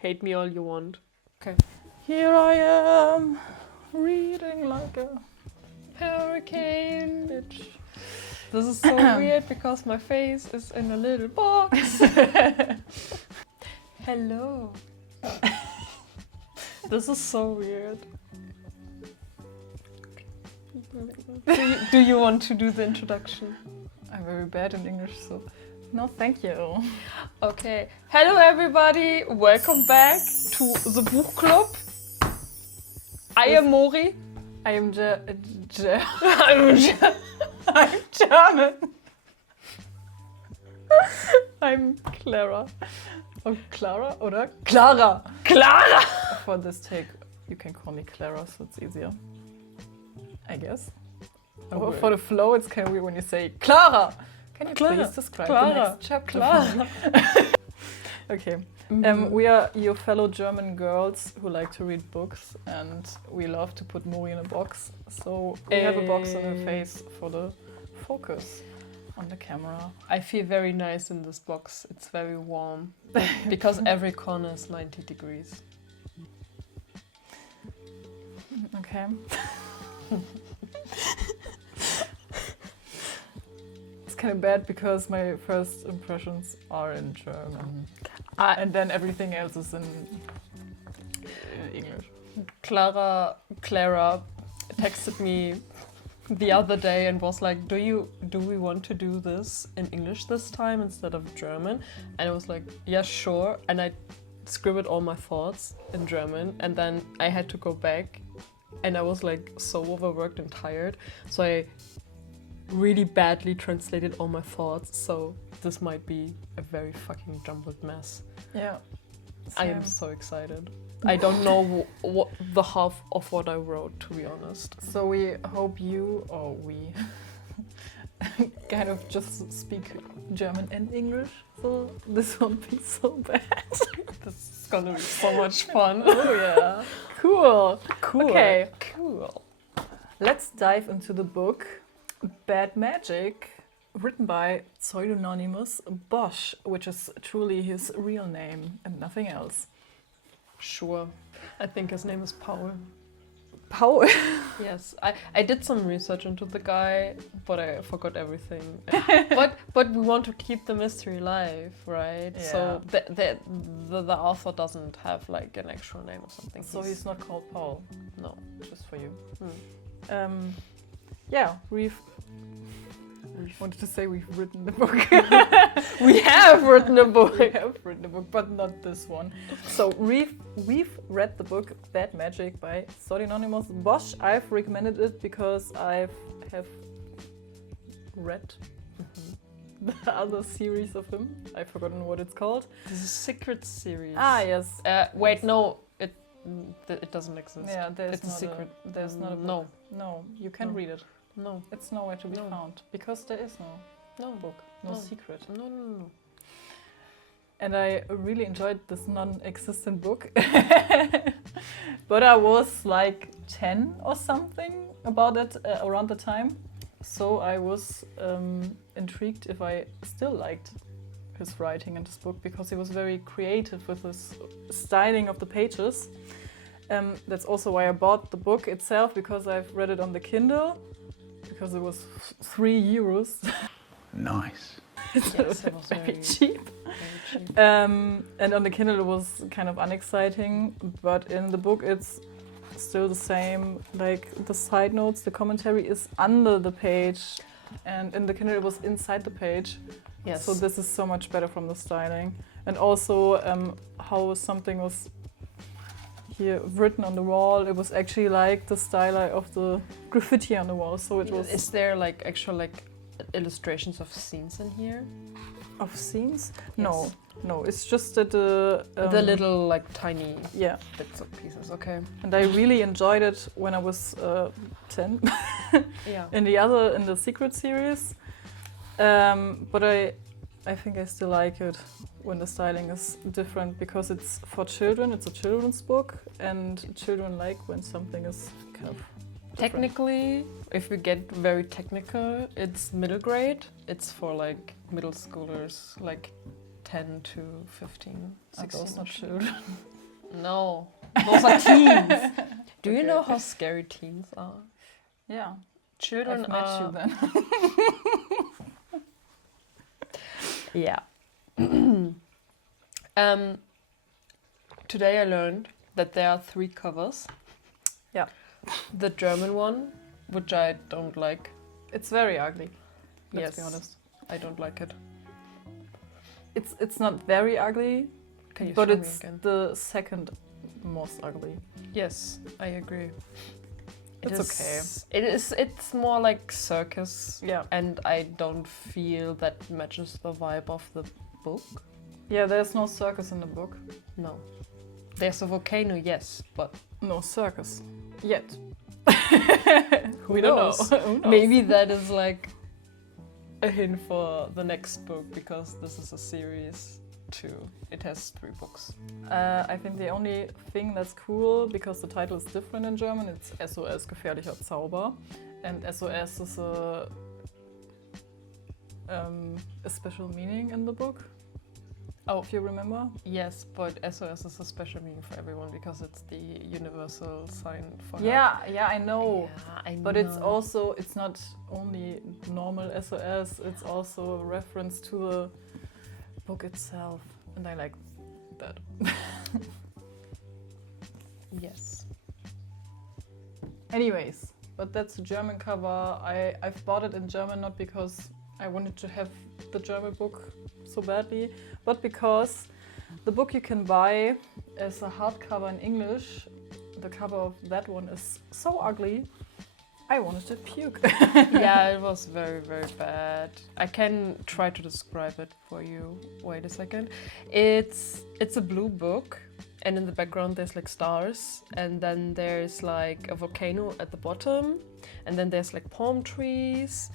Hate me all you want. Okay. Here I am, reading like a Hurricane, bitch. This is so weird because my face is in a little box. Hello. This is so weird. Do you want to do the introduction? I'm very bad in English, so no, thank you. Okay. Hello, everybody. Welcome back to the book club. I am Mori. I am I'm German. I'm Clara. Or Clara oder Clara. Clara. For this take, you can call me Clara, so it's easier. I guess. Or for the flow, it's kind of weird when you say Clara. Can you please describe the next chapter? Clara. Okay. We are your fellow German girls who like to read books, and we love to put Mori in a box. So we have a box on her face for the focus on the camera. I feel very nice in this box. It's very warm because every corner is 90 degrees. Okay. It's kind of bad because my first impressions are in German. And then everything else is in English. Clara texted me the other day and was like, do we want to do this in English this time instead of German? And I was like, yeah, sure. And I scribbled all my thoughts in German, and then I had to go back, and I was like so overworked and tired, so I really badly translated all my thoughts, so this might be a very fucking jumbled mess. Yeah. I am so excited. I don't know what the half of what I wrote, to be honest. So we hope you, or we, kind of just speak German and English, so this won't be so bad. This is gonna be so much fun. Oh yeah. Cool. Okay. Cool. Let's dive into the book Bad Magic, written by Pseudonymous Bosch, which is truly his real name and nothing else. Sure. I think his name is Paul. Paul? Yes. I did some research into the guy, but I forgot everything. but we want to keep the mystery alive, right? Yeah. So the author doesn't have like an actual name or something. So he's not called Paul? No. Just for you. Yeah, we've wanted to say we've written the book. We have written a book. We have written a book, but not this one. So we've read the book Bad Magic by Pseudonymous Bosch. I've recommended it because I have read the other series of him. I've forgotten what it's called. This is Secret series. Ah, yes. Wait, Yes. no, it doesn't exist. Yeah, It's a secret. There's not a book. No, you can No. read it. No. It's nowhere to be No. found because there is no book, no No. secret. No. And I really enjoyed this non-existent book. But I was like 10 or something about it around the time. So I was intrigued if I still liked his writing in this book, because he was very creative with his styling of the pages. That's also why I bought the book itself, because I've read it on the Kindle, because it was €3. Nice. Yes, it was very cheap. Very cheap. And on the Kindle it was kind of unexciting, but in the book it's still the same. Like the side notes, the commentary is under the page, and in the Kindle it was inside the page. Yes. So this is so much better from the styling, and also how something was here written on the wall. It was actually like the style of the graffiti on the wall. So it was. Is there like actual like illustrations of scenes in here? Of scenes? Yes. No. It's just that the little like tiny bits of pieces. Okay. And I really enjoyed it when I was 10. Yeah. In the Secret series. But I think I still like it when the styling is different, because it's for children, it's a children's book, and children like when something is kind of different. Technically, if we get very technical, it's middle grade. It's for like middle schoolers, like 10 to 15, Are 16. those not children? No, those are teens. Do you know how scary teens are? Yeah. Children I've met are. you then. Yeah. Today I learned that there are 3 covers. Yeah. The German one, which I don't like. It's very ugly. Let's Yes. be honest. I don't like it. It's not very ugly, Can you but show me it's again? the second most ugly. Yes, I agree. It's okay. It's more like circus, Yeah. and I don't feel that matches the vibe of the book. Yeah, there's no circus in the book. No. There's a volcano, yes, but No circus. Yet. who don't knows? know. Who knows? Maybe that is like a hint for the next book, because this is a series too. It has 3 books. I think the only thing that's cool, because the title is different in German, it's SOS Gefährlicher Zauber. And SOS is a special meaning in the book. Oh. If you remember. Yes, but SOS is a special meaning for everyone because it's the universal sign for help. Yeah, I know. Yeah, I But know. it's not only normal SOS, it's also a reference to the book itself. And I like that. Yes. Anyways, but that's a German cover. I've bought it in German not because I wanted to have the German book so badly, but because the book you can buy as a hardcover in English, the cover of that one is so ugly, I wanted to puke. Yeah, it was very, very bad. I can try to describe it for you. Wait a second. It's a blue book, and in the background there's like stars, and then there's like a volcano at the bottom, and then there's like palm trees,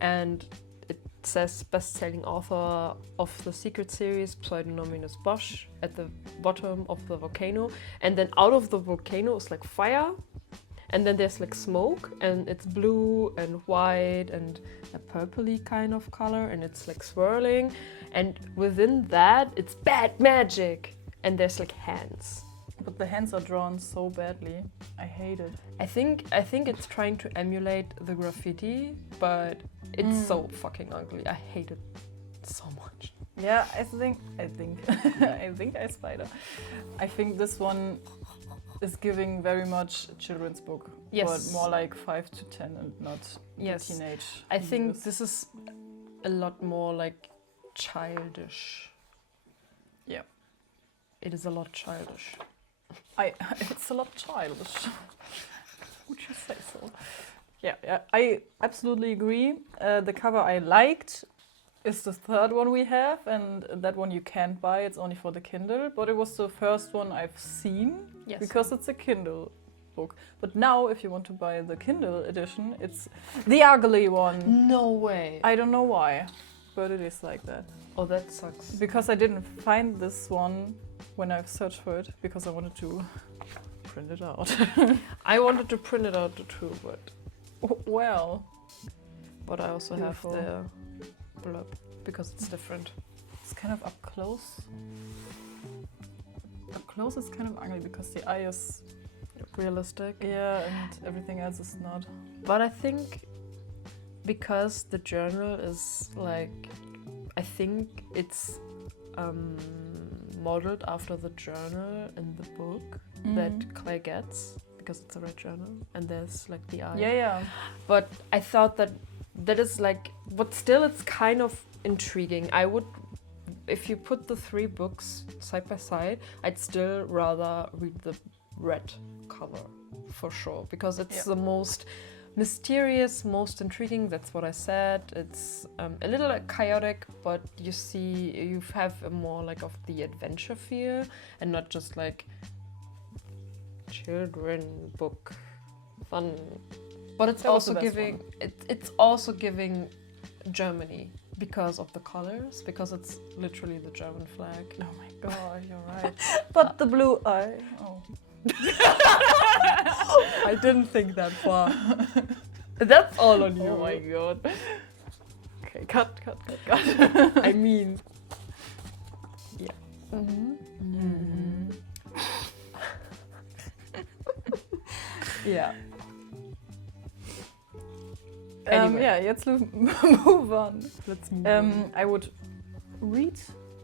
and it says best-selling author of the Secret series, Pseudonymous Bosch, at the bottom of the volcano, and then out of the volcano is like fire. And then there's like smoke, and it's blue and white and a purpley kind of color, and it's like swirling. And within that, it's bad magic. And there's like hands. But the hands are drawn so badly. I hate it. I think it's trying to emulate the graffiti, but it's so fucking ugly. I hate it so much. Yeah, I think I spider. I think this one is giving very much a children's book. Yes. But more like 5 to 10 and not Yes. the teenage. I think years. this is a lot more like childish. Yeah. It is a lot childish. It's a lot childish. Would you say so? Yeah, I absolutely agree. The cover I liked is the third one we have, and that one you can't buy. It's only for the Kindle, but it was the first one I've seen. Yes. Because it's a Kindle book. But now, if you want to buy the Kindle edition, it's the ugly one. No way. I don't know why, but it is like that. Oh, that sucks. Because I didn't find this one when I've searched for it, because I wanted to print it out. I wanted to print it out too, Well, but I also Beautiful. have the blurb because it's different. it's kind of up close. Up close is kind of ugly because the eye is, Realistic. yeah, and everything else is not. But I think because the journal is like, I think it's modeled after the journal in the book that Claire gets, because it's a red journal and there's like the eye. Yeah. But I thought that is like, but still it's kind of intriguing. I would, if you put the 3 books side by side, I'd still rather read the red cover for sure, because it's the most mysterious, most intriguing. That's what I said. It's a little like chaotic, but you have a more like of the adventure feel and not just like children book fun. But it's That was the also best giving it's also giving Germany because of the colors, because it's literally the German flag. Oh my god, you're right. But the blue eye. Oh. I didn't think that far. That's all on you. Oh my god. Okay, cut. I mean, yeah. Yeah. Anyway. Yeah, let's move on. Let's move on. I would read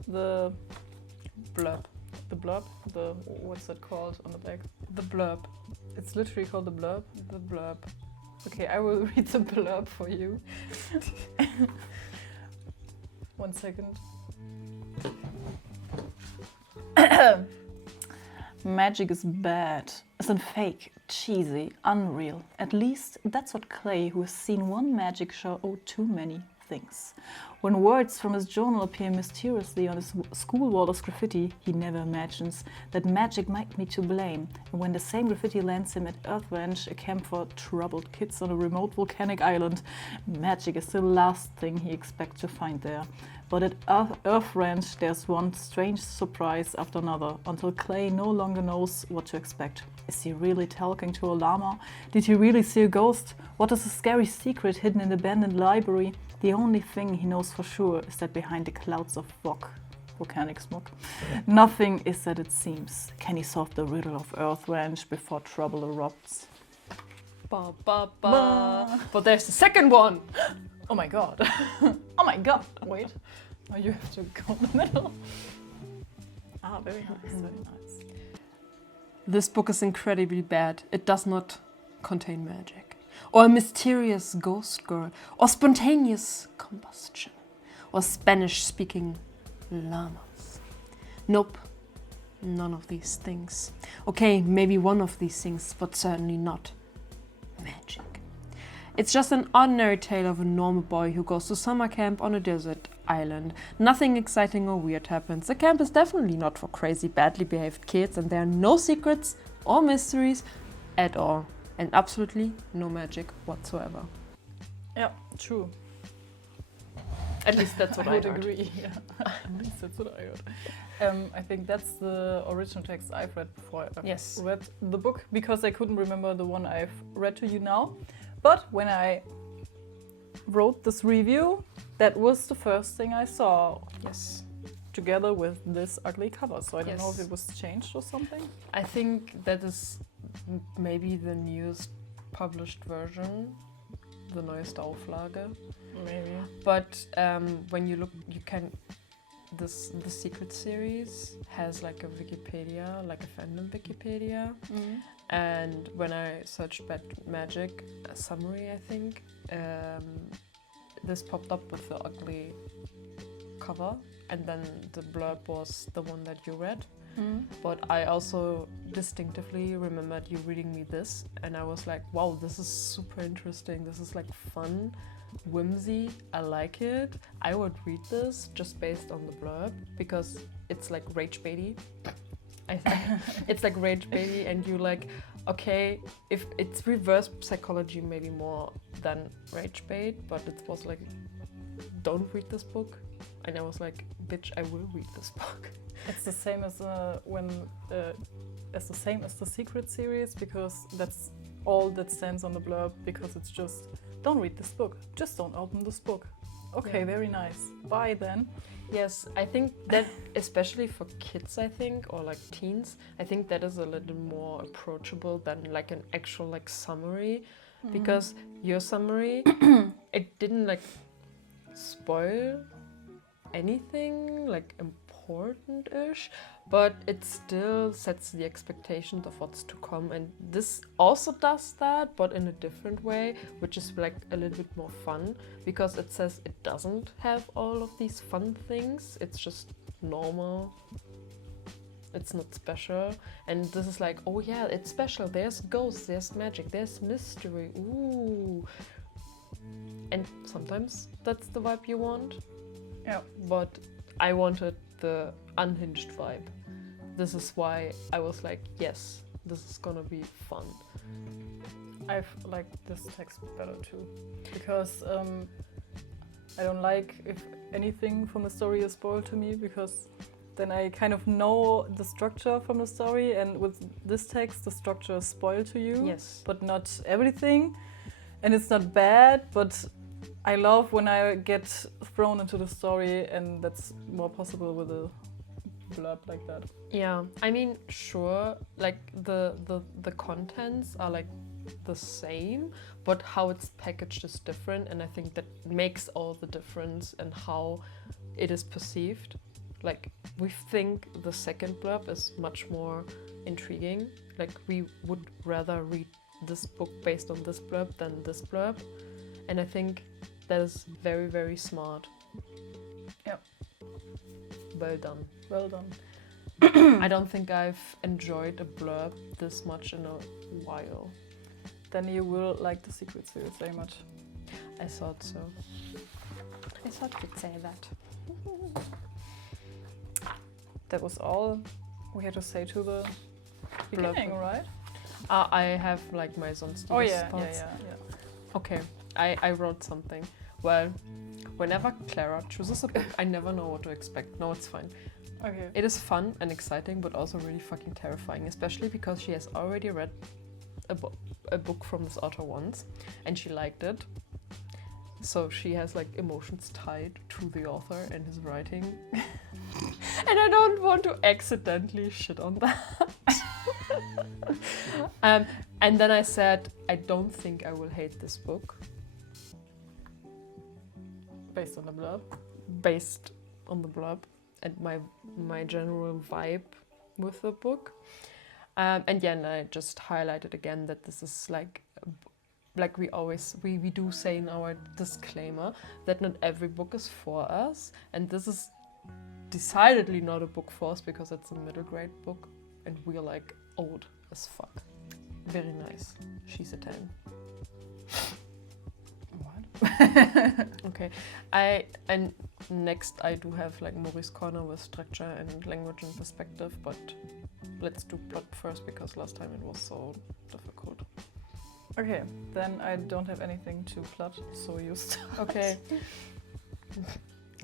the Blurb. blurb. What's that called on the back? The blurb. It's literally called the blurb. The blurb. Okay, I will read the blurb for you. 1 second. Magic is bad, isn't fake, cheesy, unreal. At least that's what Clay, who has seen one magic show, too many things. When words from his journal appear mysteriously on his school wall as graffiti, he never imagines that magic might be to blame. And when the same graffiti lands him at Earth Ranch, a camp for troubled kids on a remote volcanic island, magic is the last thing he expects to find there. But at Earth Ranch, there's one strange surprise after another, until Clay no longer knows what to expect. Is he really talking to a llama? Did he really see a ghost? What is the scary secret hidden in the abandoned library? The only thing he knows for sure is that behind the clouds of volcanic smoke, nothing is as it seems. Can he solve the riddle of Earth Ranch before trouble erupts? Ba, ba, ba. But there's the second one. Oh my god. Oh my god. Wait. Oh, you have to go in the middle. Ah, very nice, very nice. This book is incredibly bad. It does not contain magic, or a mysterious ghost girl, or spontaneous combustion, or Spanish-speaking llamas. Nope, none of these things. Okay, maybe one of these things, but certainly not magic. It's just an ordinary tale of a normal boy who goes to summer camp on a desert island. Nothing exciting or weird happens. The camp is definitely not for crazy, badly behaved kids, and there are no secrets or mysteries at all. And absolutely no magic whatsoever. Yeah, true. At least that's what I would heard. agree. Yeah. At least that's what I heard. I think that's the original text I've read before I Yes. read the book, because I couldn't remember the one I've read to you now. But when I wrote this review, that was the first thing I saw. Yes. Together with this ugly cover. So I don't know if Yes. it was changed or something. I think that is maybe the newest published version, the neueste Auflage. Maybe. But when you look, you can. The Secret series has like a Wikipedia, like a fandom Wikipedia. And when I searched Bad Magic summary, I think this popped up with the ugly cover, and then the blurb was the one that you read. But I also distinctively remembered you reading me this, and I was like, wow, this is super interesting. This is like fun, whimsy. I like it. I would read this just based on the blurb, because it's like rage baity. I think it's like rage baity, and you like, okay, if it's reverse psychology maybe more than rage bait, but it was like, don't read this book. And I was like, bitch, I will read this book. It's the same as the same as the Secret series, because that's all that stands on the blurb, because it's just, don't read this book, just don't open this book. Okay, Yeah. very nice. Bye then. Yes, I think that especially for kids, I think, or like teens, I think that is a little more approachable than like an actual like summary, because your summary, it didn't like spoil anything like important-ish, but it still sets the expectations of what's to come, and this also does that, but in a different way, which is like a little bit more fun, because it says it doesn't have all of these fun things, it's just normal, it's not special, and this is like, oh yeah, it's special, there's ghosts, there's magic, there's mystery, ooh, and sometimes that's the vibe you want. Yeah. But I wanted the unhinged vibe. This is why I was like, yes, this is gonna be fun. I've liked this text better too, because I don't like if anything from the story is spoiled to me, because then I kind of know the structure from the story, and with this text the structure is spoiled to you. Yes. But not everything, and it's not bad, but I love when I get thrown into the story, and that's more possible with a blurb like that. Yeah, I mean, sure, like the contents are like the same, but how it's packaged is different, and I think that makes all the difference in how it is perceived. Like, we think the second blurb is much more intriguing. Like, we would rather read this book based on this blurb than this blurb, and I think that is very, very smart. Yep. Well done. Well done. I don't think I've enjoyed a blurb this much in a while. Then you will like the Secret series very much. I thought so. I thought you'd say that. That was all we had to say to the beginning, right? I have like my thoughts. Oh yeah. Okay, I wrote something. Well, whenever Clara chooses a book, I never know what to expect. No, it's fine. Okay. It is fun and exciting, but also really fucking terrifying, especially because she has already read a book from this author once, and she liked it. So she has like emotions tied to the author and his writing. And I don't want to accidentally shit on that. And then I said, I don't think I will hate this book. Based on the blurb. Based on the blurb and my general vibe with the book. And yeah, and I just highlighted again that this is like we do say in our disclaimer that not every book is for us, and this is decidedly not a book for us because it's a middle grade book and we're like old as fuck. Very nice. She's a 10. What? Okay. And next I do have like Maurice Corner with structure and language and perspective, but let's do plot first because last time it was so difficult. Okay, then I don't have anything to plot, so you start. Okay.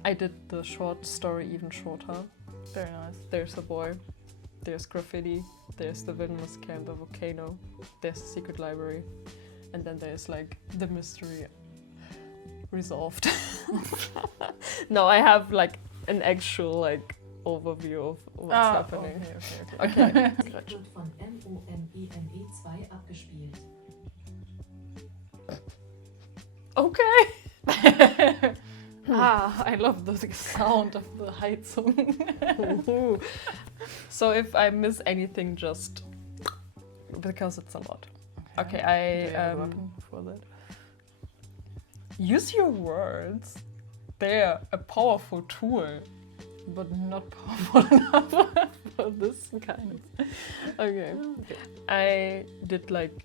I did the short story even shorter. Very nice. There's a boy, there's graffiti, there's the villainous camp, the volcano, there's the secret library, and then there's like the mystery resolved. No, I have like an actual like overview of what's happening. Okay. Wird von MOMIME2 abgespielt. Okay. I love the sound of the Heizung. So if I miss anything, just because it's a lot. Okay, for that. Use your words. They're a powerful tool. But not powerful enough for this kind of. Okay. I did like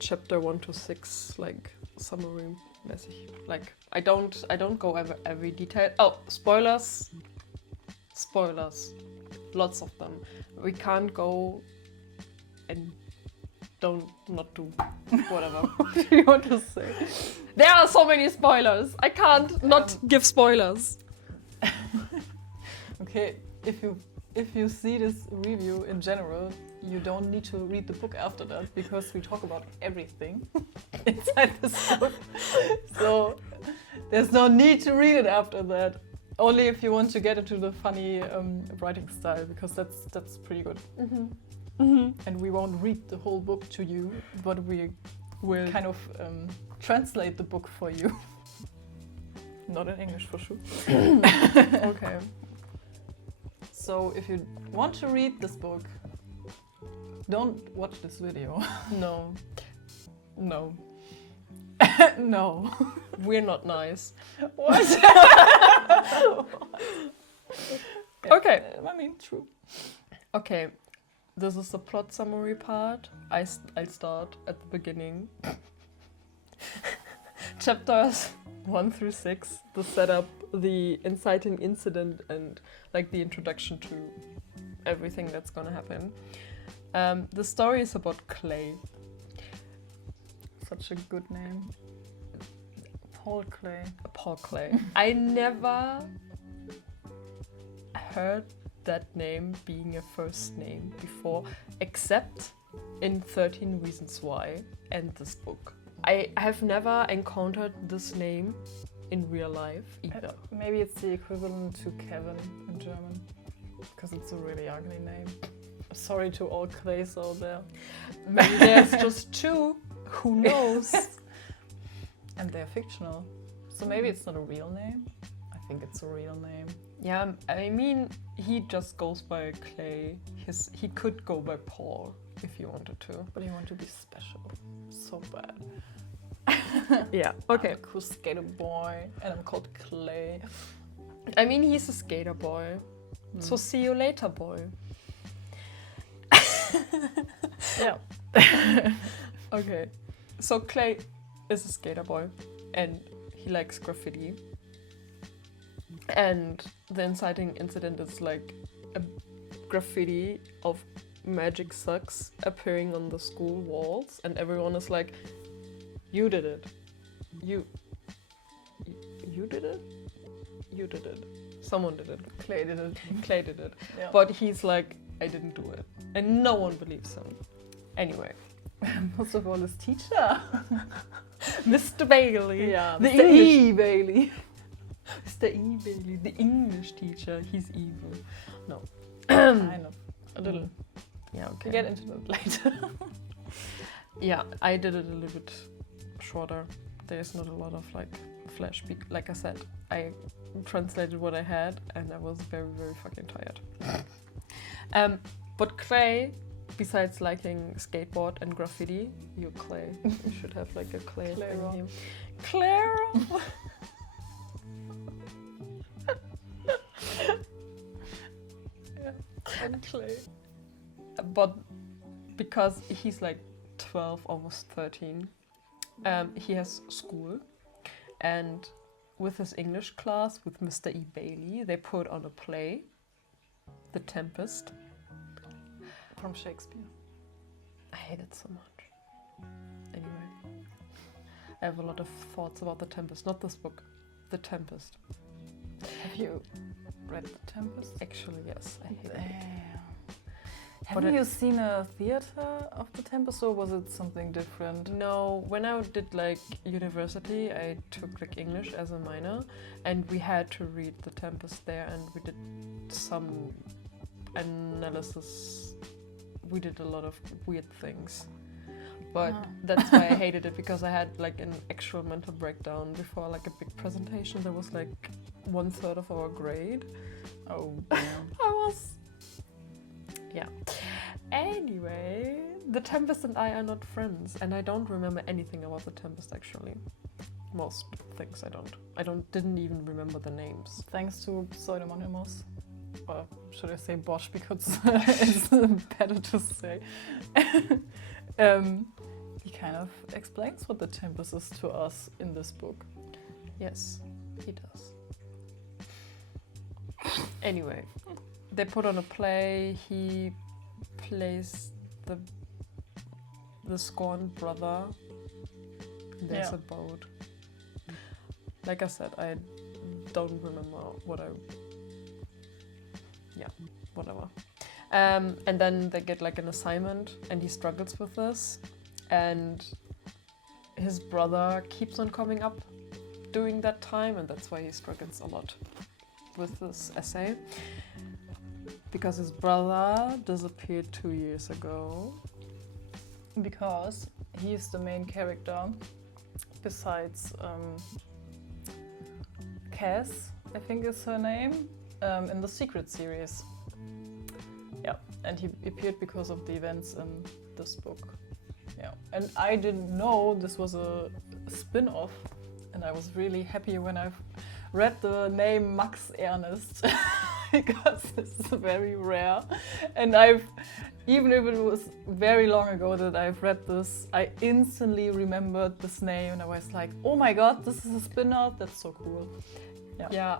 chapter 1 to 6, like summary message. Like I don't go every detail. Oh, spoilers. Spoilers. Lots of them. We can't go and not do whatever. What do you want to say? There are so many spoilers. I can't not give spoilers. Okay, if you see this review in general, you don't need to read the book after that because we talk about everything inside this book. So there's no need to read it after that. Only if you want to get into the funny writing style, because that's pretty good. Mm-hmm. Mm-hmm. And we won't read the whole book to you, but we will kind of translate the book for you. Not in English for sure. Okay. So if you want to read this book, don't watch this video. No. No. No. We're not nice. What? Okay. I mean, true. Okay. This is the plot summary part. I'll start at the beginning. Chapters 1 through 6, the setup, the inciting incident, and like the introduction to everything that's gonna happen. The story is about Clay. Such a good name. Paul Clay. Paul Clay. I never heard that name being a first name before, except in 13 Reasons Why and this book. I have never encountered this name in real life either. Maybe it's the equivalent to Kevin in German, because it's a really ugly name. Sorry to all Clays out there. Maybe there's just two. Who knows? And they're fictional. So maybe it's not a real name. I think it's a real name. Yeah, I mean, he just goes by Clay. He could go by Paul if he wanted to. But you want to be special. So bad. Yeah, okay. I'm a cool skater boy and I'm called Clay. I mean, he's a skater boy. So see you later, boy. Yeah. Okay. So Clay is a skater boy and he likes graffiti. And the inciting incident is like a graffiti of magic sucks appearing on the school walls, and everyone is like, you did it. You did it? You did it. Someone did it. Clay did it. Clay did it. Yeah. But he's like, I didn't do it. And no one believes him. Anyway. Most of all, his teacher. Mr. Bailey. Yeah, The Mr. English. E. Bailey. Mr. E. Bailey, the English teacher. He's evil. No. Kind of. A little. Yeah, okay. We'll get into that later. Yeah, I did it a little bit shorter. There's not a lot of like flash. Like I said, I translated what I had and I was very, very fucking tired. But Clay, besides liking skateboard and graffiti, you Clay. You should have like a Clay Clara. thing here. Clara! Yeah. And Clay. But because he's like 12, almost 13, he has school, and with his English class, with Mr. E. Bailey, they put on a play, The Tempest. From Shakespeare. I hate it so much. Anyway, I have a lot of thoughts about The Tempest, not this book, The Tempest. Have you read The Tempest? Actually, yes, I hate it. Have you seen a theater of The Tempest, or was it something different? No, when I did like university, I took like English as a minor, and we had to read The Tempest there, and we did some analysis. We did a lot of weird things, but that's why I hated it, because I had like an actual mental breakdown before like a big presentation. That was like 1/3 of our grade. Oh, damn. I was. Yeah. Anyway, The Tempest and I are not friends, and I don't remember anything about The Tempest actually. Most things I didn't even remember the names. Thanks to Pseudonymous. Or should I say Bosch, because it's better to say. He kind of explains what The Tempest is to us in this book. Yes, he does. Anyway, they put on a play. He plays the scorned brother. There's Yeah. a boat. Like I said, I don't remember whatever. And then they get like an assignment, and he struggles with this, and his brother keeps on coming up during that time, and that's why he struggles a lot with this essay, because his brother disappeared 2 years ago. Because he is the main character, besides Cass, I think is her name, in the Secret series. Yeah, and he appeared because of the events in this book. Yeah, and I didn't know this was a spin-off, and I was really happy when I've read the name Max Ernest, because this is very rare. And even if it was very long ago that I've read this, I instantly remembered this name, and I was like, oh my god, this is a spin-off, that's so cool. Yeah,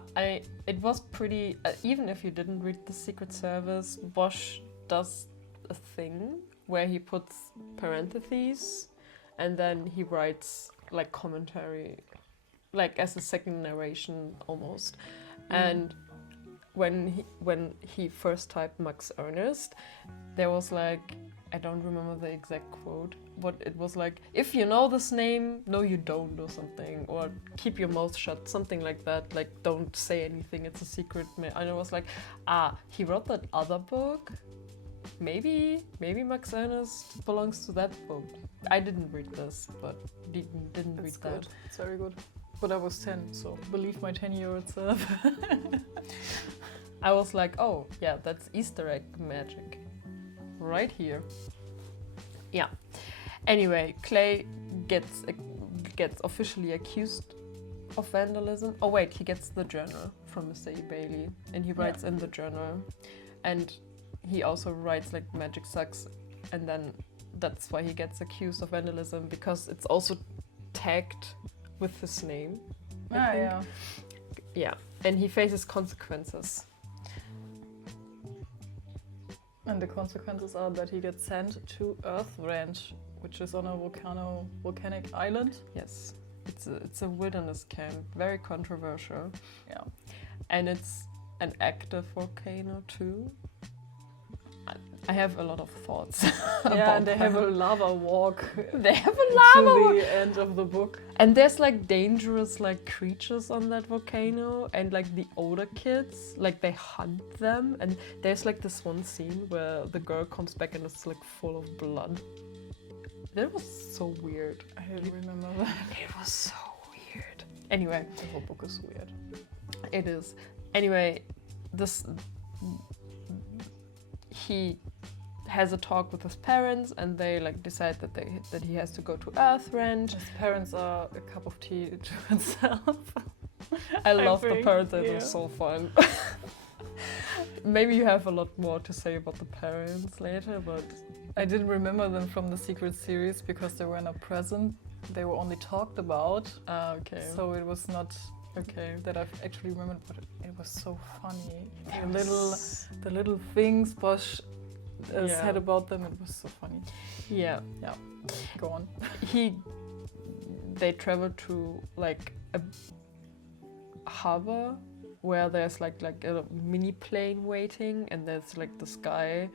it was pretty, even if you didn't read The Secret Service, Bosch does a thing where he puts parentheses and then he writes like commentary, like as a second narration almost. And when he first typed Max Ernest, there was like, I don't remember the exact quote, but it was like, if you know this name, no you don't, or something, or keep your mouth shut, something like that, like don't say anything, it's a secret. And I was like, he wrote that other book, maybe Max Ernst belongs to that book. I didn't read this, but didn't read It's that. good. It's very good. But I was 10, so believe my 10-year-old self. I was like, oh yeah, that's Easter egg magic, right here. Yeah. Anyway, Clay gets officially accused of vandalism. Oh wait, he gets the journal from Mr. E. Bailey, and he writes in the journal, and he also writes like magic sucks, and then that's why he gets accused of vandalism, because it's also tagged with his name. I think. Yeah, and he faces consequences. And the consequences are that he gets sent to Earth Ranch, which is on a volcanic island. Yes, it's a wilderness camp, very controversial. Yeah. And it's an active volcano too. I have a lot of thoughts. Yeah, and they have a lava walk. They have a lava walk to the end of the book. And there's like dangerous like creatures on that volcano, and like the older kids, like they hunt them, and there's like this one scene where the girl comes back and it's like full of blood. That was so weird. I don't remember that. It was so weird. Anyway, The whole book is weird. it is. Anyway, he has a talk with his parents, and they like decide that he has to go to Earth Ranch. His parents are a cup of tea to himself. I love the think, parents, they yeah. were so fun. Maybe you have a lot more to say about the parents later, but I didn't remember them from the Secret series because they were not present. They were only talked about. okay. So it was not Okay. that I've actually remembered, but it was so funny. The little things Bosch said about them, it was so funny. Yeah. Go on. They travel to like a harbor where there's like a mini plane waiting, and there's like this guy.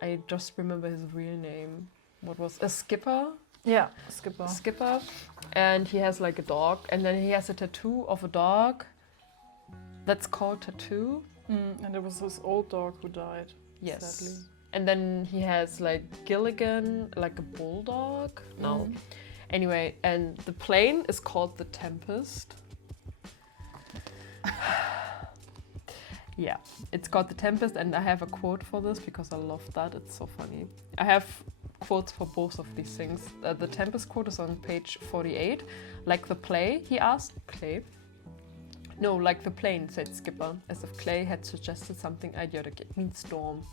I just remember his real name. What was a skipper? Yeah, Skipper. Skipper, and he has like a dog, and then he has a tattoo of a dog. That's called Tattoo. And there was this old dog who died. Yes. Sadly. And then he has like Gilligan, like a bulldog. No. Anyway, and the plane is called the Tempest. Yeah, it's called the Tempest, and I have a quote for this because I love that. It's so funny. I have quotes for both of these things. The Tempest quote is on page 48. Like the play, he asked Clay. No, like the plane, said Skipper, as if Clay had suggested something idiotic. It means storm.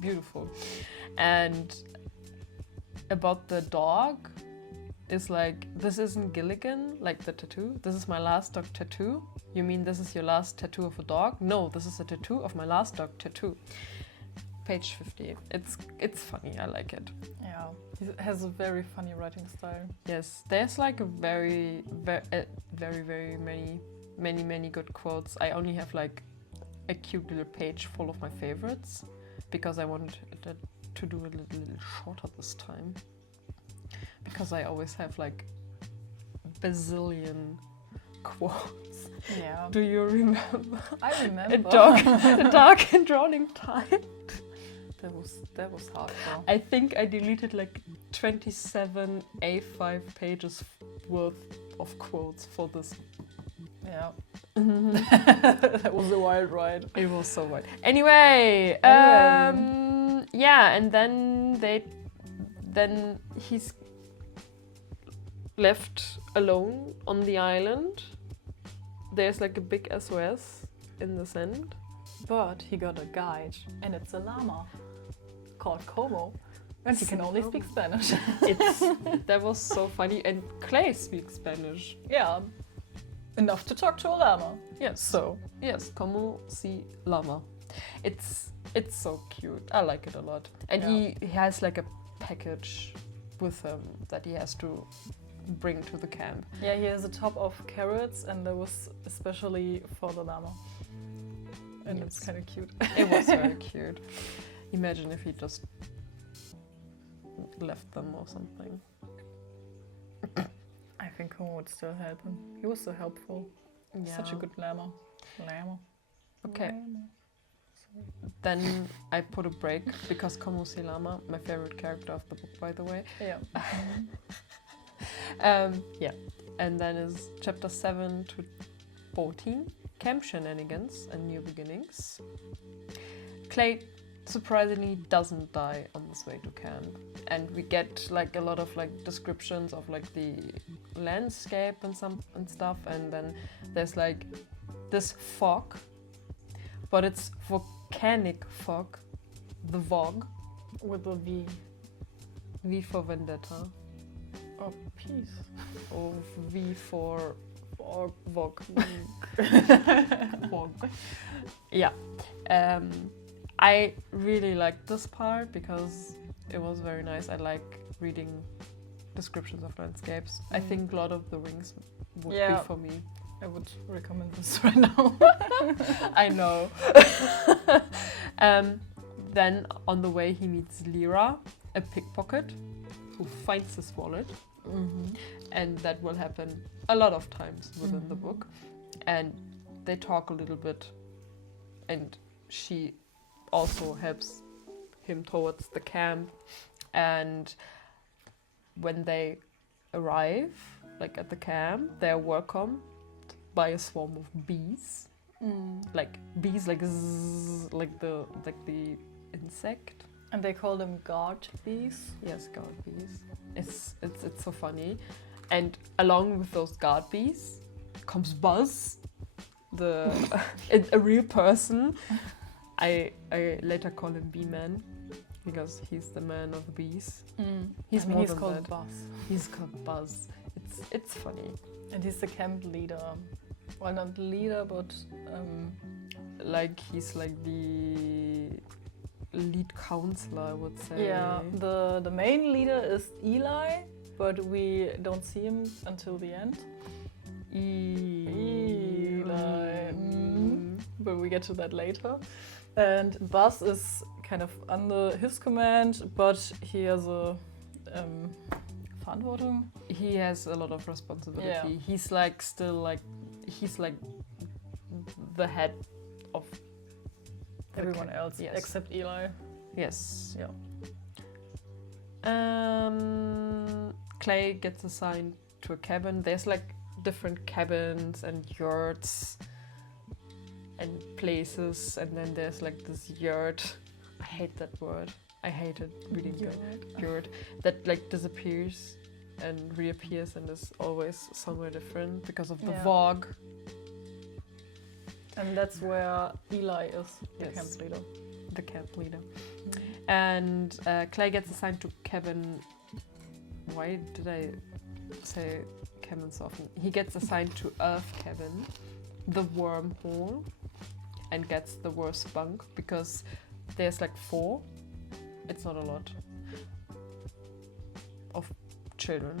Beautiful. And about the dog is like, this isn't Gilligan, like the tattoo. This is my last dog tattoo. You mean this is your last tattoo of a dog? No, this is a tattoo of my last dog tattoo. Page 50. It's funny. I like it. Yeah, he has a very funny writing style. Yes, there's like a very many good quotes. I only have like a cute little page full of my favorites because I wanted to do it a little shorter this time. Because I always have like bazillion quotes. Yeah. Do you remember? I remember. A dark and drowning tide. That was hardcore. I think I deleted like 27 A5 pages worth of quotes for this. Yeah. That was a wild ride. It was so wild. Anyway. Yeah, and then he's left alone on the island. There's like a big SOS in the sand. But he got a guide, and it's a llama called Como, and he can only speak Spanish. That was so funny, and Clay speaks Spanish. Yeah, enough to talk to a llama. Yes. So Yes, como si llama. It's so cute. I like it a lot. And he has like a package with him that he has to bring to the camp. yeah, he has a top of carrots, and that was especially for the llama. And Yes. it's kind of cute. It was very cute. Imagine if he just left them or something. I think Como would still help him. He was so helpful. Yeah. Such a good llama. Okay. Llama. Then I put a break because Como se llama, my favorite character of the book, by the way. Yeah. Yeah, and then is chapter 7 to 14, Camp Shenanigans and New Beginnings. Clay surprisingly doesn't die on this way to camp, and we get like a lot of like descriptions of like the landscape and stuff, and then there's like this fog, but it's volcanic fog, the Vogue, With a V. V for Vendetta, Oh, peace. or V for Vogue. Vogue. Yeah. I really liked this part because it was very nice. I like reading descriptions of landscapes. I think Lord of the Rings would be for me. I would recommend this right now. I know. Then on the way he meets Lyra, a pickpocket, who finds his wallet. And that will happen a lot of times within the book. And they talk a little bit, and she also helps him towards the camp. And when they arrive, like at the camp, they're welcomed by a swarm of bees. Like bees, like zzz, like the insect. And they call them guard bees. Yes, guard bees. It's so funny. And along with those guard bees comes Buzz, a real person. I later call him Bee-Man because he's the man of the bees. He's called that. Buzz. He's called Buzz. It's funny. And he's the camp leader. Well, not leader, but Like he's like the lead counselor, I would say. yeah. The main leader is Eli, but we don't see him until the end. Eli. But we get to that later. And Buzz is kind of under his command, but he has a Verantwortung. He has a lot of responsibility. Yeah. He's like still like he's like the head of Everyone else yes. except Eli. Yes. Yeah. Clay gets assigned to a cabin. There's like different cabins and yurts and places, and then there's like this yurt. I hate that word. I hated reading the yurt that like disappears and reappears and is always somewhere different because of the Vogue. And that's where Eli is, the Yes. camp leader. The camp leader. And Clay gets assigned to cabin. Why did I say cabin so often? He gets assigned to Earth cabin, the wormhole, and gets the worst bunk because there's like 4. It's not a lot of children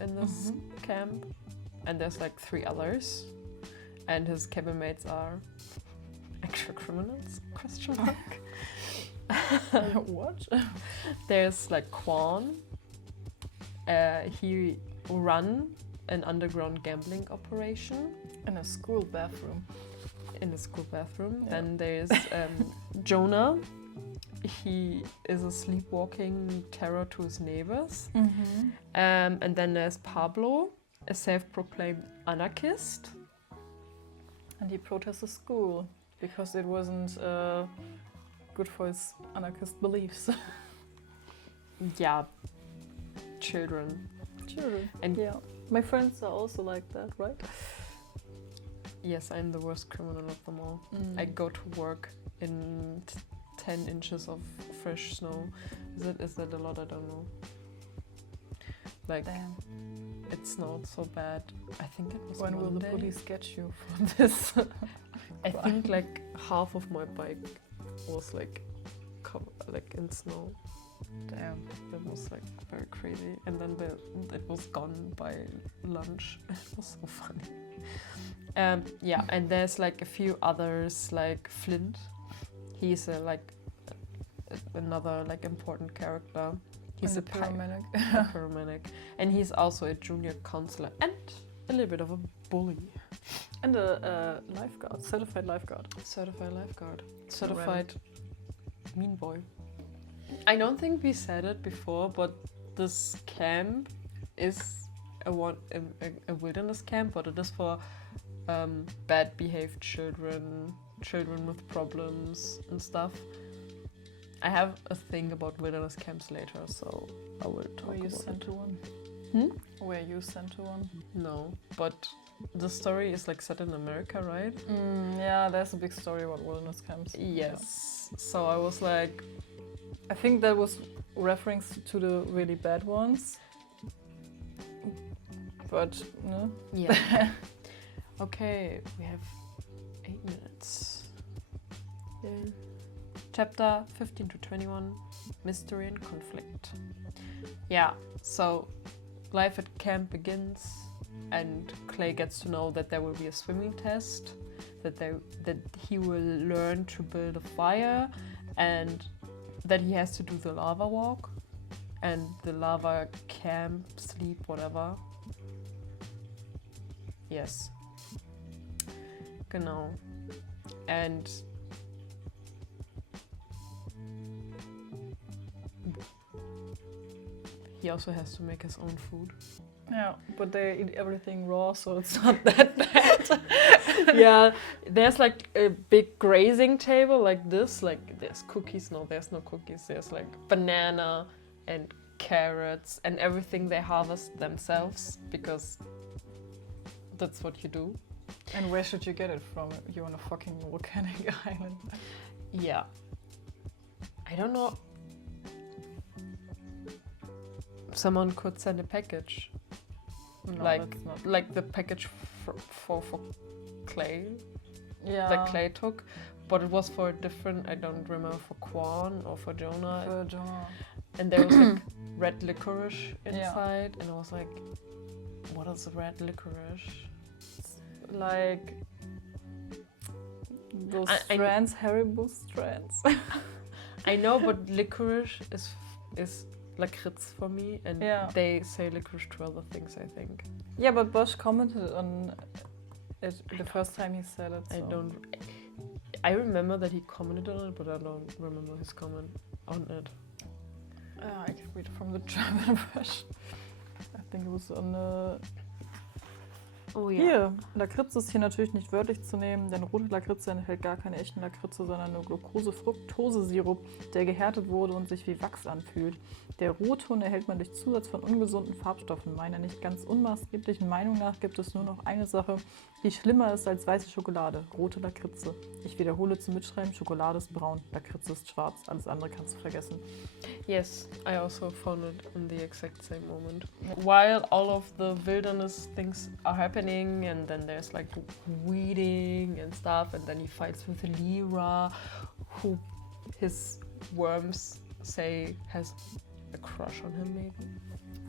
in this camp, and there's like 3 others, and his cabin mates are actual criminals? Question mark. What? There's like Quan. He run an underground gambling operation In a school bathroom. in the school bathroom. Yeah. Then there's Jonah. He is a sleepwalking terror to his neighbors. And then there's Pablo, a self-proclaimed anarchist. And he protests the school because it wasn't good for his anarchist beliefs. Yeah, children. Children. And Yeah. My friends are also like that, right? yes, I'm the worst criminal of them all. I go to work in 10 inches of fresh snow. Is that a lot? I don't know. Like, Damn. it snowed so bad. I think it was When will the Monday. police get you for this? I think like half of my bike was like in snow. Damn. It was like very crazy. And then it was gone by lunch. It was so funny. Yeah, and there's like a few others, like Flint. He's another like important character. He's And a the paramedic. paramedic, and he's also a junior counselor and a little bit of a bully. And a lifeguard, certified lifeguard. Certified mean boy. I don't think we said it before, but this camp is a wilderness camp, but it is for bad behaved children with problems and stuff. I have a thing about wilderness camps later, so I will talk Were you about sent it. to one? Were you sent to one? No, but the story is like set in America, right? Yeah, there's a big story about wilderness camps. Yes. So I was like, I think that was reference to the really bad ones. But no. yeah. Okay, we have 8 minutes. Yeah. Chapter 15 to 21, Mystery and Conflict. Yeah, so life at camp begins, and Clay gets to know that there will be a swimming test, that he will learn to build a fire, and that he has to do the lava walk, and the lava camp, sleep, whatever. Yes. Genau. And he also has to make his own food. Yeah, but they eat everything raw, so it's not that bad. Yeah, there's like a big grazing table like this, like there's cookies. No, there's no cookies. There's like banana and carrots and everything they harvest themselves, because that's what you do. And where should you get it from? You're on a fucking volcanic island. Yeah. I don't know. Someone could send a package. No, like that's not. like the package for Clay Yeah. that Clay took, but it was for a different, I don't remember, for Quan or for Jonah. For Jonah. And there was like red licorice inside, and I was like, what is red licorice? Like those I strands, Haribo strands. I know, but licorice is lakritz for me, and Yeah. they say licorice to other things, I think. Yeah, but Bosch commented on it the first time he said it. I so. don't. I remember that he commented on it, but I don't remember his comment on it. I can read it from the German version. I think it was on the... Oh Hier, Lakritze ist hier natürlich nicht wörtlich zu nehmen, denn rote Lakritze enthält gar keine echten Lakritze, sondern nur Glucose-Fructose-Sirup, der gehärtet wurde und sich wie Wachs anfühlt. Der Rotton erhält man durch Zusatz von ungesunden Farbstoffen. Meiner nicht ganz unmaßgeblichen Meinung nach gibt es nur noch eine Sache, die schlimmer ist als weiße Schokolade, rote Lakritze. Ich wiederhole zum Mitschreiben, Schokolade ist braun, Lakritze ist schwarz, alles andere kannst du vergessen. Yes, I also found it in the exact same moment. While all of the wilderness things are happening, and then there's like weeding and stuff, and then he fights with Lyra, who his worms say has a crush on him, maybe.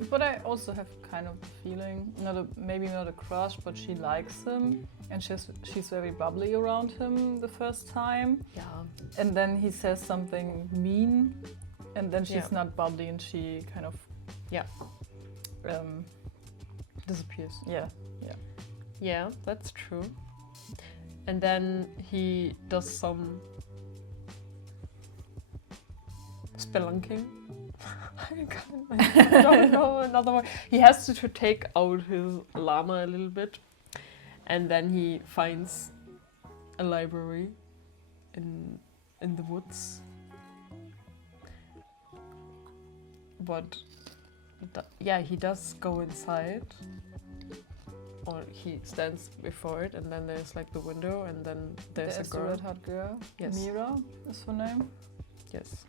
But I also have kind of the feeling, maybe not a crush, but she likes him, and she's very bubbly around him the first time. Yeah. And then he says something mean, and then she's not bubbly, and she kind of Disappears. yeah. Yeah, that's true. And then he does some spelunking. I don't know another word. He has to take out his llama a little bit, and then he finds a library in the woods. But he does go inside, or he stands before it, and then there's like the window, and then there's a the girl. red-haired girl. Yes. Mira is her name. Yes.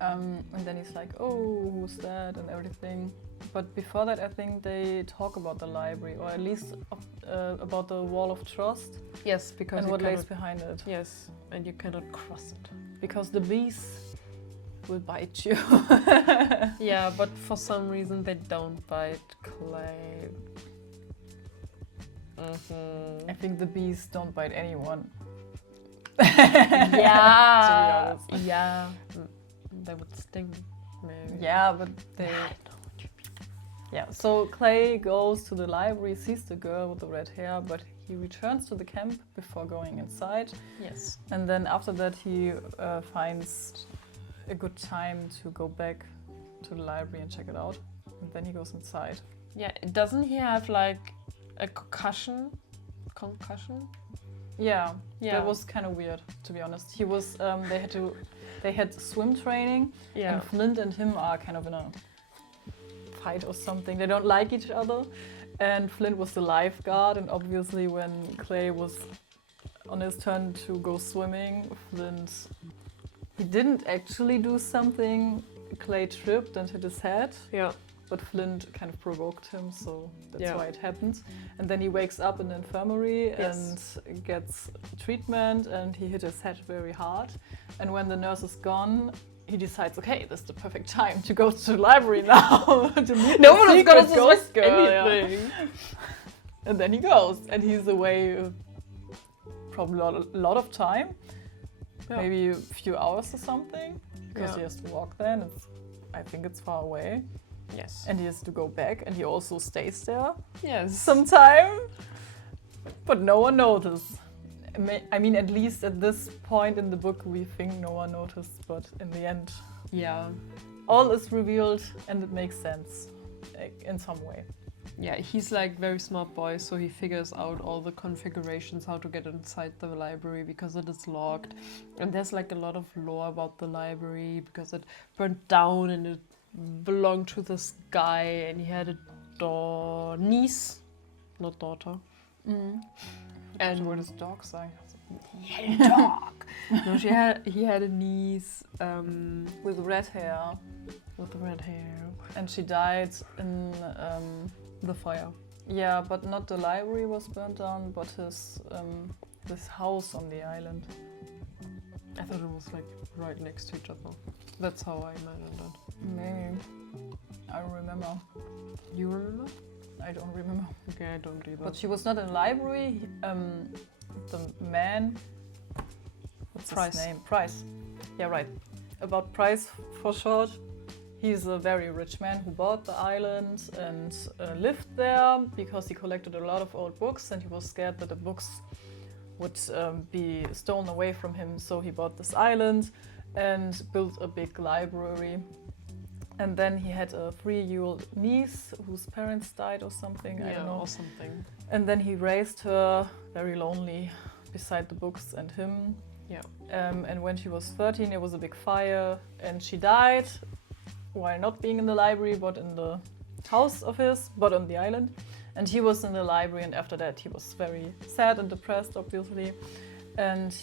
And then he's like, oh, who's that, and everything. But before that, I think they talk about the library, or at least about the wall of trust Yes, because and you what lays cannot, behind it. yes, and you cannot cross it. Because the bees will bite you. Yeah, but for some reason they don't bite Clay. I think the bees don't bite anyone. Yeah. To be honest. Yeah. They would sting, maybe. Yeah, but they... I know what you mean. Yeah, so Clay goes to the library, sees the girl with the red hair, but he returns to the camp before going inside. Yes. And then after that he finds a good time to go back to the library and check it out. And then he goes inside. Yeah, doesn't he have like a concussion? Concussion? Yeah, Yeah. that was kind of weird, to be honest. He was, they had swim training, Yeah. and Flint and him are kind of in a fight or something. They don't like each other, and Flint was the lifeguard, and obviously when Clay was on his turn to go swimming, he didn't actually do something. Clay tripped and hit his head. Yeah. But Flint kind of provoked him, so that's Yeah. why it happened. And then he wakes up in the infirmary Yes. and gets treatment, and he hit his head very hard. And when the nurse is gone, he decides, okay, this is the perfect time to go to the library now. To meet No the one is secret gonna ghost suspect girl, yeah. anything. And then he goes, and he's away probably a lot of time, Yeah. maybe a few hours or something, because Yeah. he has to walk there, and I think it's far away. Yes. And he has to go back, and he also stays there Yes. some time, but no one noticed. I mean, at least at this point in the book, we think no one noticed, but in the end, Yeah. all is revealed, and it makes sense in some way. Yeah, he's like very smart boy, so he figures out all the configurations how to get inside the library because it is locked. And there's like a lot of lore about the library because it burned down and it belonged to this guy and he had a niece, not daughter. And what does dog say? He had a dog. No, he had a niece With red hair, with red hair. and she died in. The fire. Yeah, but not the library was burnt down, but this house on the island. I thought it was like right next to each other. That's how I imagined it. Maybe. I don't remember. You remember? I don't remember. Okay, I don't either. But she was not in the library. The man. What's Price. his name? Price. Yeah, right. About Price for short. He's a very rich man who bought the island and lived there because he collected a lot of old books and he was scared that the books would be stolen away from him. So he bought this island and built a big library. And then he had a 3-year-old niece whose parents died or something, I don't know. Or something. And then he raised her very lonely beside the books and him. Yeah. And when she was 13, there was a big fire and she died while not being in the library, but in the house of his, but on the island. And he was in the library, and after that he was very sad and depressed, obviously. And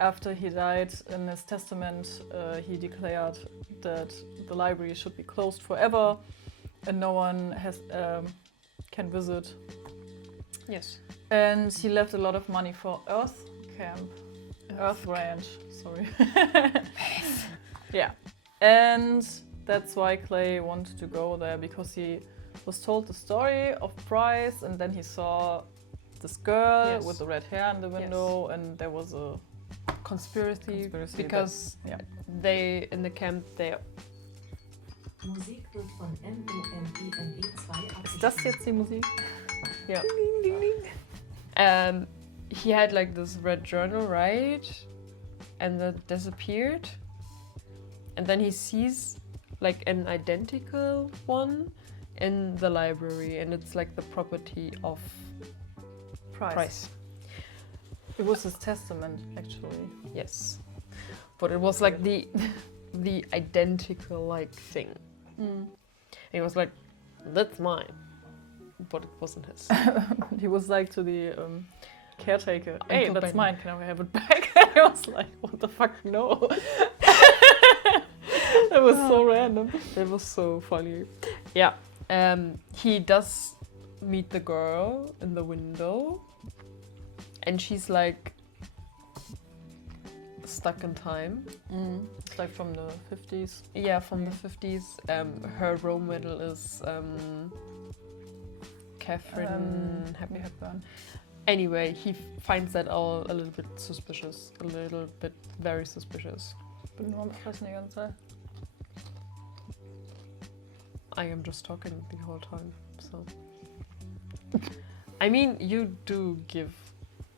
after he died, in his testament, he declared that the library should be closed forever and no one can visit. Yes. And he left a lot of money for Earth Camp. Earth Ranch, sorry. Yeah. And that's why Clay wanted to go there, because he was told the story of Price and then he saw this girl Yes. with the red hair in the window, and there was a Conspiracy because yeah. they in the camp they Musik wird von NONEXistent 2 Ist das jetzt die Musik? yeah. He had like this red journal, right? And that disappeared. And then he sees like an identical one in the library, and it's like the property of Price. It was his testament, actually. Yes. But it was like the identical like thing. And he was like, that's mine. But it wasn't his. He was like to the caretaker, hey, Uncle that's Ben. mine, can I have it back? I was like, what the fuck, no. That was so random. It was so funny. Yeah. He does meet the girl in the window, and she's like stuck in time. It's like from the 50s. Yeah, from the 50s. Her role model is Catherine Happy Hepburn. Anyway, he finds that all a little bit suspicious. A little bit very suspicious. Bin nur am Fressen die ganze Zeit. I am just talking the whole time, so. I mean, you do give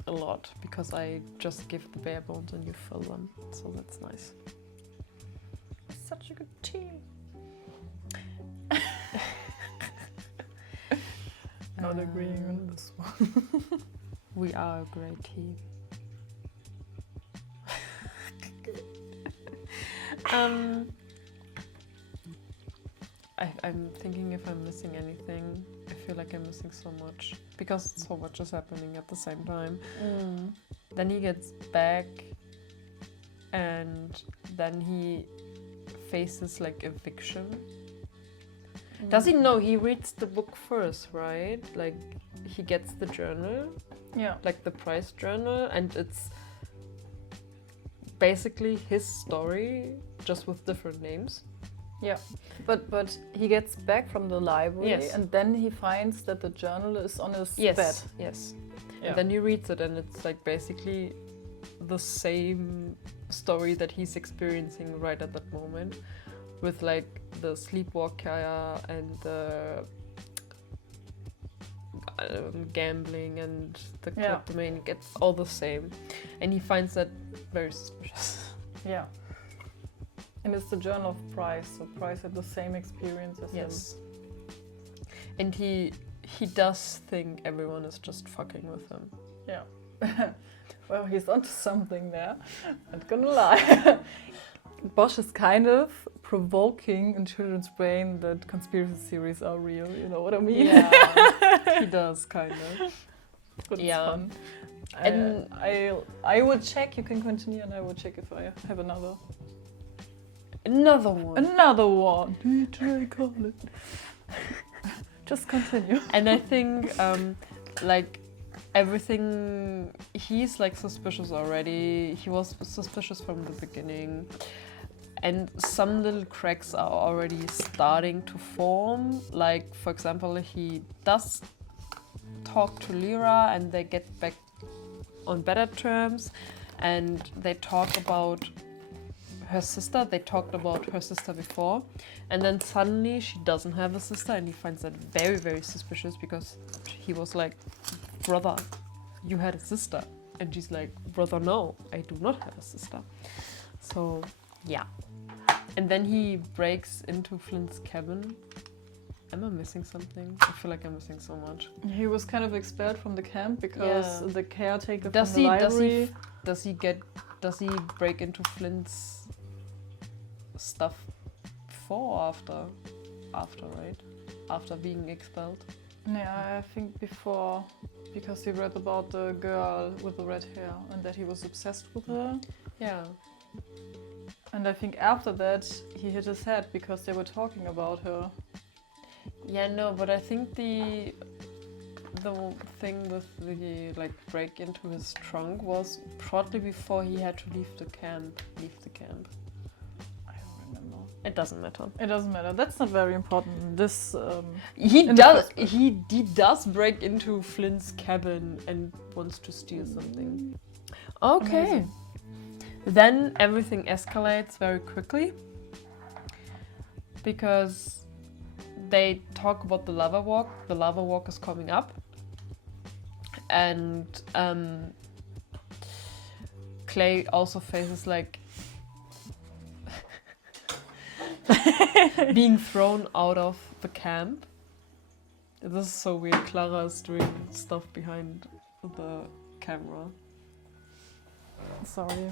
a lot because I just give the bare bones and you fill them, so that's nice. Such a good team. Not agreeing on this one. We are a great team. I'm thinking if I'm missing anything. I feel like I'm missing so much because so much is happening at the same time. Then he gets back and then he faces like eviction. Does he know? He reads the book first, right? Like he gets the journal, Yeah. like the prize journal, and it's basically his story just with different names. Yeah, but he gets back from the library Yes. and then he finds that the journal is on his Yes, bed. yes. Yeah. And then he reads it, and it's like basically the same story that he's experiencing right at that moment, with like the sleepwalker and the gambling and the kleptomaniac. It's all the same, and he finds that very suspicious. Yeah. And it's the journal of Price, so Price had the same experience as him. And he does think everyone is just fucking with him. Yeah. Well, he's onto something there. Not gonna lie. Bosch is kind of provoking in children's brain that conspiracy theories are real. You know what I mean? Yeah, he does kind of. But it's Yeah. fun. And I will check. You can continue, and I will check if I have another one. DJ Colin. Just continue. And I think like everything, he's like suspicious already. He was suspicious from the beginning, and some little cracks are already starting to form. Like for example, he does talk to Lyra and they get back on better terms, and they talk about her sister. They talked about her sister before, and then suddenly she doesn't have a sister, and he finds that very, very suspicious because he was like, brother, you had a sister, and she's like, brother, no, I do not have a sister. So yeah, and then he breaks into Flint's cabin. Am I missing something? I feel like I'm missing so much. He was kind of expelled from the camp because Yeah. the caretaker Does from the he library. does he break into Flint's stuff before or after, right? After being expelled? Yeah, I think before, because he read about the girl with the red hair and that he was obsessed with her. Yeah. And I think after that he hit his head because they were talking about her. Yeah, no, but I think the thing with the like break into his trunk was shortly before he had to leave the camp. I don't remember. It doesn't matter. It doesn't matter. That's not very important. This He in the does. first place. He does break into Flint's cabin and wants to steal something. Okay. Amazing. Then everything escalates very quickly because they talk about the lava walk. The lava walk is coming up, and Clay also faces like being thrown out of the camp. This is so weird. Clara is doing stuff behind the camera. Sorry.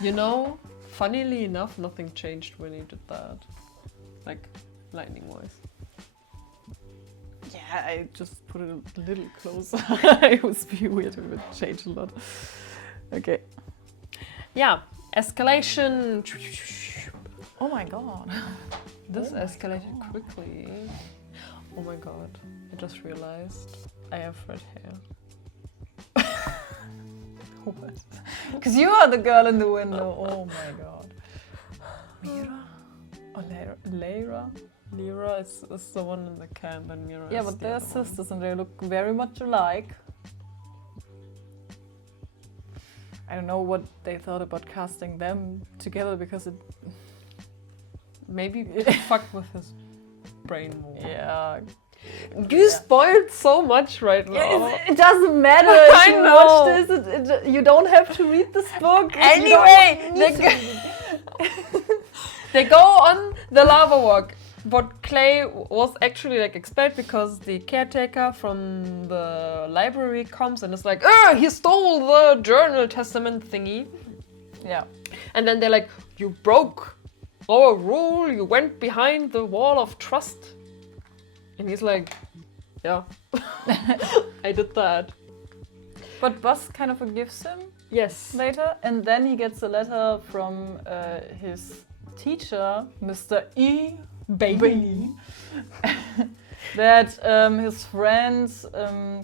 You know, funnily enough, nothing changed when he did that. Like, lightning-wise. Yeah, I just put it a little closer. It would be weird if it changed a lot. Okay. Yeah, escalation. Oh my god. This Oh my escalated God. quickly. Oh my god, I just realized I have red hair. What? Because you are the girl in the window. Oh my god. Mira? Or Lyra? Lyra is the one in the camp, and Mira Yeah, is but the they're other one. sisters and they look very much alike. I don't know what they thought about casting them together because it. Maybe to fuck with his brain more. Yeah. You spoiled so much right now. Yeah, it doesn't matter if I you know. watch this. You don't have to read this book. Anyway, they go on the lava walk. But Clay was actually like expelled because the caretaker from the library comes and is like, he stole the journal testament thingy. Yeah. And then they're like, you broke our rule, you went behind the wall of trust. And he's like, yeah, I did that. But Boss kind of forgives him Yes. later, and then he gets a letter from his teacher, Mr. E. Bailey, that his friends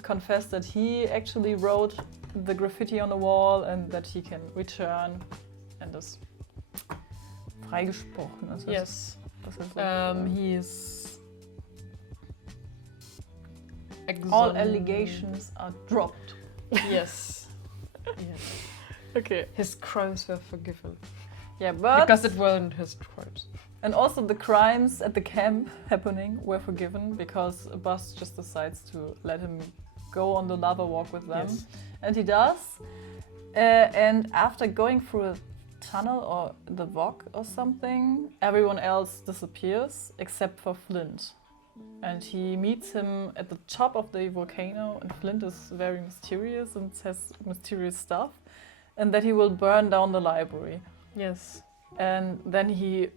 confessed that he actually wrote the graffiti on the wall and that he can return and is freigesprochen. Ist das- Yes. was ist das? He is. All allegations are dropped. Yes. Yes. Okay. His crimes were forgiven. Yeah, but Because it weren't his crimes. and also the crimes at the camp happening were forgiven because Buzz just decides to let him go on the lava walk with them. Yes. And he does. And after going through a tunnel or the Vog or something, everyone else disappears except for Flint. And he meets him at the top of the volcano, and Flint is very mysterious and says mysterious stuff, and that he will burn down the library. Yes. And then he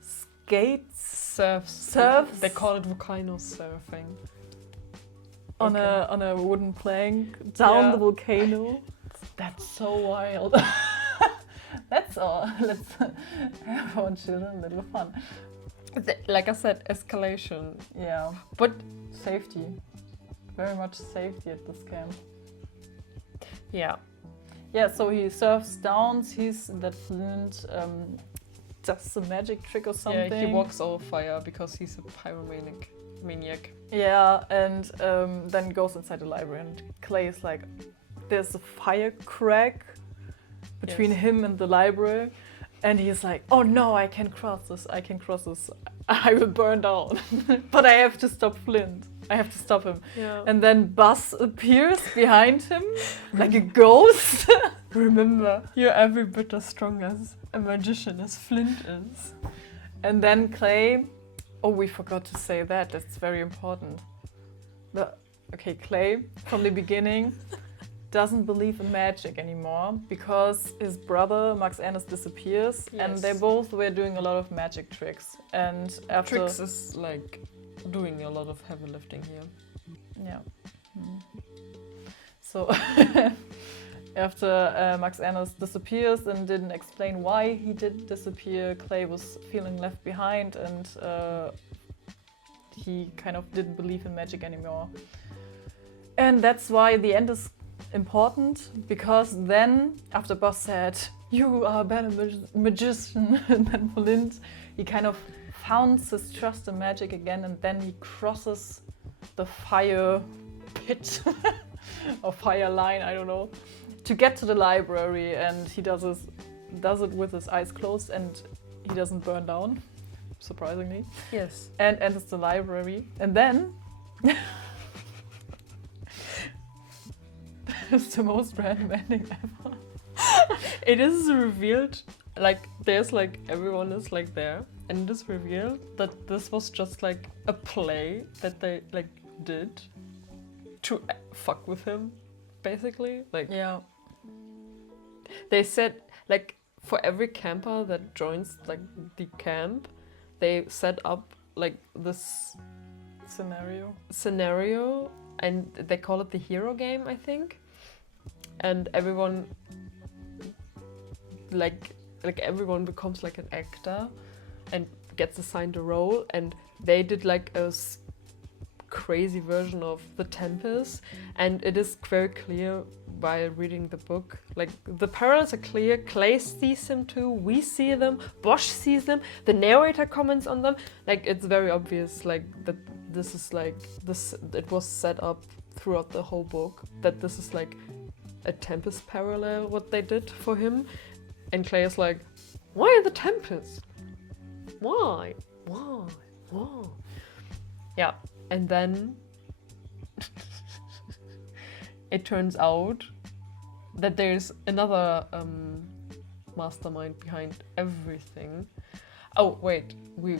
skates Surfs. They call it volcano surfing. on Okay. a wooden plank down Yeah. the volcano. That's so wild. That's all. Let's have our children a little fun. Like I said, escalation. Yeah, But safety. Very much safety at this camp. yeah. Yeah, so he surfs down, sees that Flint does a magic trick or something. Yeah, he walks over fire because he's a pyromaniac. Yeah, and then goes inside the library, and Clay is like, there's a fire crack between Yes. him and the library, and he's like, oh no, I can cross this, I will burn down. But I have to stop Flint. I have to stop him. Yeah. And then Buzz appears behind him like a ghost. Remember, you're every bit as strong as a magician as Flint is. And then Clay, oh, we forgot to say that, that's very important. Clay, from the beginning, doesn't believe in magic anymore because his brother, Max Ernest, disappears, and Yes. they both were doing a lot of magic tricks. And after... Tricks is like doing a lot of heavy lifting here. Yeah. So after Max Ernest disappears and didn't explain why he did disappear, Clay was feeling left behind, and he kind of didn't believe in magic anymore. And that's why the end is important, because then after Boss said, you are a better magician than Flint, he kind of founds his trust in magic again, and then he crosses the fire pit or fire line, I don't know, to get to the library, and he does it with his eyes closed, and he doesn't burn down, surprisingly, Yes. and enters the library, and then it's the most random ending ever. It is revealed, like, there's like, everyone is like there, and it is revealed that this was just like a play that they like did to fuck with him, basically. Like, Yeah. they said, like, for every camper that joins like the camp, they set up like this scenario, and they call it the hero game, I think. And everyone like everyone becomes like an actor and gets assigned a role, and they did like a crazy version of The Tempest, and it is very clear by reading the book. Like, the parallels are clear. Clay sees them too, we see them, Bosch sees them, the narrator comments on them. Like, it's very obvious, like, that this is like this. It was set up throughout the whole book that this is like a Tempest parallel, what they did for him. And Clay is like, why the Tempest? Why? Yeah. And then it turns out that there's another mastermind behind everything. Oh, wait, you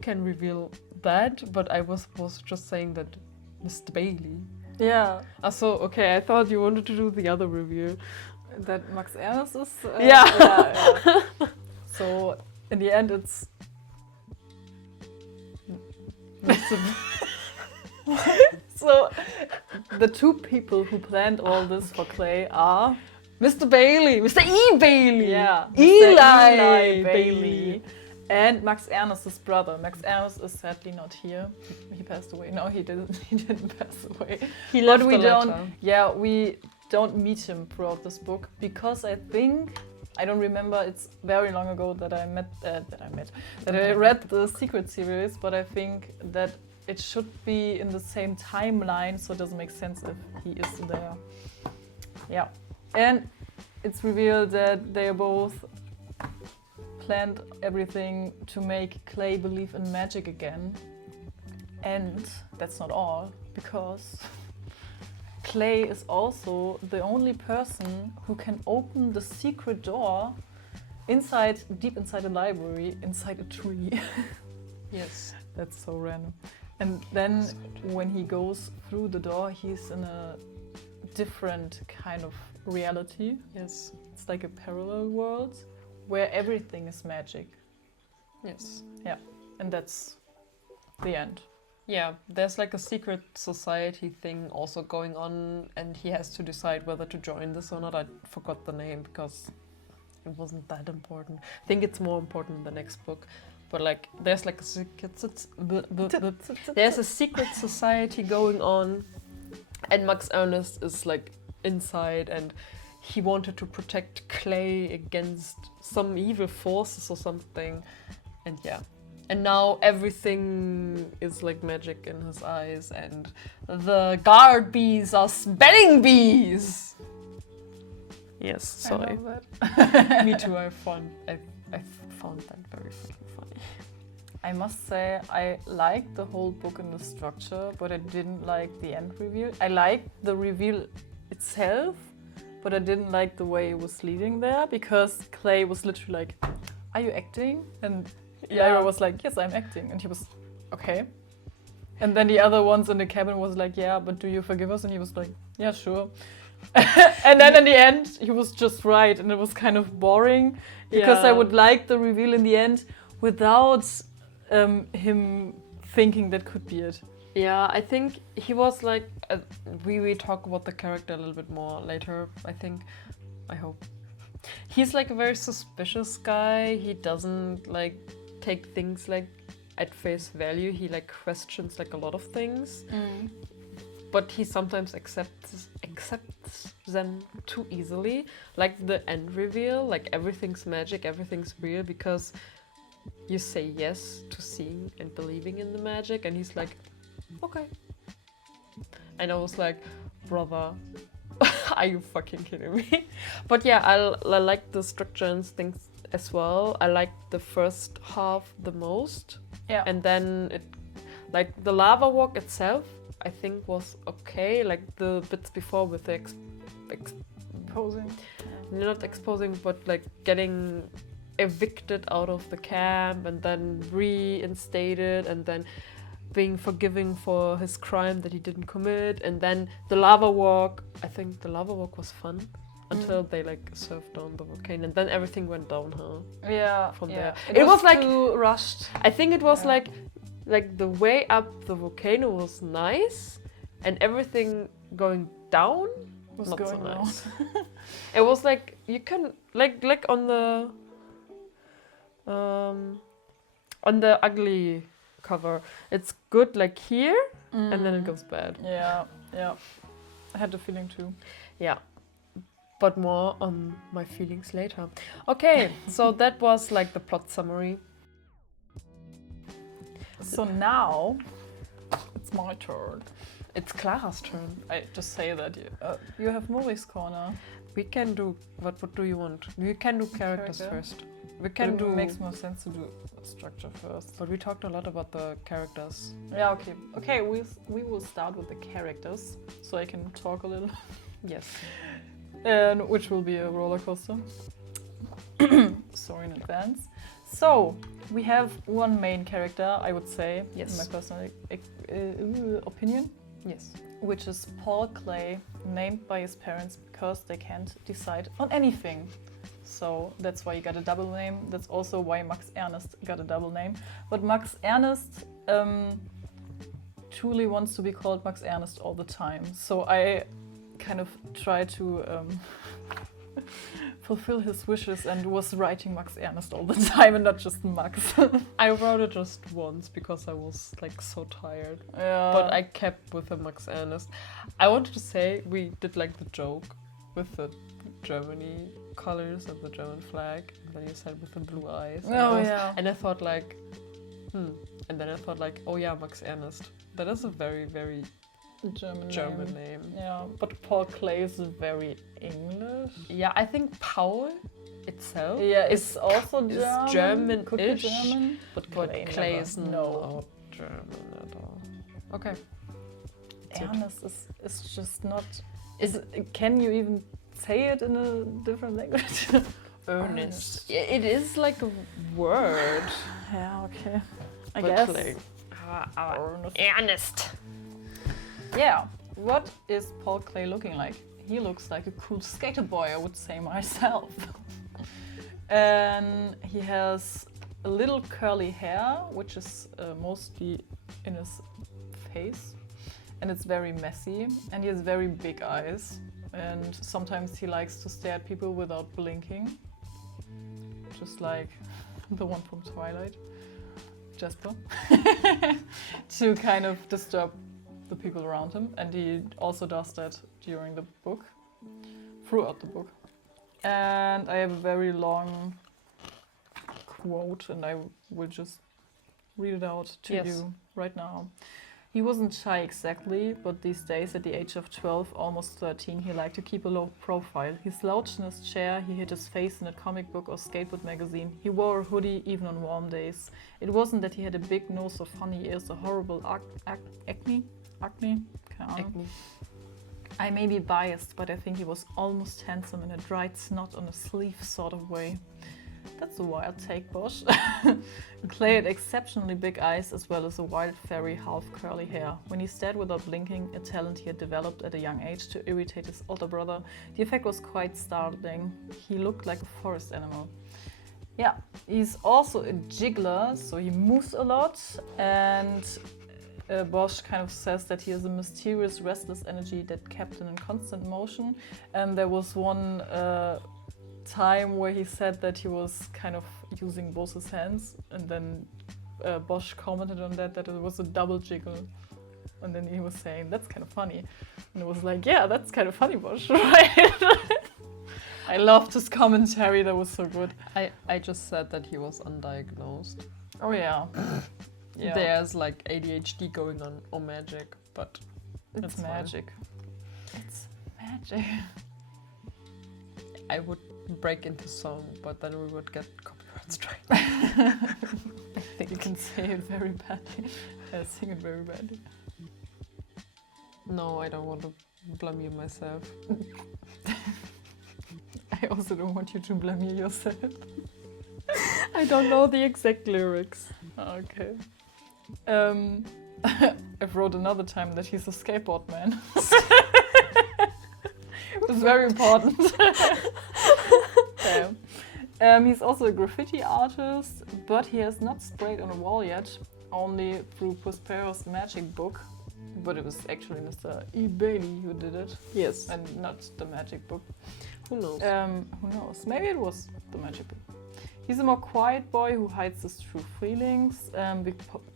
can reveal that, but I was just saying that Mr. Bailey. Yeah, So, okay, I thought you wanted to do the other review. that Max Ernst is. Yeah. So in the end, it's so the two people who planned all this for Clay are Mr. Bailey, Mr. E. Bailey. yeah, Eli, Eli Bailey. and Max Ernst's brother. Max Ernst is sadly not here. He passed away. No, he didn't. He didn't pass away. He left we a don't. letter. Yeah, we don't meet him throughout this book because I think I don't remember. It's very long ago that I read the Secret series, but I think that it should be in the same timeline, so it doesn't make sense if he is there. Yeah, and it's revealed that they both planned everything to make Clay believe in magic again. And that's not all, because Clay is also the only person who can open the secret door deep inside a library, inside a tree. Yes. That's so random. And then when he goes through the door, he's in a different kind of reality. Yes. It's like a parallel world where everything is magic. Yes. Yeah, and that's the end. Yeah, there's like a secret society thing also going on, and he has to decide whether to join this or not. I forgot the name because it wasn't that important. I think it's more important in the next book. But like, there's like there's a secret society going on, and Max Ernst is like inside, and he wanted to protect Clay against some evil forces or something, and yeah. And now everything is like magic in his eyes, and the guard bees are spelling bees. Yes, sorry. I love that. Me too. I found that very fucking funny. I must say I liked the whole book and the structure, but I didn't like the end reveal. I liked the reveal itself, but I didn't like the way it was leading there, because Clay was literally like, "Are you acting?" And Lyra was like, "Yes, I'm acting," and he was, "Okay." And then the other ones in the cabin was like, "Yeah, but do you forgive us?" And he was like, "Yeah, sure." And then in the end, he was just right, and it was kind of boring, because I would like the reveal in the end without him thinking that could be it. Yeah, I think he was like, we talk about the character a little bit more later, I think. I hope. He's like a very suspicious guy. He doesn't like take things like at face value. He like questions like a lot of things. But he sometimes accepts them too easily. Like the end reveal, like everything's magic, everything's real, because you say yes to seeing and believing in the magic, and he's like, okay. And I was like, brother, are you fucking kidding me? But yeah, I like the structure and things as well. I liked the first half the most. Yeah. And then it, like the lava walk itself, I think was okay. Like the bits before with the Posing. not exposing, but like getting evicted out of the camp and then reinstated, and then being forgiving for his crime that he didn't commit, and then the lava walk. I think the lava walk was fun until they like surfed down the volcano, and then everything went downhill. Yeah. From yeah. there. It was like too rushed. I think it was like the way up the volcano was nice, and everything going down Was not going so nice. It was like you can like on the ugly cover. It's good like here, and then it goes bad. Yeah, yeah. I had the feeling too. Yeah. But more on my feelings later. Okay, so that was like the plot summary. So now it's my turn. It's Clara's turn. I just say that you have movies corner. We can do what do you want? We can do characters Character? first. We can do. It makes more sense to do structure first. But we talked a lot about the characters. Yeah, okay. Okay, we will start with the characters, so I can talk a little. Yes. And which will be a roller coaster. Sorry in advance. So, we have one main character, I would say, Yes. in my personal opinion, Yes. which is Paul Clay, named by his parents because they can't decide on anything. So that's why he got a double name. That's also why Max Ernst got a double name. But Max Ernst truly wants to be called Max Ernst all the time. So I kind of try to fulfill his wishes and was writing Max Ernst all the time and not just Max. I wrote it just once because I was like so tired. Yeah. But I kept with the Max Ernst. I wanted to say we did like the joke with the Germany colors and the German flag. And then you said with the blue eyes. And Oh, I was- yeah. And I thought like, And then I thought like, oh yeah, Max Ernst. That is a very, very German name. Yeah, but Paul Clay is very English. Yeah, I think Paul itself Yeah, it's also is German. German-ish, Could be German. but Clay Clay never. is No. not German at all. Okay. Ernest is just not. Can you even say it in a different language? Ernest. It is like a word. Yeah, okay. I but guess. Like, Ernest. Ernest. Yeah. What is Paul Clay looking like? He looks like a cool skater boy, I would say myself. And he has a little curly hair, which is mostly in his face. And it's very messy. And he has very big eyes. And sometimes he likes to stare at people without blinking. Just like the one from Twilight, Jasper. To kind of disturb the people around him. And he also does that during the book, throughout the book. And I have a very long quote, and I will just read it out to Yes. you right now. He wasn't shy exactly, but these days at the age of 12, almost 13, he liked to keep a low profile. He slouched in his chair, he hid his face in a comic book or skateboard magazine. He wore a hoodie even on warm days. It wasn't that he had a big nose or funny ears or horrible acne? Keine Ahnung. I may be biased, but I think he was almost handsome in a dried snot on a sleeve sort of way. That's a wild take, Bosch. Clay had exceptionally big eyes as well as a wild, fairy, half-curly hair. When he stared without blinking, a talent he had developed at a young age to irritate his older brother, the effect was quite startling. He looked like a forest animal. Yeah, he's also a jiggler, so he moves a lot, and Bosch kind of says that he has a mysterious, restless energy that kept him in constant motion. And there was one time where he said that he was kind of using both his hands, and then Bosch commented on that it was a double jiggle. And then he was saying, that's kind of funny. And it was like, yeah, that's kind of funny, Bosch, right? I loved his commentary, that was so good. I just said that he was undiagnosed. Oh yeah. Yeah. There's like ADHD going on or magic, but It's That's fine. magic. It's magic. I would break into song, but then we would get copyright strike. I think You can say it very badly. Sing it very badly. No, I don't want to blame you myself. I also don't want you to blame yourself. I don't know the exact lyrics. Okay. I've wrote another time that he's a skateboard man. It was very important. Okay. He's also a graffiti artist, but he has not sprayed on a wall yet, only through Prospero's magic book. But it was actually Mr. E. Bailey who did it, Yes. and not the magic book. Who knows? Who knows? Maybe it was the magic book. He's a more quiet boy who hides his true feelings,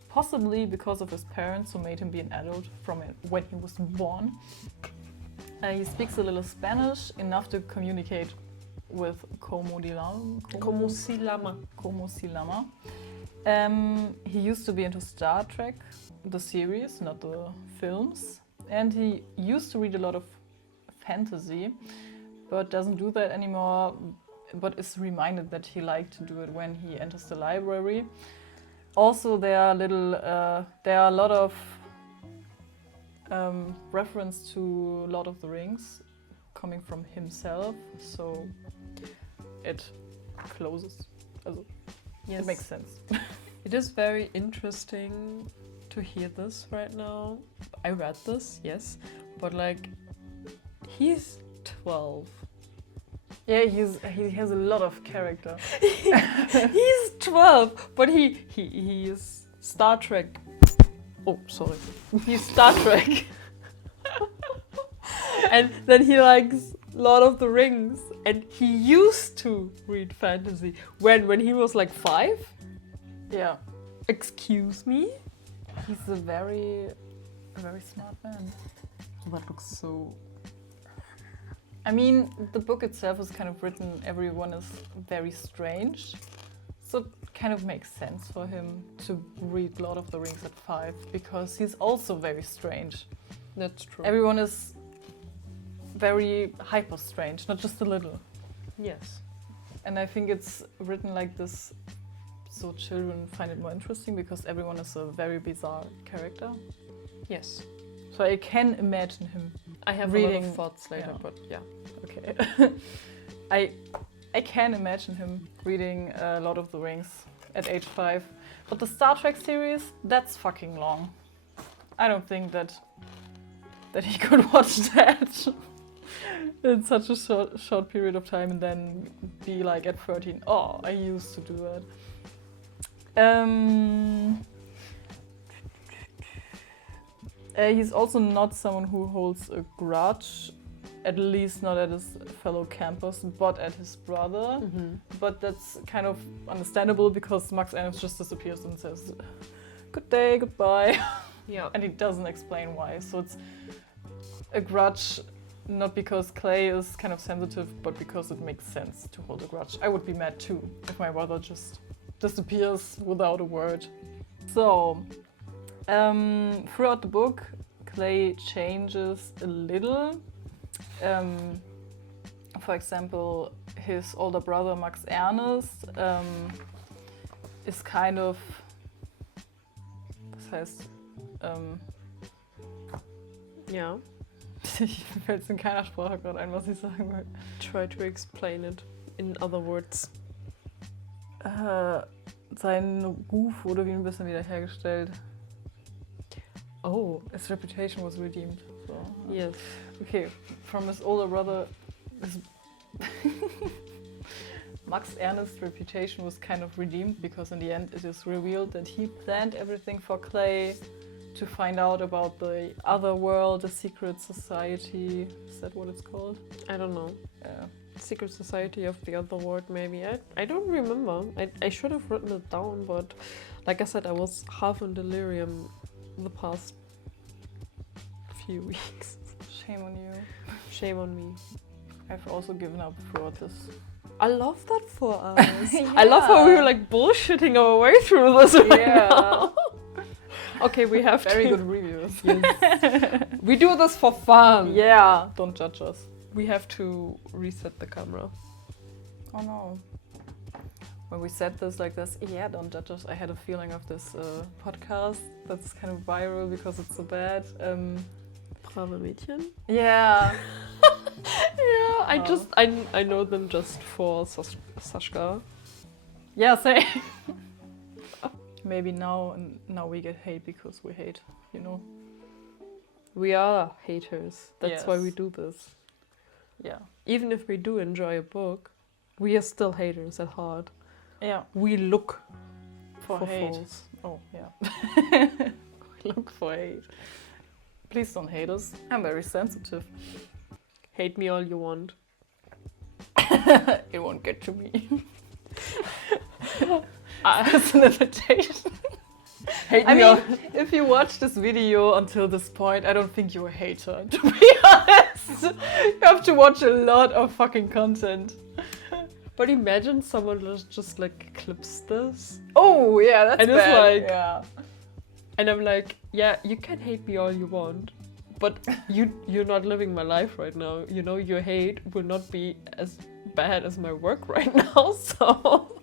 possibly because of his parents who made him be an adult from when he was born. He speaks a little Spanish, enough to communicate with Como si llama. He used to be into Star Trek, the series, not the films. And he used to read a lot of fantasy, but doesn't do that anymore but is reminded that he liked to do it when he enters the library. Also, there are a lot of reference to Lord of the Rings coming from himself, so it closes. Also, Yes. it makes sense. It is very interesting to hear this right now. I read this, yes, but like, he's 12. Yeah, he has a lot of character. He's 12, but he is Star Trek. Oh, sorry. He's Star Trek. And then he likes Lord of the Rings, and he used to read fantasy when he was like 5. Yeah, Excuse me? he's a very smart man. That looks so... I mean, the book itself is kind of written, everyone is very strange. So it kind of makes sense for him to read Lord of the Rings at 5, because he's also very strange. That's true. Everyone is very hyper strange, not just a little. Yes. And I think it's written like this so children find it more interesting, because everyone is a very bizarre character. Yes. So I can imagine him. I have reading, a lot of thoughts later, yeah. but yeah. Okay. I can imagine him reading Lord of the Rings at age 5. But the Star Trek series, that's fucking long. I don't think that he could watch that in such a short period of time and then be like at 13, oh, I used to do that. He's also not someone who holds a grudge, at least not at his fellow campers, but at his brother. Mm-hmm. But that's kind of understandable, because Max Ernst just disappears and says, good day, goodbye. Yeah. And he doesn't explain why. So it's a grudge, not because Clay is kind of sensitive, but because it makes sense to hold a grudge. I would be mad too if my brother just disappears without a word. So, throughout the book, Clay changes a little. For example, his older brother, Max Ernst, ist kind of, das heißt, Ja. mir fällt es in keiner Sprache gerade ein, was ich sagen will. Try to explain it in other words. Sein Ruf wurde wie ein bisschen wiederhergestellt. Oh. His reputation was redeemed. So. Yes. Okay, from his older brother, Max Ernst's reputation was kind of redeemed, because in the end it is revealed that he planned everything for Clay to find out about the other world, the secret society. Is that what it's called? I don't know. Yeah. Secret Society of the Other World, maybe. I don't remember. I should have written it down, but like I said, I was half in delirium the past few weeks. Shame on you. Shame on me. I've also given up throughout this. I love that for us. I love how we were like bullshitting our way through this right now. Okay, we have Very to. good reviews. Yes. We do this for fun. Yeah, don't judge us. We have to reset the camera. Oh no. When we said this like this, yeah, don't judge us, I had a feeling of this podcast that's kind of viral because it's so bad. Brave Mädchen? Yeah. Yeah, I know them just for Sashka. Yeah, same. Maybe now we get hate because we hate, you know. We are haters. That's why Yes. we do this. Yeah. Even if we do enjoy a book, we are still haters at heart. Yeah. We look For hate. fools. Oh, yeah. We look for hate. Please don't hate us. I'm very sensitive. Hate me all you want. It won't get to me. That's an invitation. Hate I me all. mean, if you watch this video until this point, I don't think you're a hater, to be honest. You have to watch a lot of fucking content. But imagine someone just like clips this. Oh, yeah, that's And it's bad. like- yeah. And I'm like, yeah, you can hate me all you want, but you're not living my life right now. You know, your hate will not be as bad as my work right now. So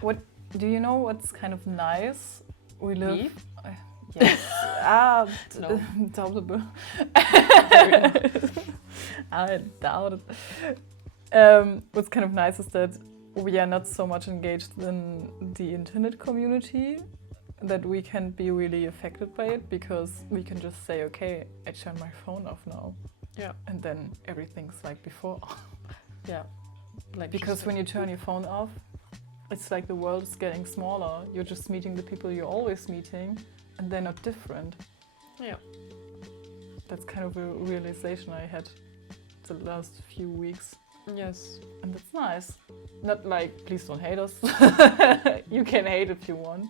What do you know? What's kind of nice? We live. Me? Yes. No. Doubtable. I doubt it. What's kind of nice is that we are not so much engaged in the internet community, that we can be really affected by it, because we can just say, okay, I turn my phone off now, yeah, and then everything's like before. yeah. Like Because just when you turn your phone off, it's like the world is getting smaller. You're just meeting the people you're always meeting, and they're not different. yeah, That's kind of a realization I had the last few weeks. yes, And that's nice. Not like, please don't hate us. You can hate if you want,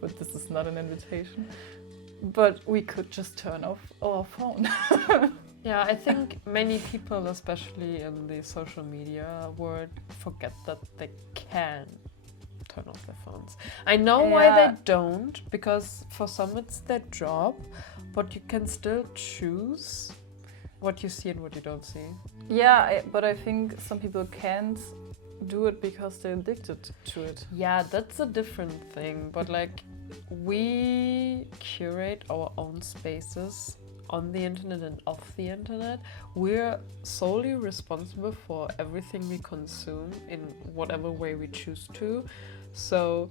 but this is not an invitation. But we could just turn off our phone. yeah. I think many people, especially in the social media world, forget that they can turn off their phones. I know why Yeah. they don't, because for some it's their job, but you can still choose what you see and what you don't see. Yeah, but I think some people can't do it because they're addicted to it. Yeah, that's a different thing, but like we curate our own spaces on the internet and off the internet. We're solely responsible for everything we consume in whatever way we choose to. So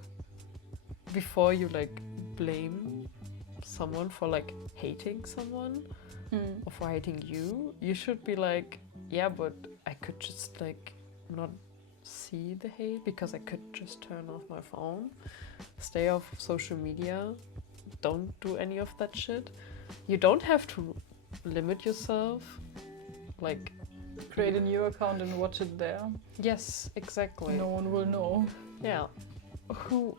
before you like blame someone for like hating someone or for hating you, you should be like, yeah, but I could just like not see the hate because I could just turn off my phone, stay off social media, don't do any of that shit. You don't have to limit yourself, like Create a new account and watch it there. yes, exactly. No one will know. Yeah, who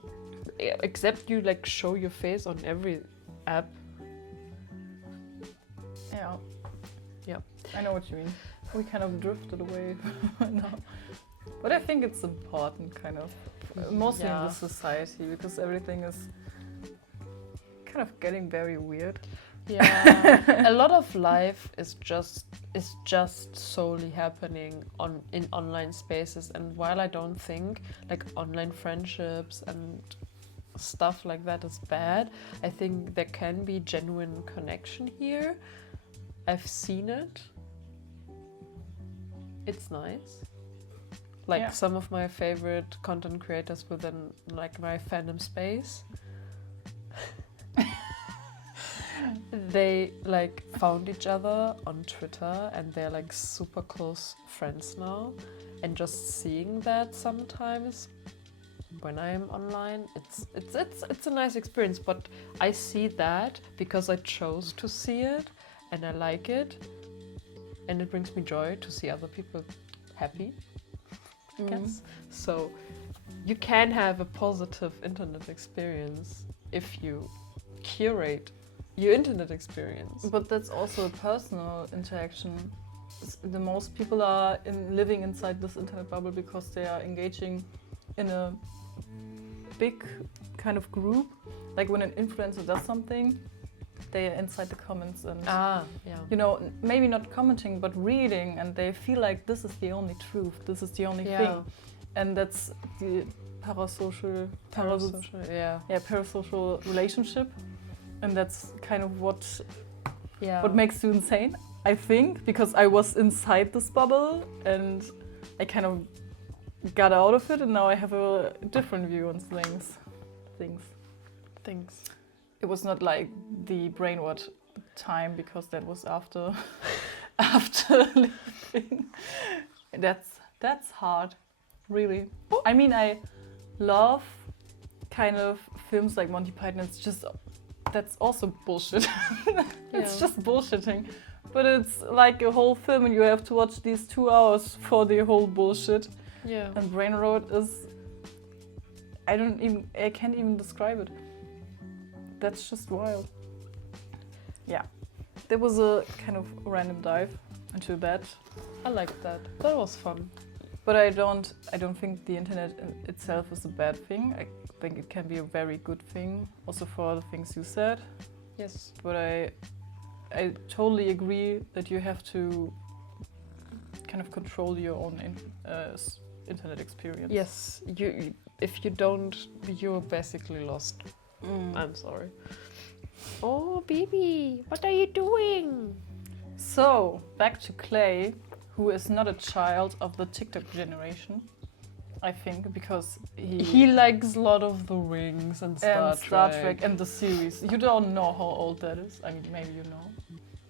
except you like show your face on every app. Yeah. Yeah. I know what you mean. We kind of drifted away now. But I think it's important, kind of, mostly in Yeah. this society, because everything is kind of getting very weird. Yeah, a lot of life is just solely happening in online spaces. And while I don't think like online friendships and stuff like that is bad, I think there can be genuine connection here. I've seen it. It's nice. Like Yeah. some of my favorite content creators within like my fandom space. They like found each other on Twitter and they're like super close friends now. And just seeing that sometimes when I'm online, it's a nice experience. But I see that because I chose to see it and I like it, and it brings me joy to see other people happy, I guess. So you can have a positive internet experience if you curate your internet experience. But that's also a personal interaction. The most people are living inside this internet bubble because they are engaging in a big kind of group. Like when an influencer does something, they are inside the comments and Yeah. you know, maybe not commenting but reading, and they feel like this is the only truth, this is the only thing. And that's the parasocial relationship. And that's kind of what makes you insane, I think, because I was inside this bubble and I kind of got out of it, and now I have a different view on things. It was not like the brainwash time, because that was after leaving. That's hard, really. I mean, I love kind of films like Monty Python. It's just, that's also bullshit. It's just bullshitting. But it's like a whole film and you have to watch these 2 hours for the whole bullshit. Yeah. And Brain Rot is, I can't even describe it. That's just wild. Yeah. There was a kind of random dive into that. I like that. That was fun. But I don't think the internet itself is a bad thing. I think it can be a very good thing, also for the things you said. Yes. But I totally agree that you have to kind of control your own internet experience. Yes, if you don't, you're basically lost. I'm sorry. Oh, baby, what are you doing? So, back to Clay, who is not a child of the TikTok generation, I think, because He likes Lord of the Rings and Star Trek. and the series. You don't know how old that is. I mean, maybe you know.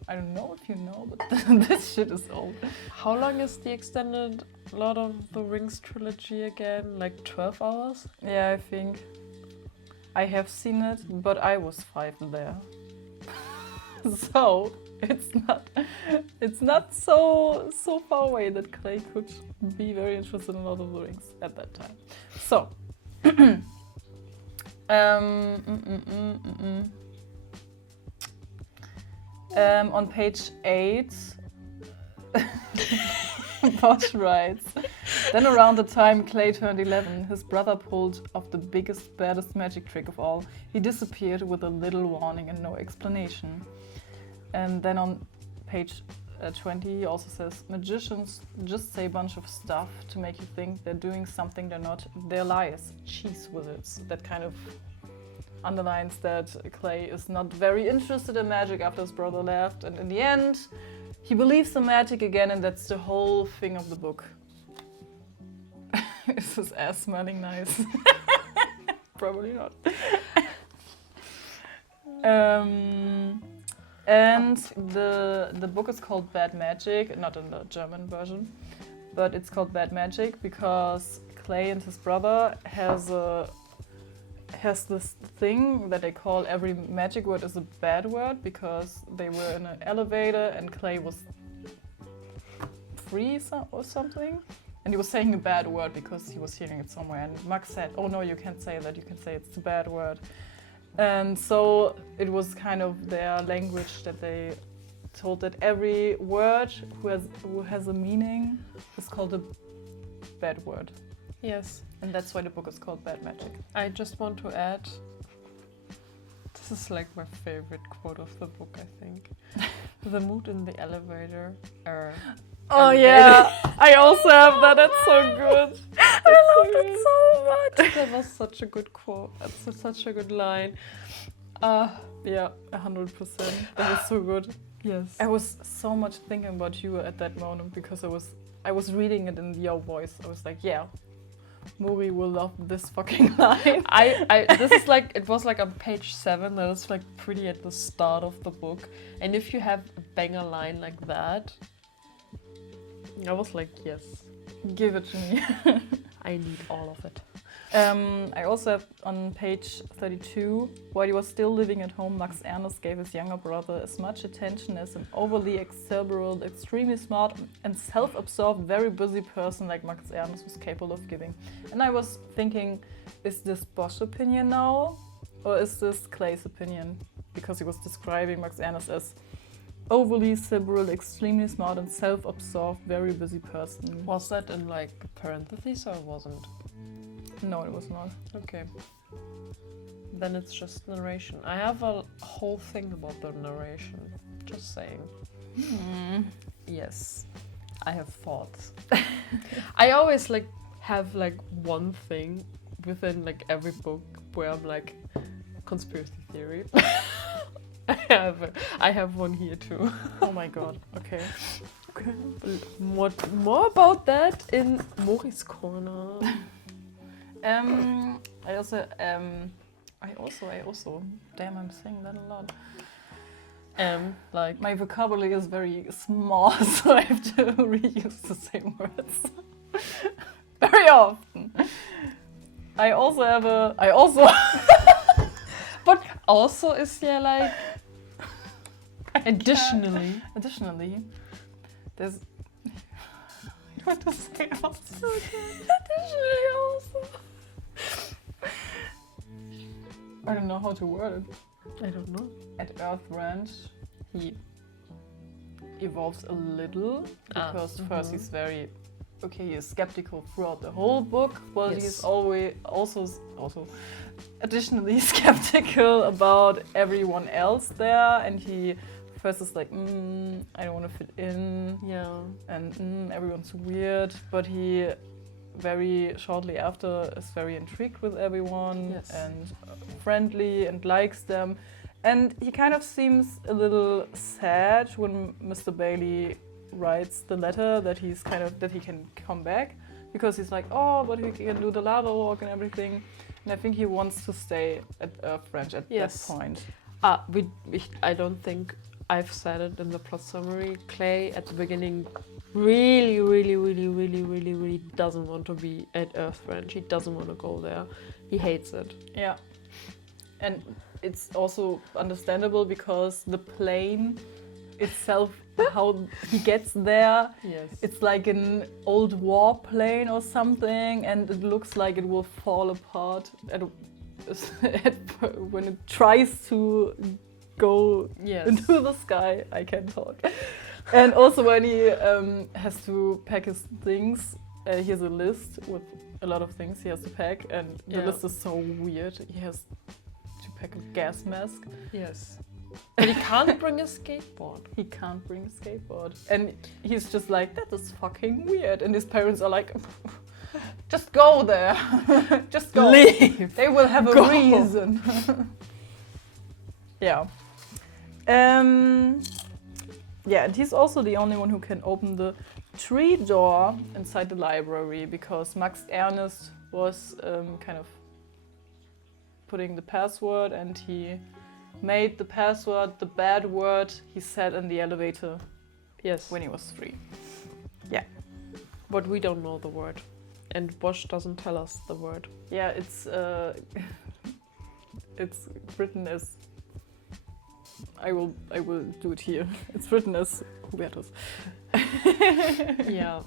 I don't know if you know, but this shit is old. How long is the extended Lord of the Rings trilogy again? Like 12 hours? Yeah, I think. I have seen it, but I was 5 there. So it's not so far away that Clay could be very interested in Lord of the Rings at that time. So on page 8 Bosch writes, then around the time Clay turned 11, his brother pulled off the biggest, baddest magic trick of all. He disappeared with a little warning and no explanation. And then on page 20 he also says, magicians just say a bunch of stuff to make you think they're doing something they're not. They're liars, cheese wizards. That kind of underlines that Clay is not very interested in magic after his brother left, and in the end he believes in magic again, and that's the whole thing of the book. Is his ass smelling nice? Probably not. And the book is called Bad Magic, not in the German version, but it's called Bad Magic because Clay and his brother has this thing that they call every magic word is a bad word, because they were in an elevator and Clay was 3 or something, and he was saying a bad word because he was hearing it somewhere, and Max said, oh no, you can't say that, you can say it's a bad word. And so it was kind of their language that they told that every word who has a meaning is called a bad word. Yes. And that's why the book is called Bad Magic. I just want to add, this is like my favorite quote of the book, I think. The mood in the elevator. Oh yeah, I also have that. That's so good. I loved it so much. That was such a good quote. That's such a good line. Yeah, 100%. That was so good. Yes. I was so much thinking about you at that moment because I was reading it in your voice. I was like, yeah, Muri will love this fucking line. This is like, it was like on page 7. That is like pretty at the start of the book. And if you have a banger line like that, I was like, yes. Give it to me. I need all of it. I also have on page 32, while he was still living at home, Max Ernest gave his younger brother as much attention as an overly exuberant, extremely smart and self-absorbed, very busy person like Max Ernest was capable of giving. And I was thinking, is this Bosch's opinion now? Or is this Clay's opinion? Because he was describing Max Ernest as overly liberal, extremely smart and self-absorbed, very busy person. Was that in like parentheses or wasn't? No, it was not. Okay. Then it's just narration. I have a whole thing about the narration. Just saying. Yes. I have thoughts. I always like have like one thing within like every book where I'm like, conspiracy theory. I have one here too. Oh my god. Okay. More about that in Mori's Corner. I also, damn, I'm saying that a lot. Like my vocabulary is very small, so I have to reuse the same words very often. I also have but also is yeah like additionally, there's what to say also. Additionally also. I don't know how to word it. I don't know. At Earth Ranch, he evolves a little because first he's very he is skeptical throughout the whole book, but he's always also additionally skeptical about everyone else there, and he first it's like, I don't want to fit in, Yeah. and everyone's weird, but he very shortly after is very intrigued with everyone Yes. and friendly and likes them. And he kind of seems a little sad when Mr. Bailey writes the letter that he can come back, because he's like, oh, but he can do the lava walk and everything. And I think he wants to stay at Earth Branch at Yes. that point. I don't think I've said it in the plot summary. Clay at the beginning really doesn't want to be at Earth Branch. He doesn't want to go there. He hates it. Yeah. And it's also understandable because the plane itself, how he gets there, Yes. it's like an old warplane or something, and it looks like it will fall apart when it tries to go Yes. into the sky. I can't talk. And also when he has to pack his things, he has a list with a lot of things he has to pack, and the Yeah. list is so weird. He has to pack a gas mask. Yes. But he can't bring a skateboard. He can't bring a skateboard. And he's just like, that is fucking weird. And his parents are like, just go there. Just go. Leave. They will have a Go. reason. Yeah. Yeah, and he's also the only one who can open the tree door inside the library, because Max Ernest was kind of putting the password, and he made the password the bad word he said in the elevator Yes. when he was 3. But we don't know the word. And Bosch doesn't tell us the word. Yeah, it's written as, I will do it here. It's written as Hubertus. Yeah.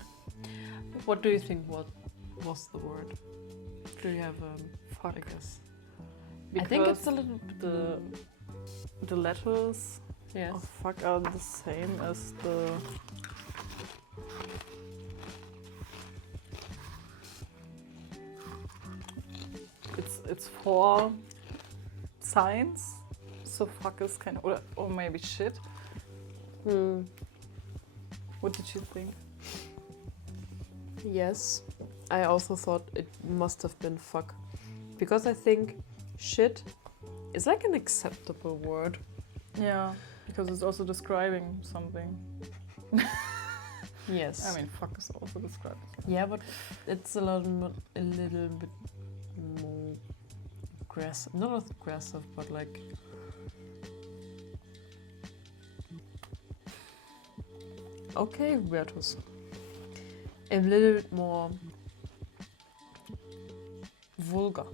What do you think was the word? Do you have Fuck. I guess. I Because think it's a little the letters yes. of fuck are the same as the. It's 4 signs, so fuck is kind of, or maybe shit. What did you think? Yes. I also thought it must have been fuck. Because I think shit is like an acceptable word. Yeah, because it's also describing something. Yes. I mean, fuck is also describing. Yeah, but it's a little bit more aggressive. Not aggressive, but like. Okay, Hubertus. A little bit more vulgar.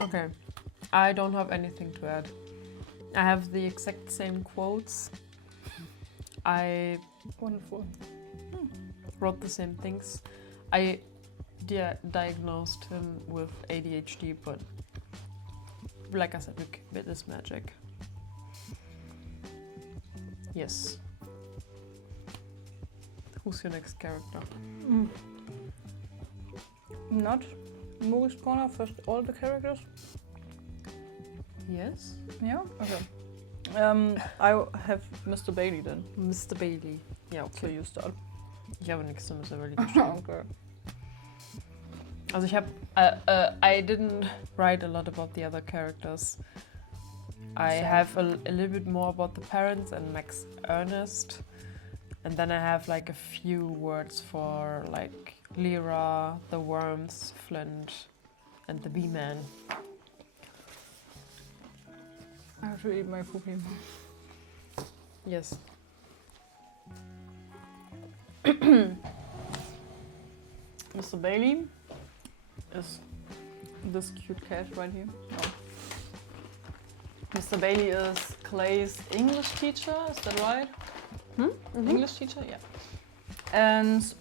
Okay, I don't have anything to add. I have the exact same quotes. I Wonderful. wrote the same things. I diagnosed him with ADHD, but like I said, it is magic. Yes. Who's your next character? Not Maurice Corner, first all the characters. Yes. Yeah? Okay. I have Mr. Bailey then. Mr. Bailey. Ja, So okay. you start. Ich habe nichts zu Mr. Bailey geschrieben. Okay. Also ich habe, I didn't write a lot about the other characters. I Same. have a little bit more about the parents and Max Ernest. And then I have like a few words for like Lyra, the Worms, Flint, and the Bee-Man. I have to eat my cookie. Yes. Mr. Bailey is this cute cat right here. No. Mr. Bailey is Clay's English teacher, is that right? English teacher, yeah. And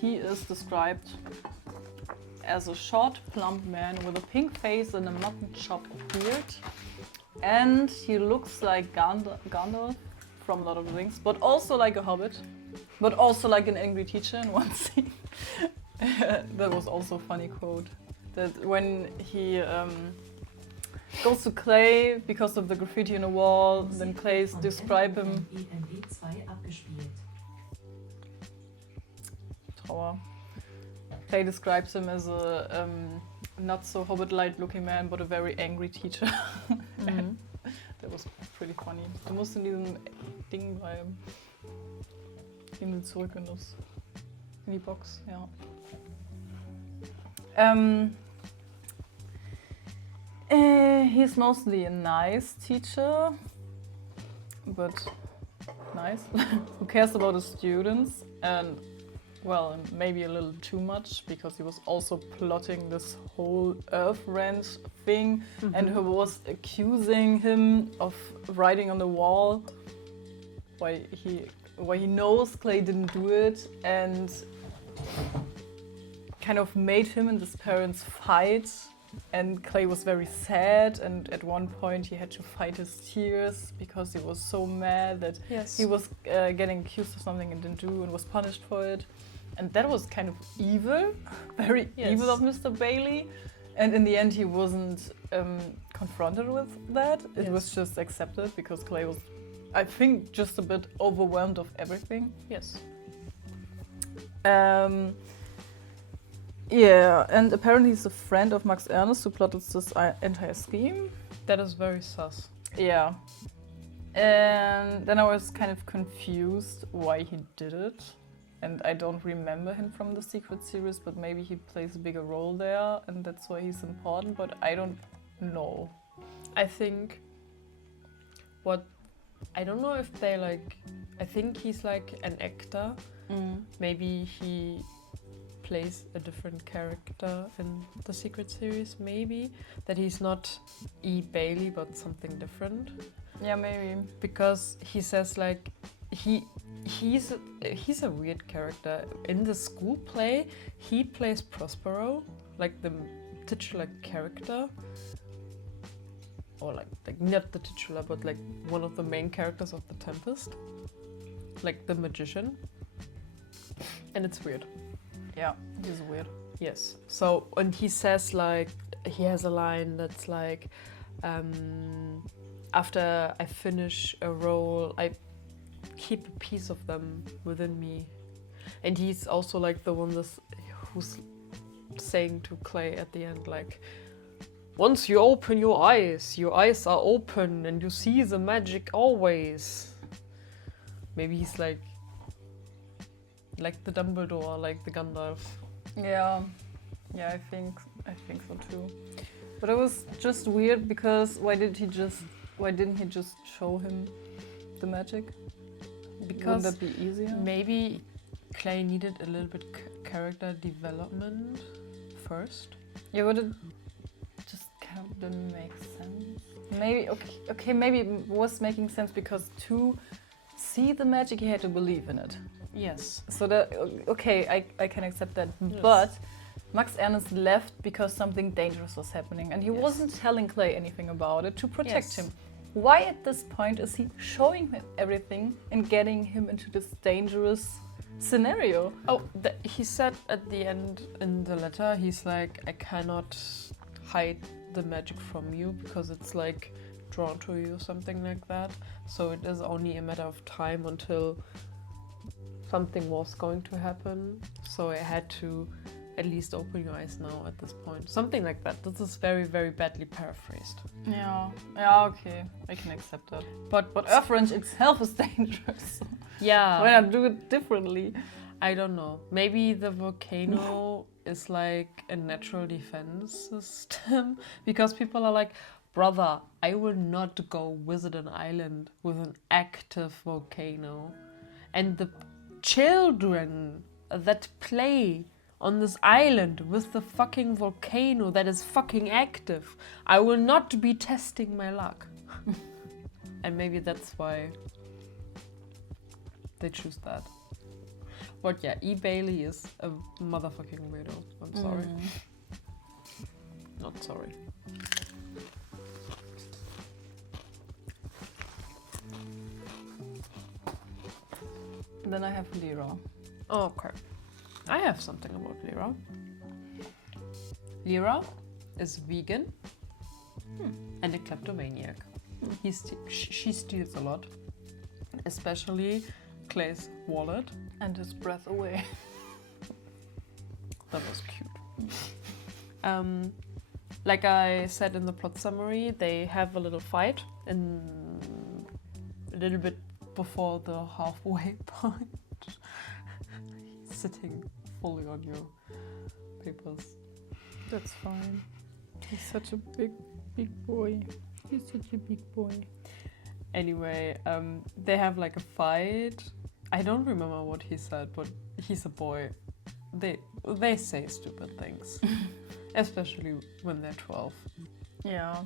he is described as a short, plump man with a pink face and a mutton chop beard. And he looks like Gandalf from Lord of the Rings, but also like a hobbit, but also like an angry teacher in one scene. That was also a funny quote. That when he goes to Clay because of the graffiti on the wall. Then Clay describe him. EMB 2 abgespielt. Trauer. Clay describes him as a not so hobbit-like looking man, but a very angry teacher. Mhm. That was pretty funny. Du musst in diesem Ding bleiben. Gehen wir zurück in die Box, ja. He's mostly a nice teacher, but nice. Who cares about his students? And well, maybe a little too much, because he was also plotting this whole Earth Wrench thing, and who was accusing him of writing on the wall why he knows Clay didn't do it, and kind of made him and his parents fight. And Clay was very sad, and at one point he had to fight his tears because he was so mad that Yes. he was getting accused of something and didn't do, and was punished for it. And that was kind of evil, very Yes. evil of Mr. Bailey. And in the end he wasn't confronted with that. It was just accepted because Clay was, I think, just a bit overwhelmed of everything. Yes. Yeah, and apparently he's a friend of Max Ernst who plotted this entire scheme. That is very sus. Yeah. And then I was kind of confused why he did it. And I don't remember him from the Secret series, but maybe he plays a bigger role there and that's why he's important, but I don't know. I think I don't know if they like, I think he's like an actor. Maybe he plays a different character in the Secret series, maybe. That he's not E. Bailey, but something different. Yeah, maybe. Because he says like, he's a weird character. In the school play, he plays Prospero, like the titular character. Or like not the titular, but like one of the main characters of The Tempest. Like the magician. And it's weird. Yeah, he's weird. Yes. So, and he says like, he has a line that's like, after I finish a role, I keep a piece of them within me. And he's also like the one who's saying to Clay at the end, like, once you open your eyes are open and you see the magic always. Maybe he's like the Dumbledore, like the Gandalf. Yeah, I think so too. But it was just weird because why didn't he just show him the magic? Because wouldn't that be easier? Maybe Clay needed a little bit character development first. Yeah, but it just kind of didn't make sense. Maybe okay, maybe it was making sense because to see the magic he had to believe in it. Yes. So that okay, I can accept that. Yes. But Max Ernst left because something dangerous was happening, and he Yes. wasn't telling Clay anything about it to protect Yes. him. Why at this point is he showing him everything and getting him into this dangerous scenario? Oh, he said at the end in the letter, he's like, I cannot hide the magic from you because it's like drawn to you or something like that. So it is only a matter of time until something was going to happen. So I had to at least open your eyes now at this point. Something like that. This is very, very badly paraphrased. Yeah, okay, I can accept that. But Earth Wrench itself is dangerous. yeah. Why not do it differently? I don't know. Maybe the volcano is like a natural defense system because people are like, brother, I will not go visit an island with an active volcano. And the children that play on this island with the fucking volcano that is fucking active, I will not be testing my luck. And maybe that's why they choose that. But yeah, E. Bailey is a motherfucking weirdo. I'm sorry. Not sorry. Then I have Lyra. Oh, okay. I have something about Lyra. Lyra is vegan. and a kleptomaniac. She steals a lot, especially Clay's wallet. And his breath away. That was cute. Like I said in the plot summary, they have a little fight in a little bit before the halfway point. Sitting fully on your papers. That's fine. He's such a big boy. He's such a big boy. Anyway, they have like a fight. I don't remember what he said, but he's a boy. They say stupid things, especially when they're 12. Yeah.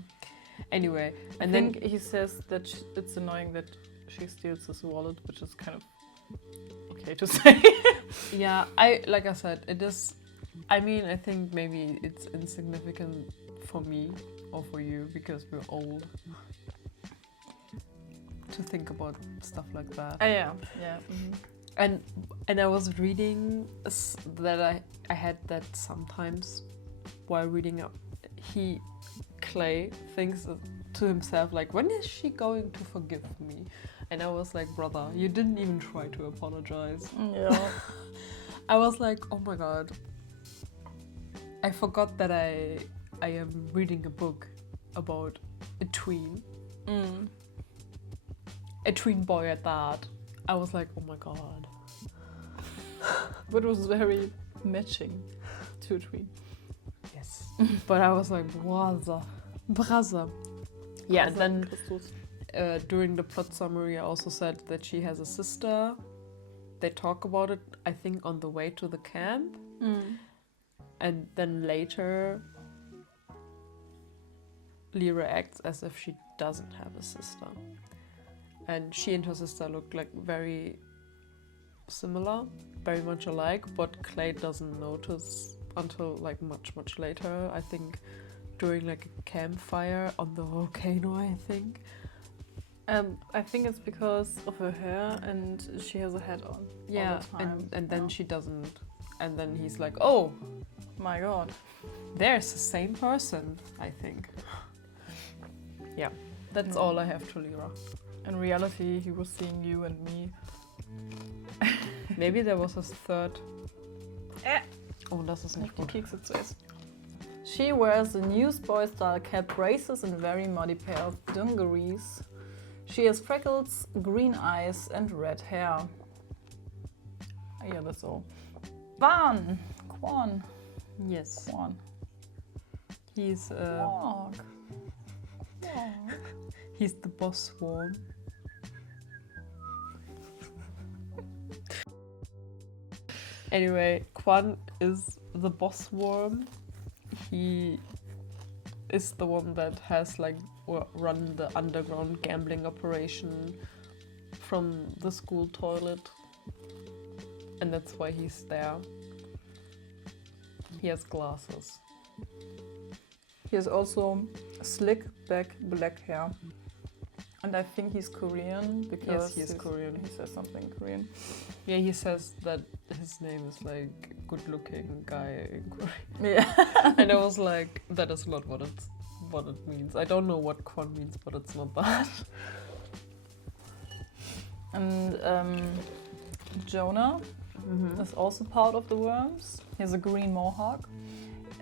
Anyway, I and think he says that it's annoying that she steals his wallet, which is kind of okay to say. yeah, like I said, it is. I mean, I think maybe it's insignificant for me or for you because we're old to think about stuff like that. Yeah. Mm-hmm. And I was reading that I had that sometimes while reading up. Clay thinks to himself like, when is she going to forgive me? And I was like, brother, you didn't even try to apologize. Yeah. I was like, oh my god. I forgot that I am reading a book about a tween. A tween boy at that. I was like, oh my god. But it was very matching to a tween. Yes. But I was like, brother. Yeah, and then during the plot summary I also said that she has a sister. They talk about it, I think, on the way to the camp. And then later Lyra acts as if she doesn't have a sister. And she and her sister look like very similar, very much alike, but Clay doesn't notice until like much later. I think during like a campfire on the volcano, I think. I think it's because of her hair and she has a hat on. Yeah, all the time. and then she doesn't. And then he's like, oh, my god. there's the same person, I think. Yeah, that's all I have to Lyra. In reality, he was seeing you and me. Maybe there was a third. Oh, das ist nicht Die gut. Kekse zuerst. She wears a newsboy-style cap, braces, and very muddy pair of dungarees. She has freckles, green eyes, and red hair. Yeah, that's all. Quan. Yes. Quan. He's Walk. he's the boss swarm. Anyway, Quan is the boss worm. He is the one that has like run the underground gambling operation from the school toilet, and that's why he's there. He has glasses. He has also slick back black hair. And I think he's Korean because Yes, he is Korean. He says something Korean. Yeah, he says that his name is like good-looking guy in Korean. Yeah. And I was like, that is not what it means. I don't know what Quan means, but it's not that. And Jonah is also part of the worms. He has a green mohawk.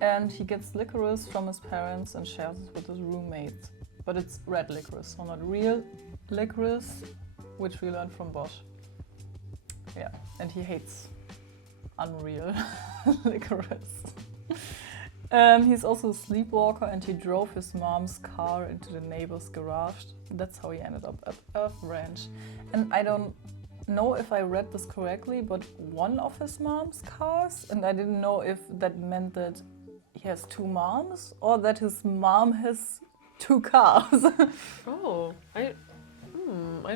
And he gets licorice from his parents and shares it with his roommates. But it's red licorice, so not real licorice, which we learned from Bosch. Yeah, and he hates unreal licorice. He's also a sleepwalker, and he drove his mom's car into the neighbor's garage. That's how he ended up at Earth Ranch. And I don't know if I read this correctly, but one of his mom's cars, and I didn't know if that meant that he has two moms or that his mom has two cars. Oh, I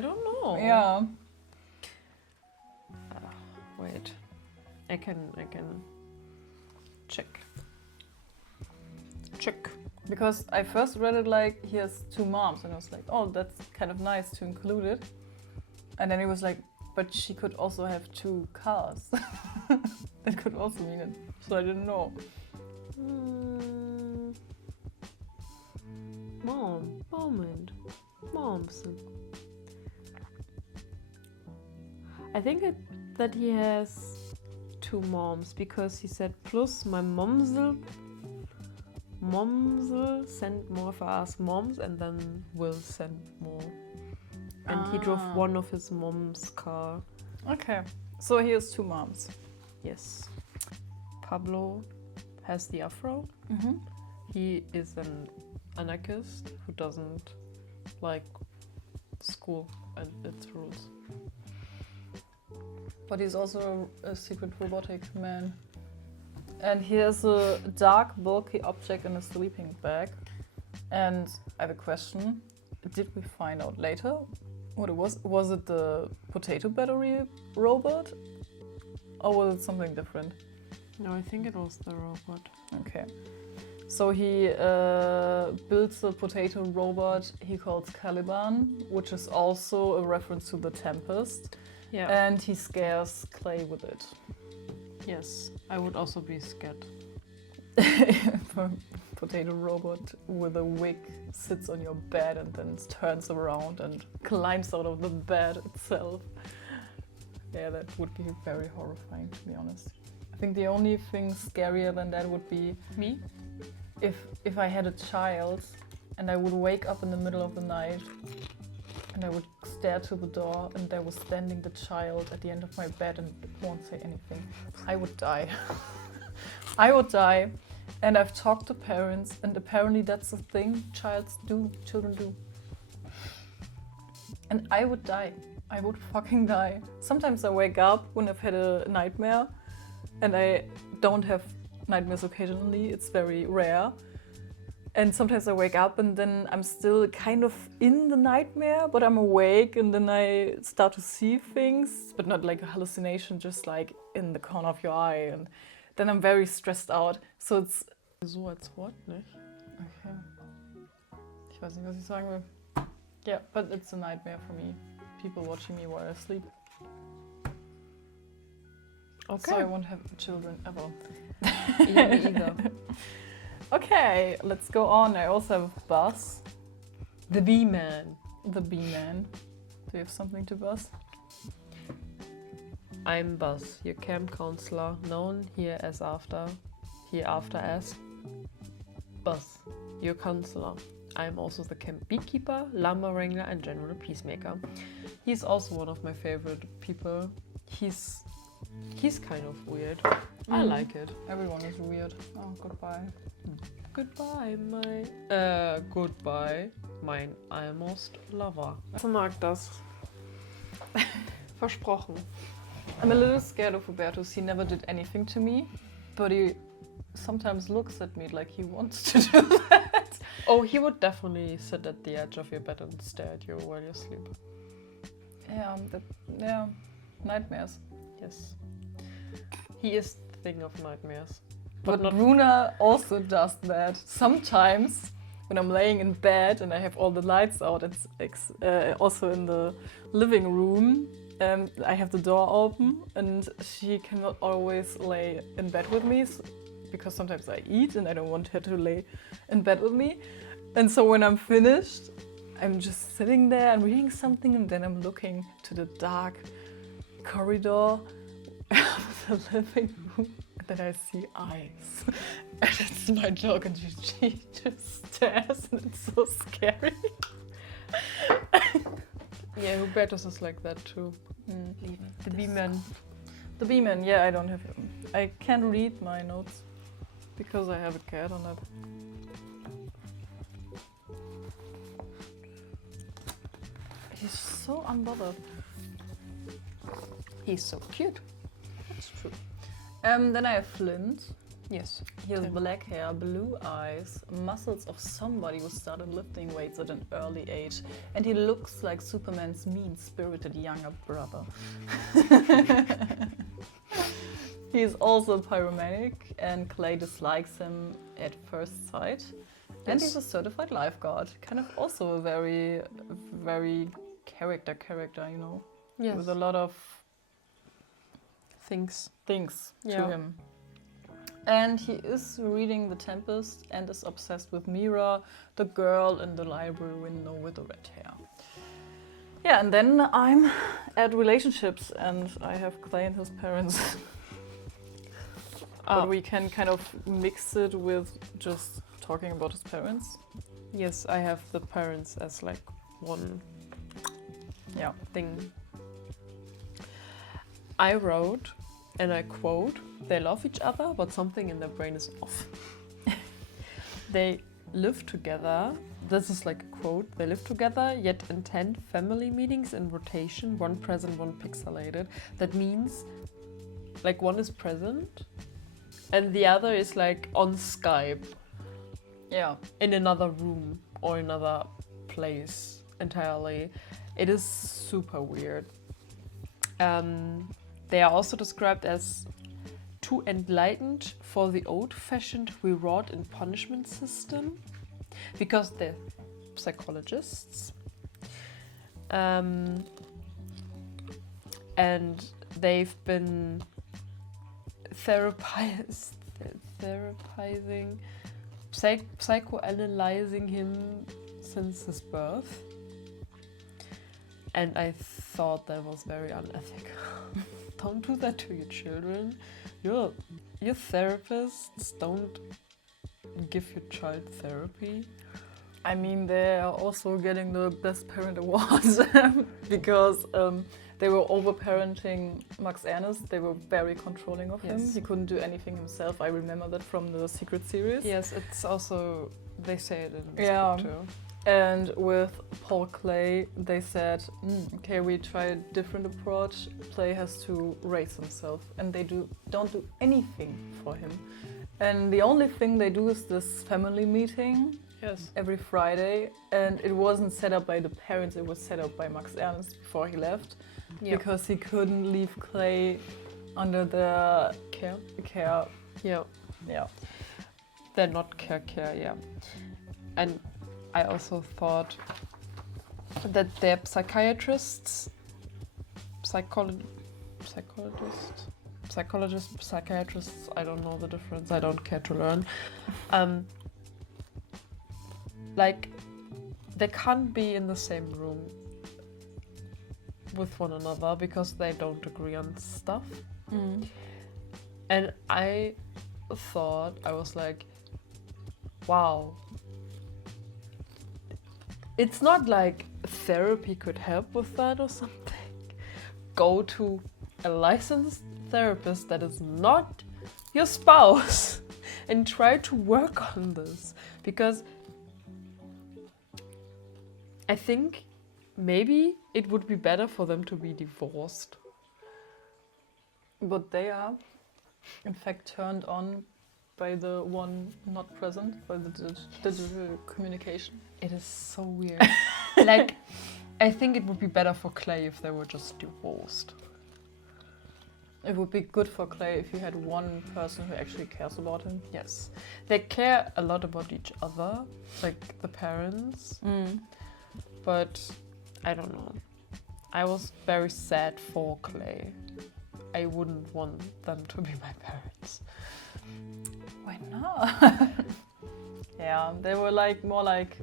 don't know. Yeah. Wait, I can check. Because I first read it like he has two moms, and I was like, oh, that's kind of nice to include it. And then he was like, but she could also have two cars. That could also mean it. So I didn't know. Moms. I think that he has 2 moms because he said plus my moms'll send more if I ask moms and then will send more. And he drove one of his mom's car. Okay, so he has 2 moms. Yes. Pablo has the afro. Mm-hmm. He is an anarchist who doesn't like school and its rules. But he's also a secret robotic man. And he has a dark, bulky object in a sleeping bag. And I have a question. Did we find out later what it was? Was it the potato battery robot? Or was it something different? No, I think it was the robot. Okay. So he builds a potato robot he calls Caliban, which is also a reference to the Tempest. Yeah. And he scares Clay with it. Yes, I would also be scared. A potato robot with a wig sits on your bed and then turns around and climbs out of the bed itself. Yeah, that would be very horrifying, to be honest. I think the only thing scarier than that would be Me? if I had a child and I would wake up in the middle of the night and I would stare to the door and there was standing the child at the end of my bed and won't say anything. I would die. I would die. And I've talked to parents and apparently that's a thing children do. And I would die. I would fucking die. Sometimes I wake up when I've had a nightmare and I don't have nightmares occasionally, it's very rare. And sometimes I wake up and then I'm still kind of in the nightmare, but I'm awake and then I start to see things, but not like a hallucination, just like in the corner of your eye. And then I'm very stressed out. So it's... So als Wort, nicht? Okay. Ich weiß nicht, was ich sagen will. Yeah, but it's a nightmare for me. People watching me while I sleep. Okay. So I won't have children ever. Yeah, me either. Okay, let's go on. I also have Buzz, The B-Man. the bee-man. Do you have something to Buzz? I'm Buzz, your camp counselor, known hereafter as Buzz, your counselor. I'm also the camp beekeeper, llama wrangler and general peacemaker. He's also one of my favorite people. He's kind of weird. I like it. Everyone is weird. Oh, goodbye. Goodbye, mein almost lover. Ich mag das. Versprochen. I'm a little scared of Hubertus. He never did anything to me, but he sometimes looks at me like he wants to do that. Oh, he would definitely sit at the edge of your bed and stare at you while you sleep. Yeah, nightmares. Yes. He is the thing of nightmares. But not Bruna also does that. Sometimes when I'm laying in bed and I have all the lights out, it's also in the living room, I have the door open and she cannot always lay in bed with me because sometimes I eat and I don't want her to lay in bed with me. And so when I'm finished, I'm just sitting there and reading something and then I'm looking to the dark corridor of the living room. And then I see eyes. And it's my dog and she just stares and it's so scary. Yeah, Hubertus is like that too. The B-Man. The B-Man, yeah, I don't have him. I can't read my notes because I have a cat on it. He's so unbothered. He's so cute. That's true. Then I have Flint. Yes. He has black hair, blue eyes, muscles of somebody who started lifting weights at an early age. And he looks like Superman's mean-spirited younger brother. He is also pyromanic and Clay dislikes him at first sight. And he's a certified lifeguard. Kind of also a very, very character, you know? Yes. With a lot of things. things to Yeah. him. And he is reading The Tempest and is obsessed with Mira, the girl in the library window with the red hair. Yeah, and then I'm at relationships and I have Clay and his parents. But we can kind of mix it with just talking about his parents. Yes, I have the parents as like one thing. I wrote, and I quote, "They love each other, but something in their brain is off." They live together. This is like a quote. They live together, yet attend family meetings in rotation, one present, one pixelated. That means like one is present and the other is like on Skype. Yeah. In another room or another place entirely. It is super weird. They are also described as too enlightened for the old-fashioned reward and punishment system because they're psychologists. And they've been psychoanalyzing him since his birth. And I thought that was very unethical. Don't do that to your children. Your therapists don't give your child therapy. I mean, they are also getting the Best Parent Awards because they were over-parenting Max Ernst. They were very controlling of him. He couldn't do anything himself. I remember that from the Secret series. Yes, it's also, they say it in the yeah. script too. And with Paul Clay, they said, okay, we try a different approach. Clay has to raise himself, and they don't do anything for him. And the only thing they do is this family meeting every Friday, and it wasn't set up by the parents, it was set up by Max Ernst before he left, because he couldn't leave Clay under the care. Yeah. They're not care, yeah. And I also thought that they're psychiatrists, psychiatrists, I don't know the difference, I don't care to learn. Like, they can't be in the same room with one another because they don't agree on stuff. And I thought, I was like, wow. It's not like therapy could help with that or something. Go to a licensed therapist that is not your spouse and try to work on this. Because I think maybe it would be better for them to be divorced. But they are, in fact, turned on by the one not present, by the digital communication. It is so weird. Like, I think it would be better for Clay if they were just divorced. It would be good for Clay if you had one person who actually cares about him. Yes. They care a lot about each other, like the parents. But I don't know. I was very sad for Clay. I wouldn't want them to be my parents. Why not? Yeah, they were like more like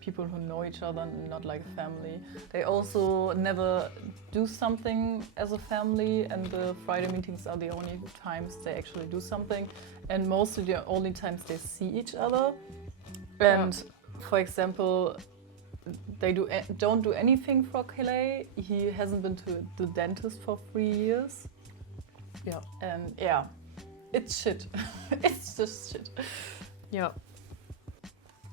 people who know each other and not like family. They also never do something as a family, and the Friday meetings are the only times they actually do something, and mostly the only times they see each other. And for example, they don't do anything for Clay. He hasn't been to the dentist for 3 years. Yeah. And yeah, it's shit. It's just shit. Yeah.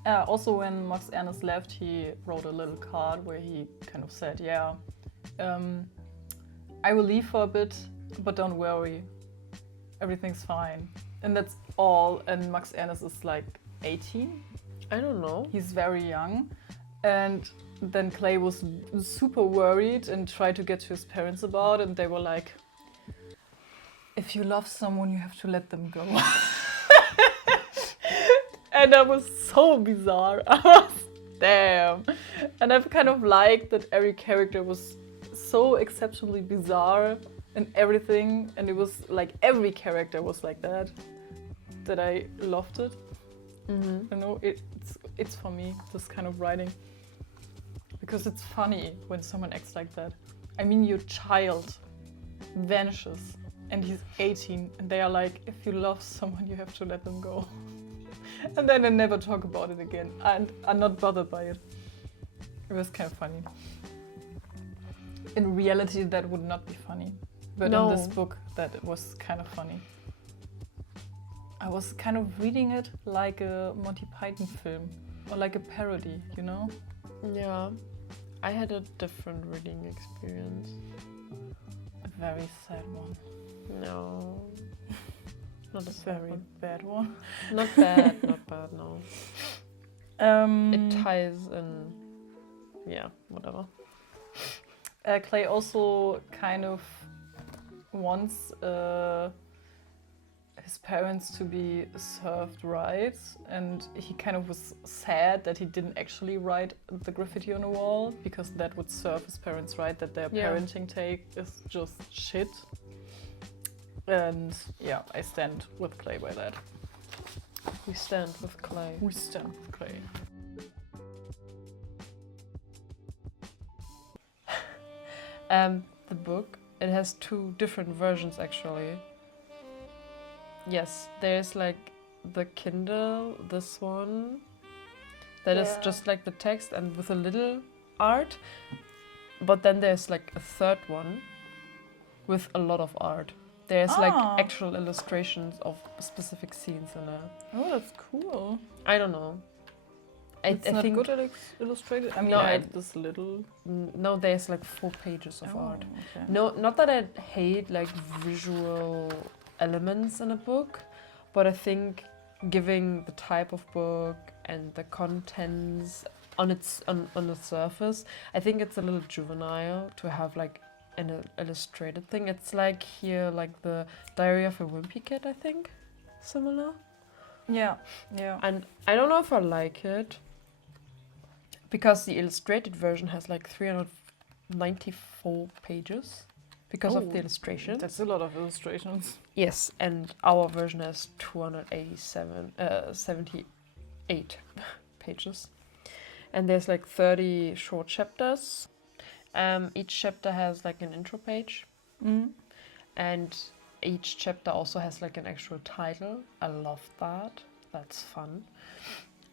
Also, when Max Ernst left, he wrote a little card where he kind of said, I will leave for a bit, but don't worry, everything's fine. And that's all. And Max Ernst is like 18. I don't know. He's very young. And then Clay was super worried and tried to get to his parents about it, and they were like, if you love someone, you have to let them go. And that was so bizarre. I was, damn. And I've kind of liked that every character was so exceptionally bizarre and everything. And it was like every character was like that. that I loved it. Mm-hmm. You know, it's for me, this kind of writing. Because it's funny when someone acts like that. I mean, your child vanishes and he's 18 and they are like, if you love someone, you have to let them go. And then they never talk about it again and are not bothered by it. It was kind of funny. In reality, that would not be funny. But No. in this book, that was kind of funny. I was kind of reading it like a Monty Python film or like a parody, you know? Yeah. I had a different reading experience. A very sad one. No. Not a A sad very one. bad one. Not bad, not bad, no. It ties in. Yeah, whatever. Clay also kind of wants his parents to be served right, and he kind of was sad that he didn't actually write the graffiti on the wall because that would serve his parents right, that their Yeah. parenting take is just shit. And yeah, I stand with Clay by that. We stand with Clay. We stand with Clay. The book, it has two different versions actually. Yes, there's like the Kindle, this one, that is Yeah. just like the text and with a little art. But then there's like a third one with a lot of art. There's like Ah. actual illustrations of specific scenes in it. Oh, that's cool. I don't know. It's I not think good at illustrated. I mean, No, I I- had this little. no, there's like 4 pages of art. Okay. No, not that I hate like visual elements in a book, but I think giving the type of book and the contents on the surface, I think it's a little juvenile to have like an illustrated thing. It's like here, like the Diary of a Wimpy Kid, I think, similar. Yeah, yeah. And I don't know if I like it because the illustrated version has like 394 pages because of the Oh, illustrations. That's a lot of illustrations. Yes, and our version has 78 pages. And there's like 30 short chapters. Each chapter has like an intro page. Mm. And each chapter also has like an actual title. I love that. That's fun.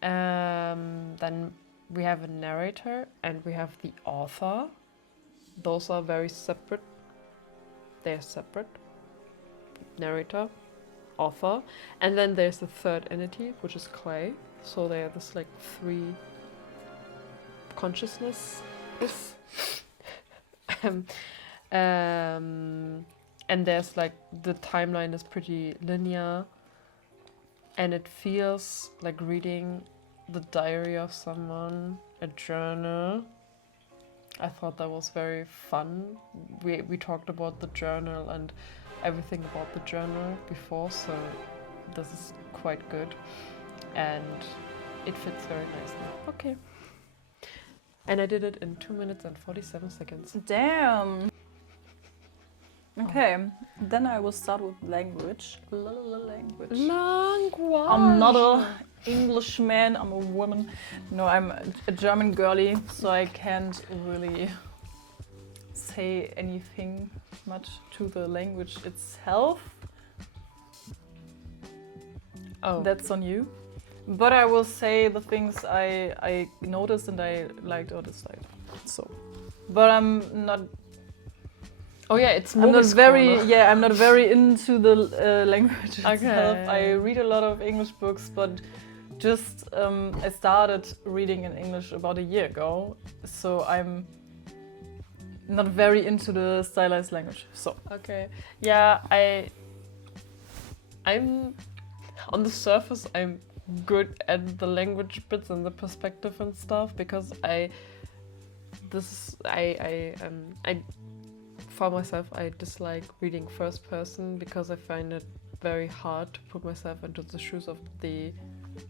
Then we have a narrator and we have the author. Those are very separate. They're separate. Narrator, author. And then there's the third entity, which is Clay. So they are this like 3 consciousnesses. And there's like the timeline is pretty linear, and it feels like reading the diary of someone, a journal. I thought that was very fun. We talked about the journal and everything about the journal before, so this is quite good, and it fits very nicely. Okay. And I did it in 2 minutes and 47 seconds. Damn. Okay, then I will start with language. Language. Language. I'm not a Englishman, I'm a woman. No, I'm a German girly, so I can't really say anything much to the language itself. Oh. That's on you. But I will say the things I noticed and I liked or disliked. So, but I'm not. Oh yeah, it's I'm not Movies very. Corner. Yeah, I'm not very into the language itself. Okay. I read a lot of English books, but just I started reading in English about a year ago, so I'm not very into the stylized language. So Okay. Yeah, I'm on the surface. I'm good at the language bits and the perspective and stuff because for myself I dislike reading first person because I find it very hard to put myself into the shoes of the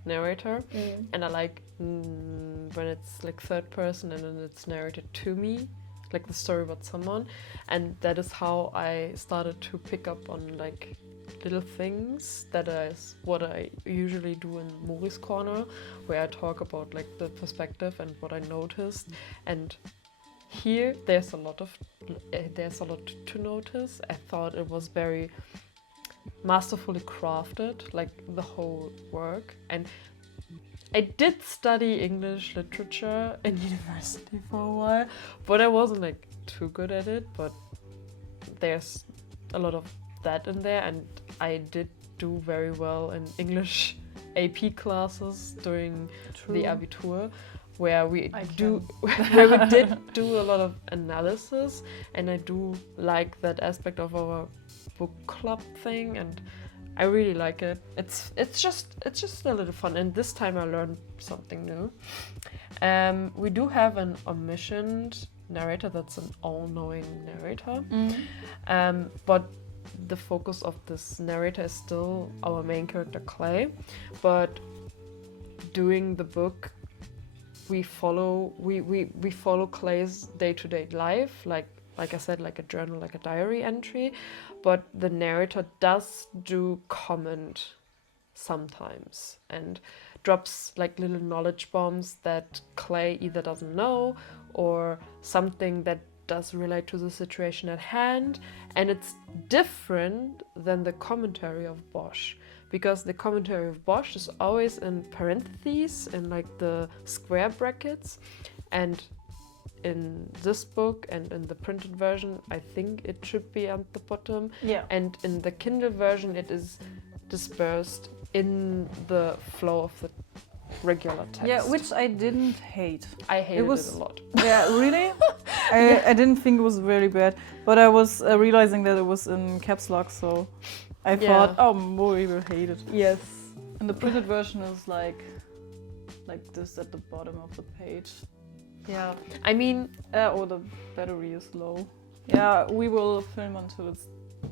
narrator, and I like when it's like third person and then it's narrated to me, like the story about someone, and that is how I started to pick up on like little things that is what I usually do in Mori's Corner, where I talk about like the perspective and what I noticed. And here there's a lot to notice. I thought it was very masterfully crafted, like the whole work. And I did study English literature in university for a while, but I wasn't like too good at it. But there's a lot of that in there, and I did do very well in English AP classes during the Abitur, where we did do a lot of analysis, and I do like that aspect of our book club thing, and I really like it. It's just a little fun, and this time I learned something new. We do have an omniscient narrator, that's an all-knowing narrator, but the focus of this narrator is still our main character Clay. But during the book, we follow Clay's day-to-day life, like I said, like a journal, like a diary entry. But the narrator does do comment sometimes and drops like little knowledge bombs that Clay either doesn't know or something that does relate to the situation at hand. And it's different than the commentary of Bosch, because the commentary of Bosch is always in parentheses, in like the square brackets, and in this book and in the printed version I think it should be at the bottom, and in the Kindle version it is dispersed in the flow of the regular text. Yeah, which I didn't hate. I hated it a lot. Yeah, really? I didn't think it was very bad, but I was realizing that it was in caps lock, so I thought, oh, Mori will hate it. Yes. And the printed version is like this at the bottom of the page. Yeah, I mean, or the battery is low. Yeah, we will film until it's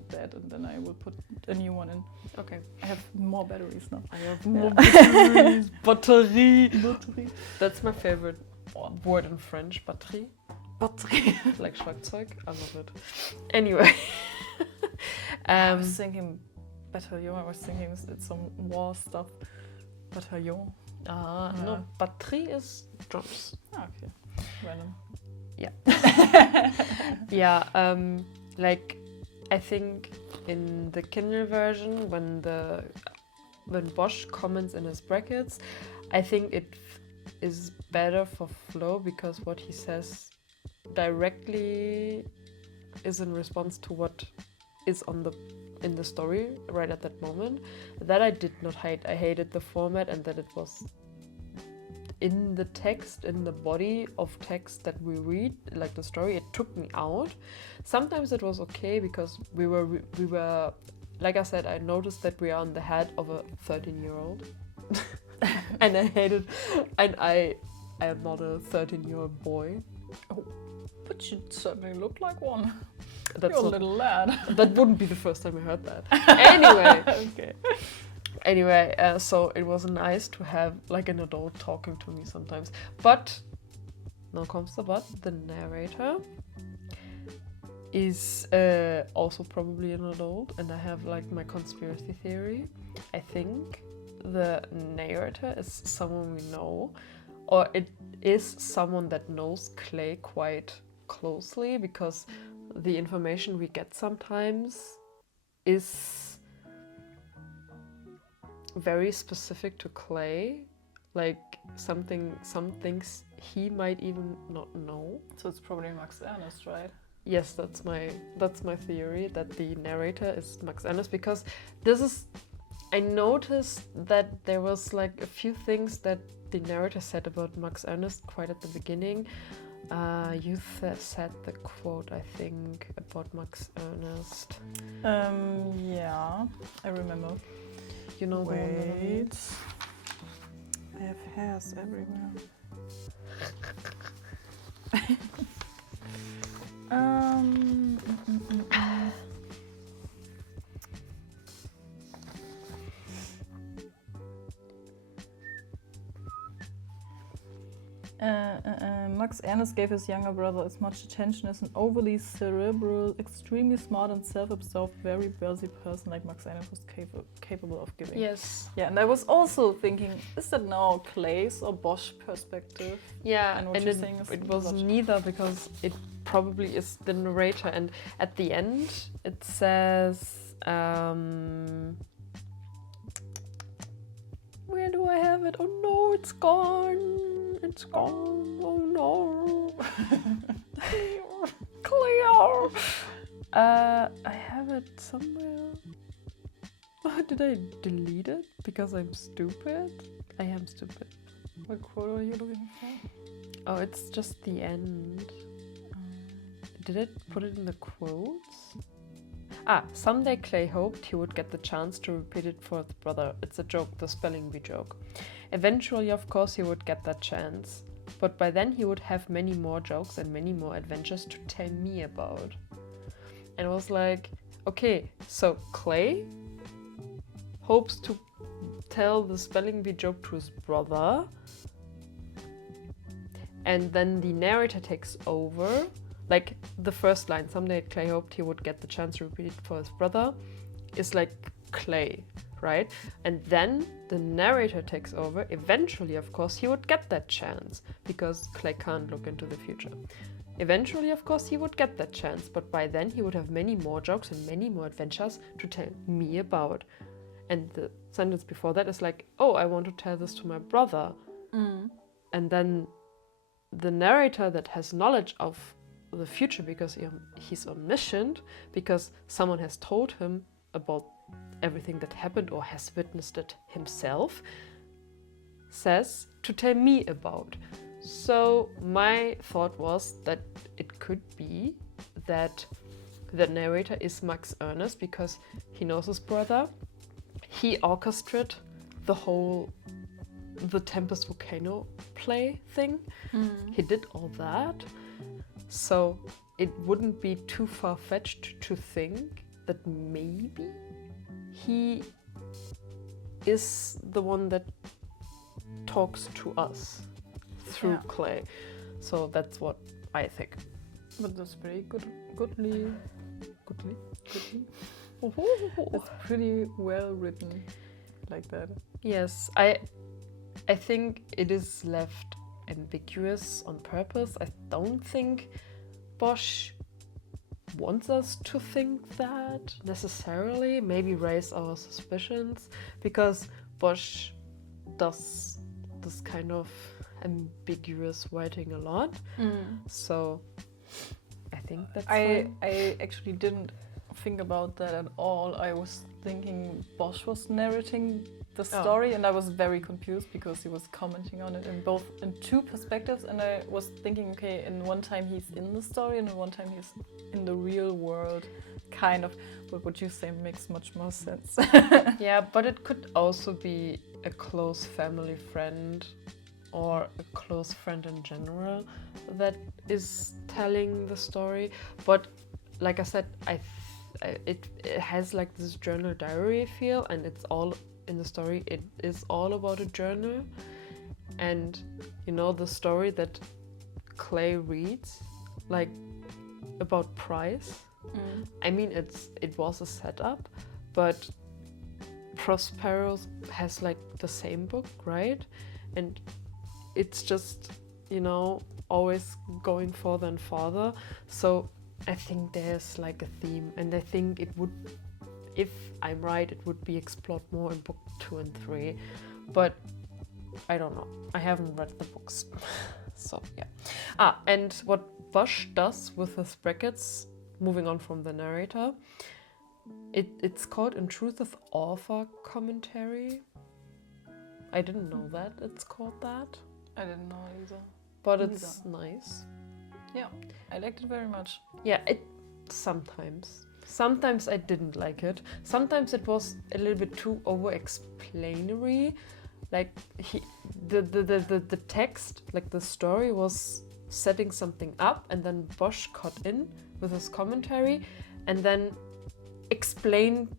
dead, and then I will put a new one in. Okay. I have more batteries now. I have more batteries. Batterie. That's my favorite word in French. Batterie. Batterie. Like Schlagzeug. I love it. Anyway. I was thinking bataillon. I was thinking it's some war stuff. Bataillon. No, batterie is drums. Okay. Random. Yeah. Yeah, like I think in the Kindle version, when Bosch comments in his brackets, I think it is better for flow, because what he says directly is in response to what is in the story right at that moment. That I did not hate. I hated the format, and that it was in the text, in the body of text that we read, like the story, it took me out. Sometimes it was okay, because we were, like I said, I noticed that we are on the head of a 13-year-old. And I hated, and I am not a 13-year-old boy. Oh, but you certainly look like one. That's You're a little lad. That wouldn't be the first time I heard that. Anyway. Okay. Anyway, so it was nice to have like an adult talking to me sometimes. But, now comes the but, the narrator is also probably an adult, and I have like my conspiracy theory. I think the narrator is someone we know, or it is someone that knows Clay quite closely, because the information we get sometimes is very specific to Clay, like some things he might even not know. So it's probably Max Ernst, right? Yes, that's my theory, that the narrator is Max Ernst, because I noticed that there was like a few things that the narrator said about Max Ernst quite at the beginning. You said the quote, I think, about Max Ernst. Yeah, I remember. You know the one that I mean? Wait. I have hairs everywhere. Max Ernest gave his younger brother as much attention as an overly cerebral, extremely smart and self-absorbed, very busy person like Max Ernest was capable of giving. Yes. Yeah, and I was also thinking, is that now Clay's or Bosch perspective? Yeah, And what and you're saying is it was logical. neither, because it probably is the narrator. And at the end, it says, where do I have it? Oh no, it's gone. It's gone. Oh no. Clear. I have it somewhere. Did I delete it because I'm stupid? I am stupid. What quote are you looking for? Oh, it's just the end. Did it put it in the quotes? Someday Clay hoped he would get the chance to repeat it for his brother. It's a joke, the spelling bee joke. Eventually, of course, he would get that chance. But by then he would have many more jokes and many more adventures to tell me about. And I was like, okay, so Clay hopes to tell the spelling bee joke to his brother. And then the narrator takes over. Like the first line, someday Clay hoped he would get the chance to repeat it for his brother, is like Clay, right? And then the narrator takes over. Eventually, of course, he would get that chance because Clay can't look into the future. Eventually, of course, he would get that chance, but by then he would have many more jokes and many more adventures to tell me about. And the sentence before that is like, oh, I want to tell this to my brother. And then the narrator that has knowledge of the future because he's omniscient, because someone has told him about everything that happened or has witnessed it himself, says to tell me about. So my thought was that it could be that the narrator is Max Ernest because he knows his brother. He orchestrated the Tempest Volcano play thing. He did all that. So it wouldn't be too far-fetched to think that maybe he is the one that talks to us through Clay. So that's what I think. But that's pretty goodly. It's pretty well written like that. Yes, I think it is left ambiguous on purpose. I don't think Bosch wants us to think that necessarily, maybe raise our suspicions, because Bosch does this kind of ambiguous writing a lot. So I think that's fine. I actually didn't think about that at all. I was thinking Bosch was narrating the story, and I was very confused because he was commenting on it in two perspectives, and I was thinking, okay, in one time he's in the story and in one time he's in the real world, kind of. But what you say makes much more sense. Yeah, but it could also be a close family friend or a close friend in general that is telling the story. But like I said, it has like this journal diary feel, and it's all in the story. It is all about a journal, and you know the story that Clay reads, like about Price. I mean, it was a setup, but Prospero's has like the same book, right? And it's just, you know, always going further and further. So I think there's like a theme, and I think it would, if I'm right, it would be explored more in book 2 and 3. But I don't know. I haven't read the books. So yeah. And what Bosch does with his brackets, moving on from the narrator, it's called Intrusive Author Commentary. I didn't know that it's called that. I didn't know either. But it's nice. Yeah, I liked it very much. Yeah, Sometimes I didn't like it. Sometimes it was a little bit too over-explanatory. Like the text, like the story was setting something up, and then Bosch cut in with his commentary and then explained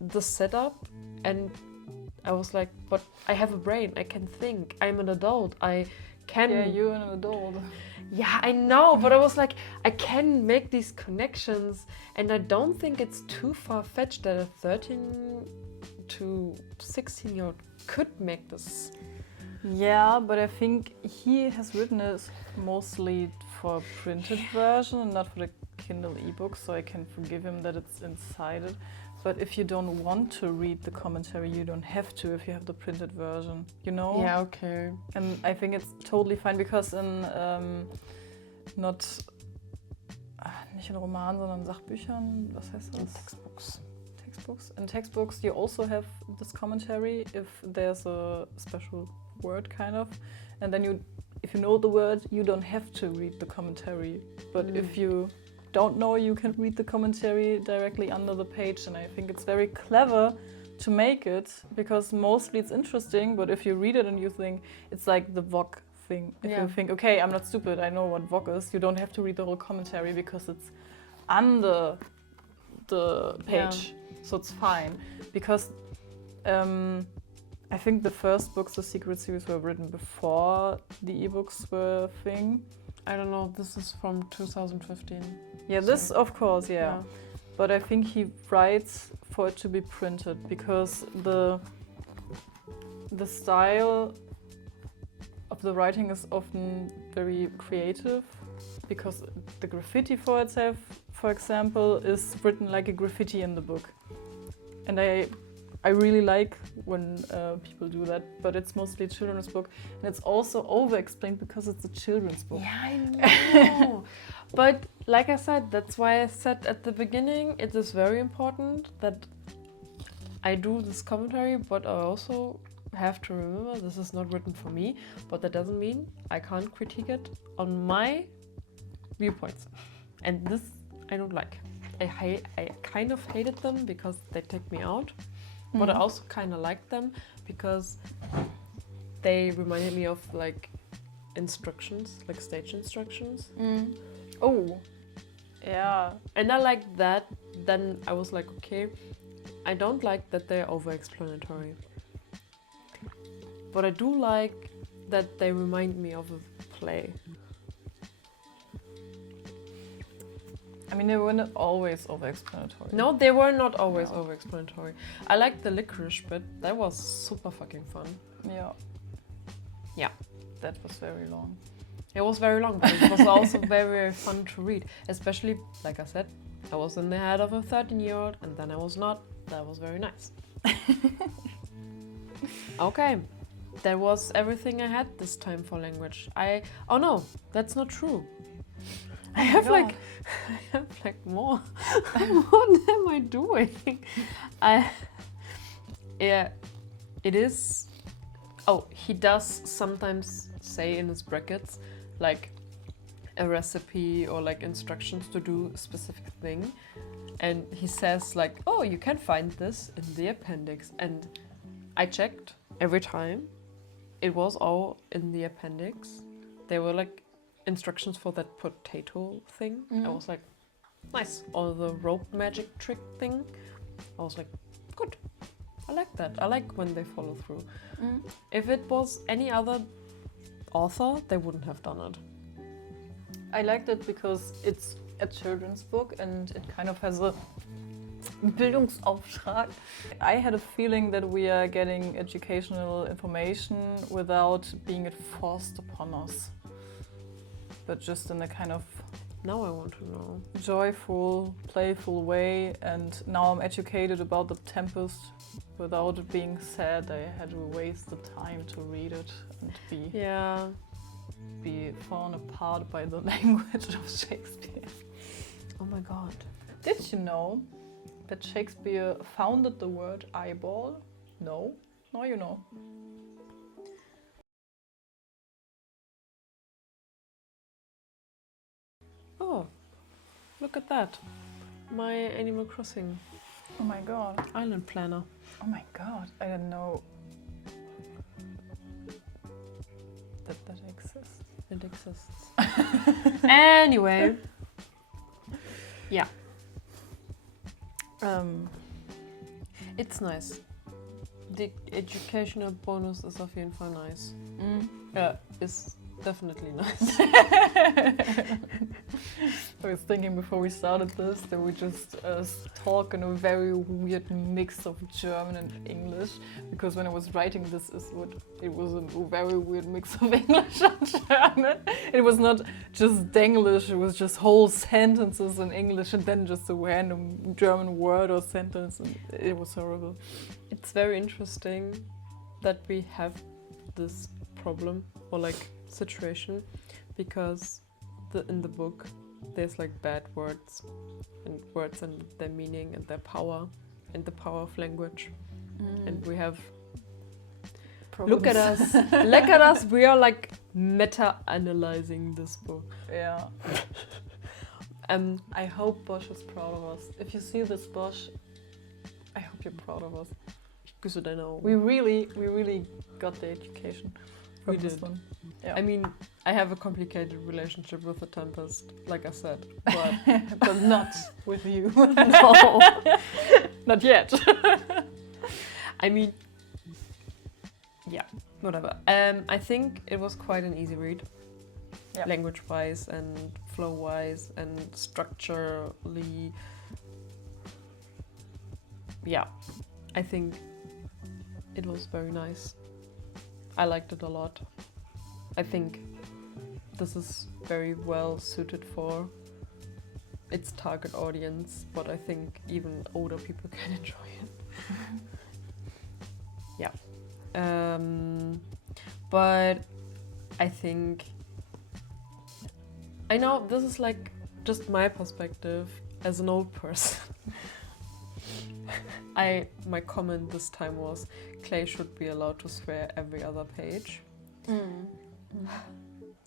the setup, and I was like, but I have a brain, I can think, I'm an adult, I can... Yeah, you're an adult. Yeah, I know, but I was like, I can make these connections, and I don't think it's too far-fetched that a 13 to 16-year-old could make this. Yeah, but I think he has written it mostly for a printed version and not for the Kindle ebook, so I can forgive him that it's inside it. But if you don't want to read the commentary, you don't have to if you have the printed version, you know? Yeah, okay. And I think it's totally fine, because in nicht in Romanen, sondern Sachbüchern, was heißt das? Textbooks. Textbooks. In textbooks you also have this commentary if there's a special word kind of, and then if you know the word, you don't have to read the commentary. But if you don't know, you can read the commentary directly under the page, and I think it's very clever to make it, because mostly it's interesting, but if you read it and you think it's like the VOG thing, if you think, okay, I'm not stupid, I know what VOG is, you don't have to read the whole commentary because it's under the page, so it's fine. Because I think the first books, the Secret series, were written before the ebooks were a thing. I don't know, this is from 2015. Yeah, this of course, yeah. But I think he writes for it to be printed, because the style of the writing is often very creative, because the graffiti for itself, for example, is written like a graffiti in the book. And I really like when people do that, but it's mostly a children's book, and it's also over-explained because it's a children's book. Yeah, I know. But like I said, that's why I said at the beginning, it is very important that I do this commentary, but I also have to remember this is not written for me, but that doesn't mean I can't critique it on my viewpoints. And this I don't like. I kind of hated them because they take me out. But I also kind of liked them because they reminded me of like instructions, like stage instructions. Oh, yeah. And I liked that. Then I was like, okay, I don't like that they're over-explanatory. But I do like that they remind me of a play. I mean, they were not always over-explanatory. No, they were not always over-explanatory. I liked the licorice bit. That was super fucking fun. Yeah. Yeah. That was very long. It was very long, but it was also very, very fun to read. Especially, like I said, I was in the head of a 13-year-old and then I was not. That was very nice. Okay. That was everything I had this time for language. Oh no, that's not true. I have like more. What am I doing? Yeah, it is. Oh, he does sometimes say in his brackets like a recipe or like instructions to do a specific thing, and he says like, oh, you can find this in the appendix, and I checked every time. It was all in the appendix. They were like instructions for that potato thing. I was like, nice. Or the rope magic trick thing. I was like, good. I like that. I like when they follow through. If it was any other author, they wouldn't have done it. I liked it because it's a children's book and it kind of has a Bildungsauftrag. I had a feeling that we are getting educational information without being forced upon us, but just in a kind of Now I want to know. joyful, playful way. And now I'm educated about the Tempest without it being sad. I had to waste the time to read it and be torn apart by the language of Shakespeare. Oh my god. Did you know that Shakespeare founded the word eyeball? No? No, you know. Oh, look at that. My Animal Crossing Oh my god. island planner. Oh my god. I didn't know that exists. It exists. Anyway. Yeah. It's nice. The educational bonus is auf jeden Fall nice. Ist definitely nice. I was thinking before we started this that we just talk in a very weird mix of German and English, because when I was writing this it was a very weird mix of English and German. It was not just Denglish, it was just whole sentences in English and then just a random German word or sentence, and it was horrible. It's very interesting that we have this problem or like situation, because in the book there's like bad words and their meaning and their power and the power of language, and we have look at us, we are like meta-analyzing this book. Yeah. I hope Bosch is proud of us. If you see this, Bosch, I hope you're proud of us. Because I know We really got the education from We this did. one. Yeah. I mean, I have a complicated relationship with The Tempest, like I said, but but not with you. no, Not yet. I mean, yeah, whatever. I think it was quite an easy read, Yeah. language-wise and flow-wise and structurally. Yeah, I think it was very nice. I liked it a lot. I think this is very well suited for its target audience, but I think even older people can enjoy it. Yeah. But I think I know this is like just my perspective as an old person. My comment this time was Clay should be allowed to swear every other page.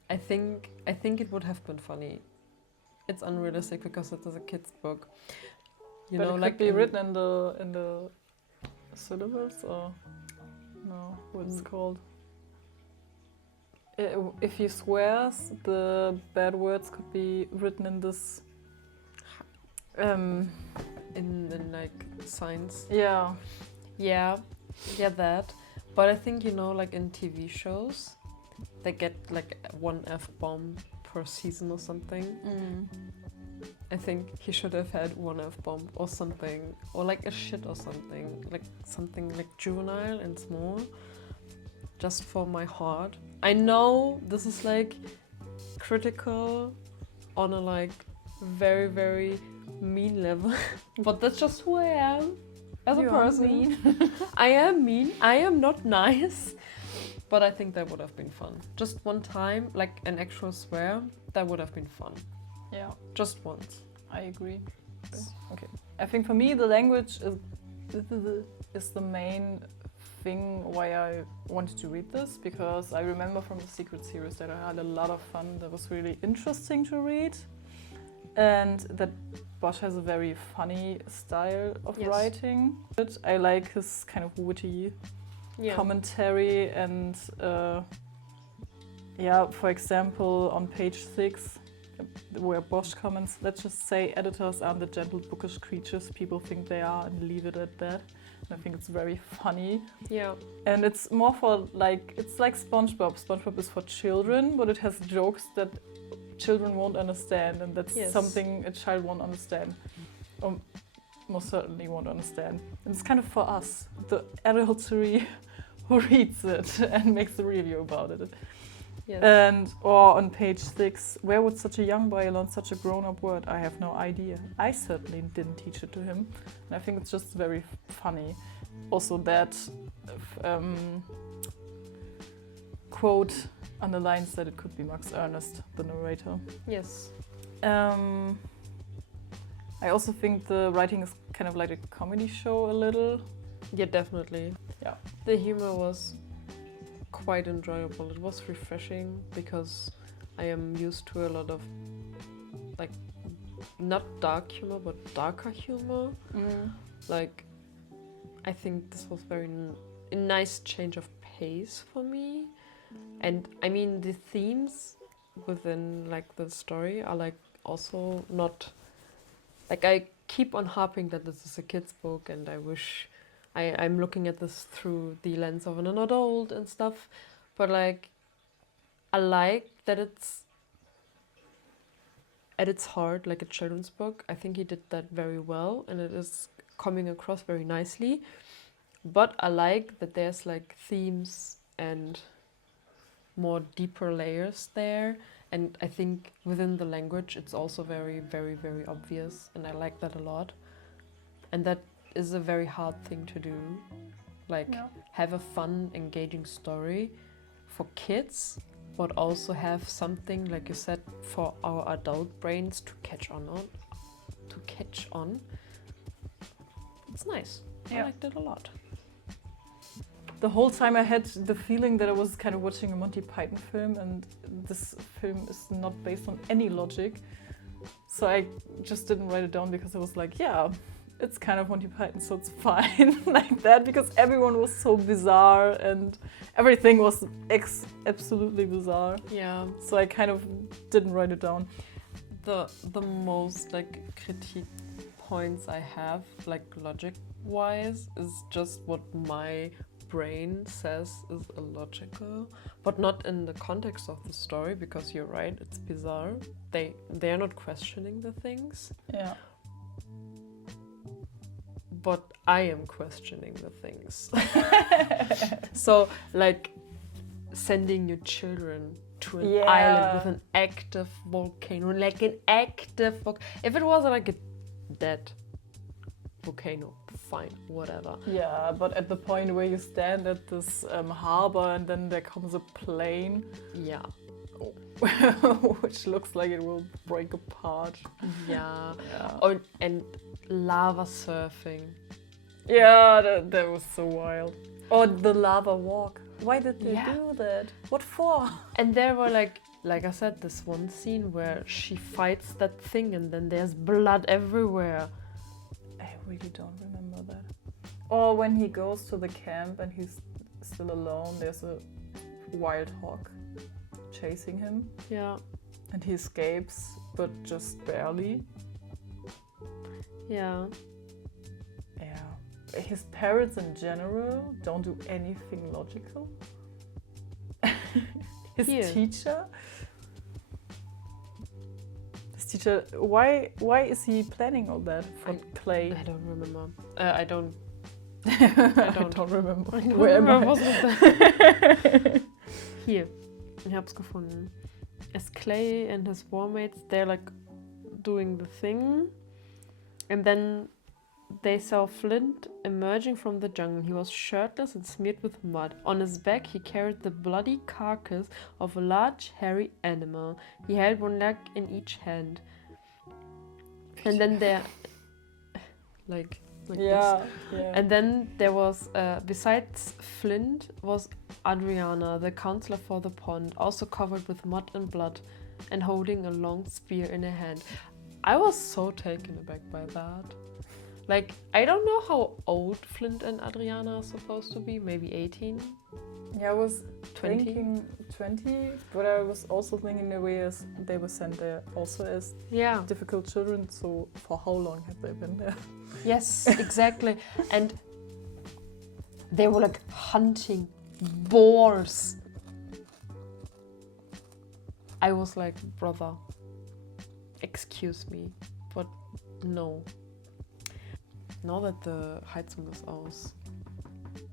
I think it would have been funny. It's unrealistic because it is a kid's book. You But know, it like could be written in the syllables, or no, what's it called? If he swears, the bad words could be written in this. in like signs. Yeah. Yeah, that. But I think, you know, like in TV shows, they get like one F-bomb per season or something. I think he should have had one F-bomb or something, or like a shit or something like juvenile and small, just for my heart. I know this is like critical on a like very, very mean level, but that's just who I am as a person. Mean. I am mean. I am not nice. But I think that would have been fun. Just one time, like an actual swear, that would have been fun. Yeah, Just once. I agree. Okay. I think for me the language is the main thing why I wanted to read this, because I remember from the Secret series that I had a lot of fun. That was really interesting to read, and that Bosch has a very funny style of Yes. writing. I like his kind of witty Yeah. commentary, and for example, on page 6, where Bosch comments, "Let's just say editors aren't the gentle bookish creatures people think they are, and leave it at that." And I think it's very funny. Yeah. And it's more for like, it's like SpongeBob. SpongeBob is for children, but it has jokes that children won't understand, and that's Yes. something a child won't understand. Or most certainly won't understand. And it's kind of for us, the adultery who reads it and makes a review about it. Yes. Or on page 6, "Where would such a young boy learn such a grown-up word? I have no idea. I certainly didn't teach it to him." And I think it's just very funny. Also that quote underlines that it could be Max Ernst, the narrator. Yes. I also think the writing is kind of like a comedy show a little. Yeah, definitely. Yeah. The humor was quite enjoyable. It was refreshing because I am used to a lot of like not dark humor but darker humor. Like I think this was a nice change of pace for me. And I mean the themes within like the story are like also not like, I keep on harping that this is a kid's book, and I wish I'm looking at this through the lens of an adult and stuff, but like I like that it's at its heart like a children's book. I think he did that very well, and it is coming across very nicely. But I like that there's like themes and more deeper layers there. And I think within the language, it's also very, very, very obvious. And I like that a lot. And that is a very hard thing to do. Like, have a fun, engaging story for kids, but also have something, like you said, for our adult brains to catch on. It's nice. I liked it a lot. The whole time I had the feeling that I was kind of watching a Monty Python film, and this film is not based on any logic. So I just didn't write it down because I was like, yeah, it's kind of Monty Python, so it's fine like that, because everyone was so bizarre and everything was absolutely bizarre. Yeah. So I kind of didn't write it down. The most like critique points I have, like logic-wise, is just what my brain says is illogical, but not in the context of the story, because you're right, it's bizarre. They're not questioning the things. Yeah. But I am questioning the things. So, like, sending your children to an island with an active volcano, like an active volcano. If it was like a dead volcano, fine, whatever. Yeah, but at the point where you stand at this harbor and then there comes a plane. Yeah. Which looks like it will break apart. Yeah. Oh, and lava surfing. Yeah, that was so wild. Or the lava walk. Why did they do that? What for? And there were like I said, this one scene where she fights that thing and then there's blood everywhere. I really don't remember that. Or when he goes to the camp and he's still alone, there's a wild hog chasing him. Yeah. And he escapes, but just barely. Yeah. Yeah. His parents in general don't do anything logical. His teacher. Why is he planning all that for Clay? I don't remember. I don't remember. Where am I? Hier. Ich hab's gefunden. As Clay and his war mates, they're like doing the thing. And then they saw Flint emerging from the jungle. He was shirtless and smeared with mud. On his back, he carried the bloody carcass of a large, hairy animal. He held one leg in each hand. And then there... like this. Yeah. And then there was, besides Flint, was Adriana, the counselor for the pond, also covered with mud and blood, and holding a long spear in her hand. I was so taken aback by that. Like, I don't know how old Flint and Adriana are supposed to be, maybe 18? Yeah, I was 20? thinking 20, but I was also thinking the way as they were sent there also as difficult children, so for how long have they been there? Yes, exactly. And they were like hunting boars. I was like, brother, excuse me, but no. Now that the Heizung is aus,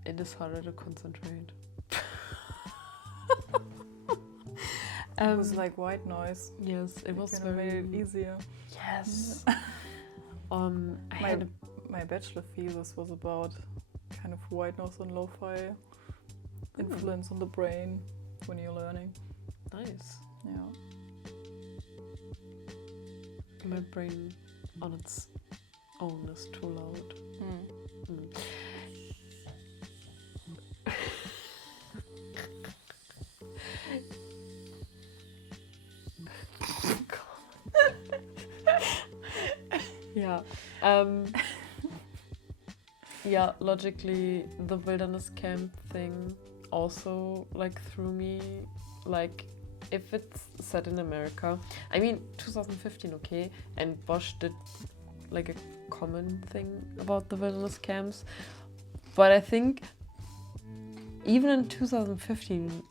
it is harder to concentrate. It was like white noise. Yes, it was very very made it easier. Yes. My bachelor thesis was about kind of white noise and lo-fi influence on the brain when you're learning. Nice. Yeah. My brain on its own is too loud. Yeah. Yeah, logically, the wilderness camp thing also like threw me. Like, if it's set in America, I mean 2015, okay, and Bosch did like a common thing about the wilderness camps, but I think even in 2015,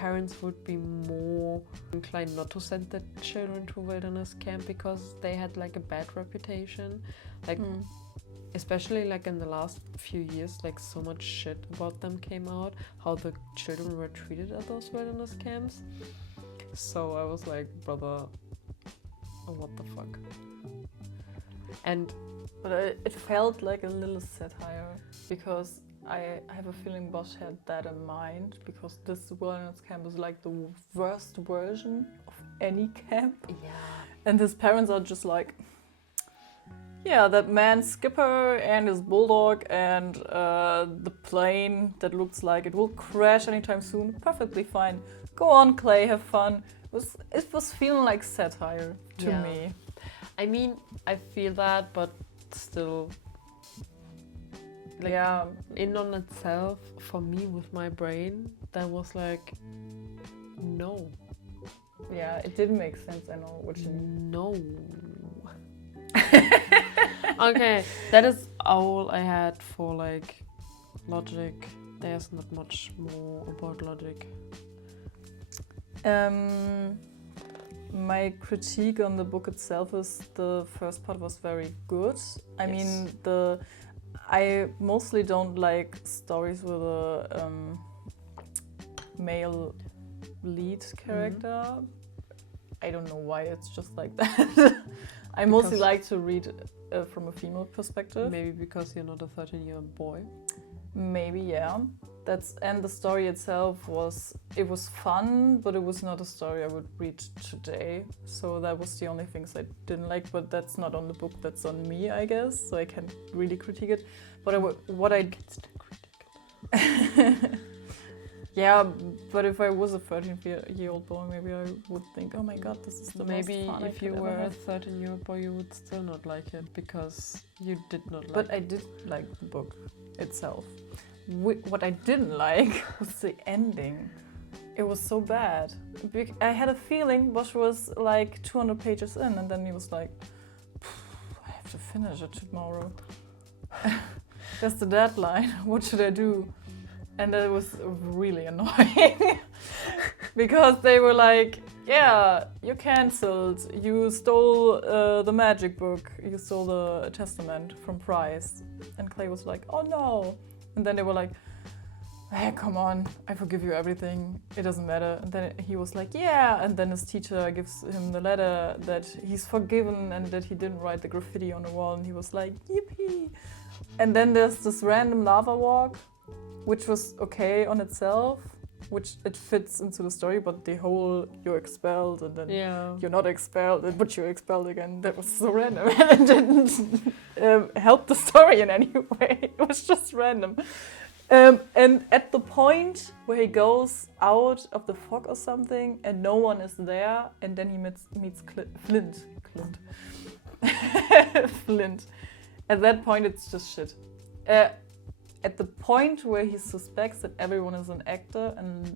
parents would be more inclined not to send their children to wilderness camp because they had like a bad reputation. Like, especially like in the last few years, like so much shit about them came out, how the children were treated at those wilderness camps. So I was like, brother, what the fuck? But it felt like a little satire because I have a feeling Bosch had that in mind because this wilderness camp is like the worst version of any camp. Yeah. And his parents are just like, yeah, that man Skipper and his bulldog and the plane that looks like it will crash anytime soon. Perfectly fine. Go on, Clay, have fun. It was feeling like satire to me. I mean, I feel that, but still, like, in on itself, for me with my brain, that was like, no. Yeah, it didn't make sense. I know what you mean. No. Okay, that is all I had for like logic. There's not much more about logic. My critique on the book itself is the first part was very good. I mean, I mostly don't like stories with a male lead character. I don't know why, it's just like that. I mostly like to read from a female perspective. Maybe because you're not a 13-year-old boy. Maybe, yeah. And the story itself was fun, but it was not a story I would read today. So that was the only things I didn't like, but that's not on the book, that's on me, I guess. So I can't really critique it. But what I can still critique it. Yeah, but if I was a 13-year-old boy, maybe I would think, oh my god, this is the most fun if you were a 13-year-old boy, you would still not like it because you did not like it. But I did like the book itself. What I didn't like was the ending. It was so bad. I had a feeling Bosch was like 200 pages in and then he was like, I have to finish it tomorrow. That's the deadline. What should I do? And that was really annoying because they were like, yeah, you cancelled. You stole the magic book. You stole the testament from Price. And Clay was like, oh no. And then they were like, hey, come on, I forgive you everything. It doesn't matter. And then he was like, yeah. And then his teacher gives him the letter that he's forgiven and that he didn't write the graffiti on the wall. And he was like, yippee. And then there's this random lava walk, which was okay on itself, which it fits into the story, but the whole you're expelled and then you're not expelled, but you're expelled again, that was so random and it didn't help the story in any way. It was just random. And at the point where he goes out of the fog or something and no one is there, and then he meets Flint. Flint. At that point, it's just shit. At the point where he suspects that everyone is an actor and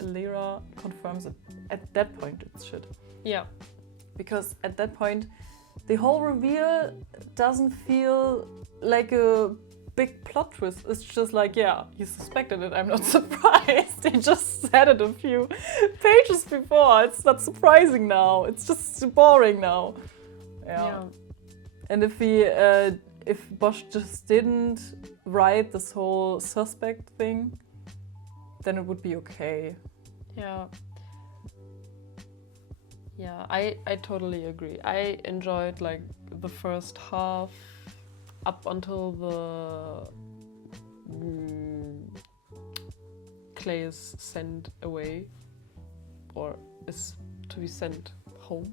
Lyra confirms it, at that point it's shit. Yeah. Because at that point, the whole reveal doesn't feel like a big plot twist. It's just like, yeah, he suspected it, I'm not surprised. He just said it a few pages before. It's not surprising now. It's just boring now. Yeah. And if Bosch just didn't write this whole suspect thing, then it would be okay. Yeah. Yeah, I totally agree. I enjoyed like the first half up until the Clay is sent away or is to be sent home.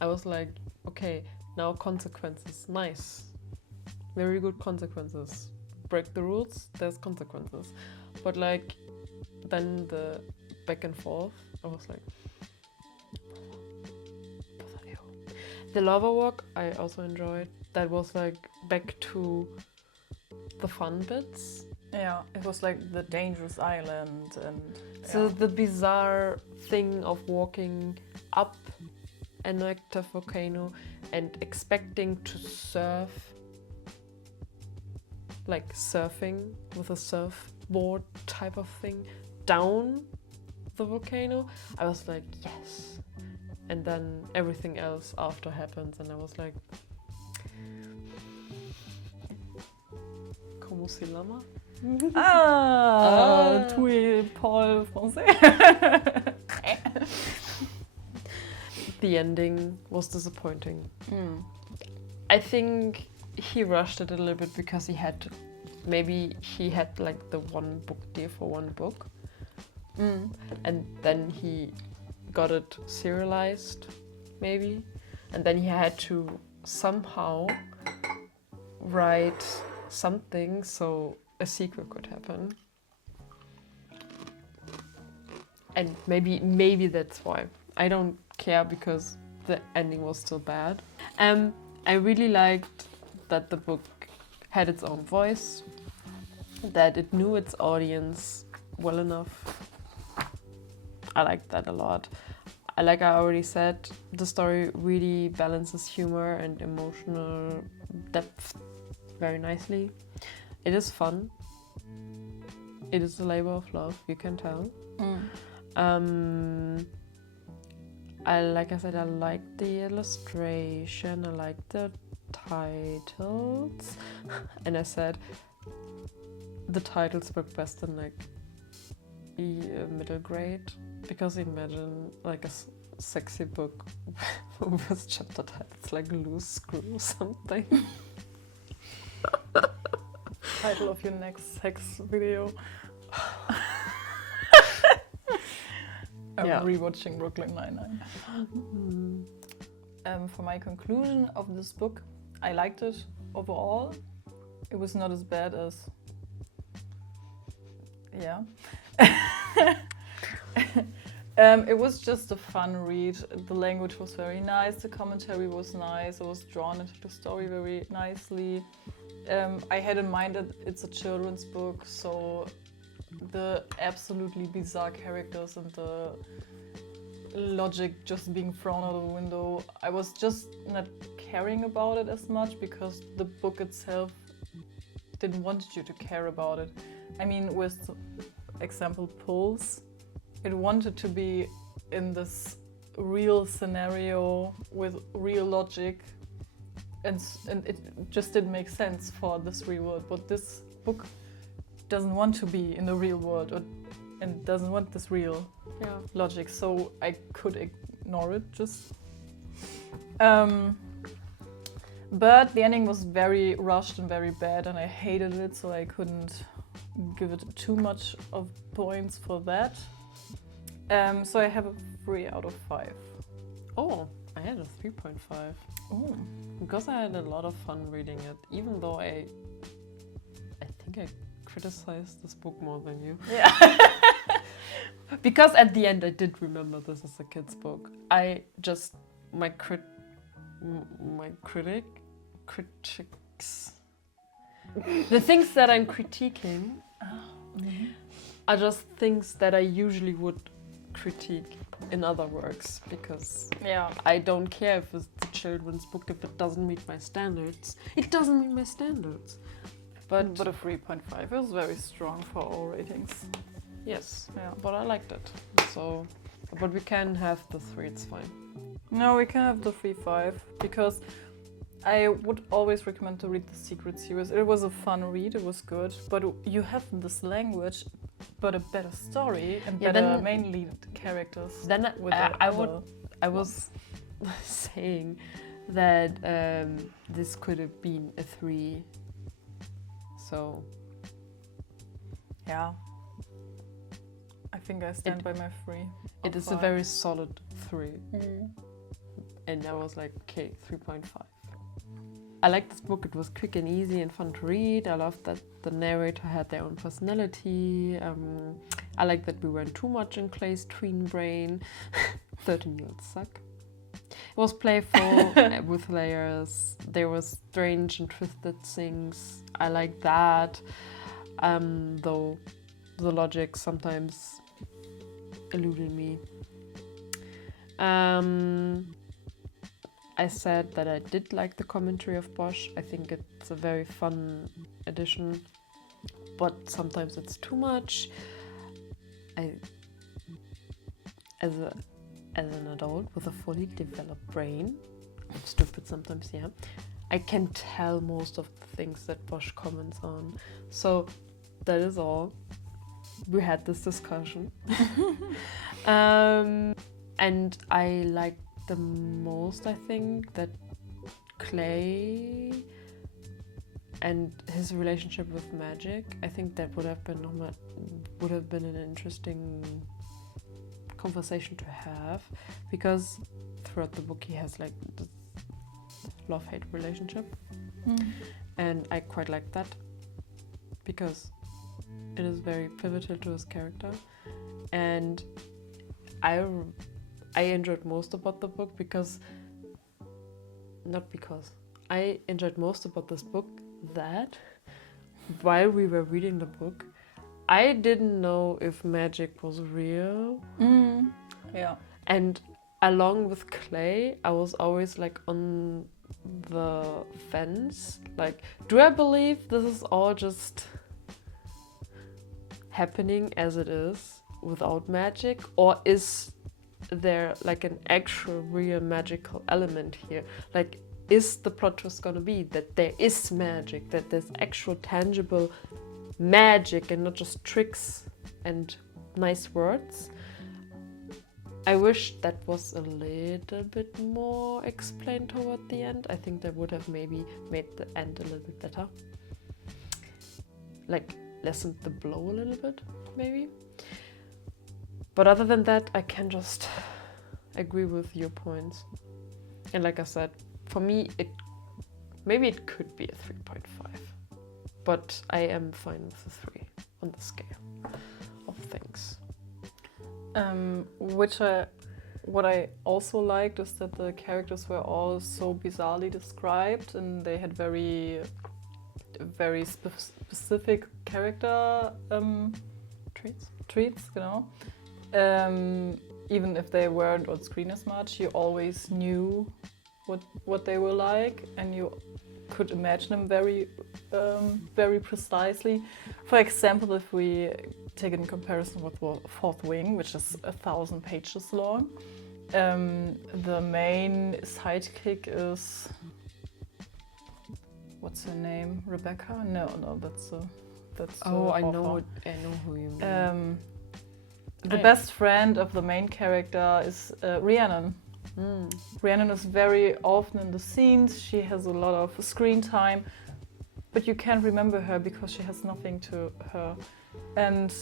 I was like, okay, now consequences, nice. Very good consequences. Break the rules, there's consequences. But like, then the back and forth, I was like, the lava walk, I also enjoyed. That was like back to the fun bits. Yeah, it was like the dangerous island and... So the bizarre thing of walking up an active volcano and expecting to surf, like surfing with a surfboard type of thing, down of the volcano, I was like, yes. And then everything else after happens, and I was like, comment c'est lama? Tu es Paul français. The ending was disappointing. I think he rushed it a little bit because he had like the one book deal for one book. And then he got it serialized, maybe. And then he had to somehow write something so a sequel could happen. And maybe that's why. I don't care because the ending was still bad. I really liked that the book had its own voice, that it knew its audience well enough. I liked that a lot. Like I already said, the story really balances humor and emotional depth very nicely. It is fun. It is a labor of love, you can tell. Like I said, I liked the illustration, I liked the titles, and I said the titles work best in like middle grade, because imagine like a sexy book with chapter titles like Loose Screw or something. Title of your next sex video. I'm rewatching Brooklyn Nine-Nine. For my conclusion of this book, I liked it overall. It was not as bad as... Yeah. It was just a fun read. The language was very nice, the commentary was nice, I was drawn into the story very nicely. I had in mind that it's a children's book, so the absolutely bizarre characters and the logic just being thrown out of the window, I was just not caring about it as much because the book itself didn't want you to care about it. I mean, with example Pulse, it wanted to be in this real scenario with real logic, and it just didn't make sense for this real world. But this book doesn't want to be in the real world and doesn't want this real logic, so I could ignore it just. But the ending was very rushed and very bad, and I hated it, so I couldn't give it too much of points for that. So I have a 3 out of 5. Oh, I had a 3.5. Oh. Because I had a lot of fun reading it, even though I think I criticized this book more than you. Yeah. Because at the end I did remember this is a kid's book. My critics. The things that I'm critiquing are just things that I usually would critique in other works, because I don't care if it's a children's book. If it doesn't meet my standards, it doesn't meet my standards. But a 3.5 is very strong for all ratings. Yes, but I liked it. So, but we can have the 3, it's fine. No, we can have the 3.5 because I would always recommend to read the Secret series. It was a fun read, it was good, but you have this language, but a better story and better main lead characters. Then I was saying that this could have been a 3. So yeah, I think I stand by my 3. It is 5. A very solid 3. And I was like, okay, 3.5. I liked this book. It was quick and easy and fun to read. I loved that the narrator had their own personality. I liked that we weren't too much in Clay's tween brain. 13-year-olds suck. It was playful with layers. There were strange and twisted things. I liked that. Though the logic sometimes eluded me. I said that I did like the commentary of Bosch. I think it's a very fun edition, but sometimes it's too much. as an adult with a fully developed brain, I'm stupid sometimes, yeah, I can tell most of the things that Bosch comments on. So that is all. We had this discussion. And I like the most, I think, that Clay and his relationship with magic. I think that would have been an interesting conversation to have, because throughout the book he has like this love-hate relationship, and I quite like that because it is very pivotal to his character, and I enjoyed most about the book I enjoyed most about this book that while we were reading the book, I didn't know if magic was real. Yeah. And along with Clay, I was always like on the fence. Like, do I believe this is all just happening as it is without magic? Or is there like an actual real magical element here? Like, is the plot twist gonna be that there is magic, that there's actual tangible magic and not just tricks and nice words? I wish that was a little bit more explained toward the end. I think that would have maybe made the end a little bit better. Like, lessened the blow a little bit, maybe. But other than that, I can just agree with your points. And like I said, for me, maybe it could be a 3.5. But I am fine with a 3 on the scale of things. What I also liked is that the characters were all so bizarrely described, and they had very specific character traits, you know. Even if they weren't on screen as much, you always knew what they were like, and you could imagine them very precisely. For example, if we take it in comparison with Fourth Wing, which is 1,000 pages long, the main sidekick is, what's her name? Rebecca? No, that's oh, I author. know who you mean. The best friend of the main character is Rhiannon. Rhiannon is very often in the scenes. She has a lot of screen time, but you can't remember her because she has nothing to her. And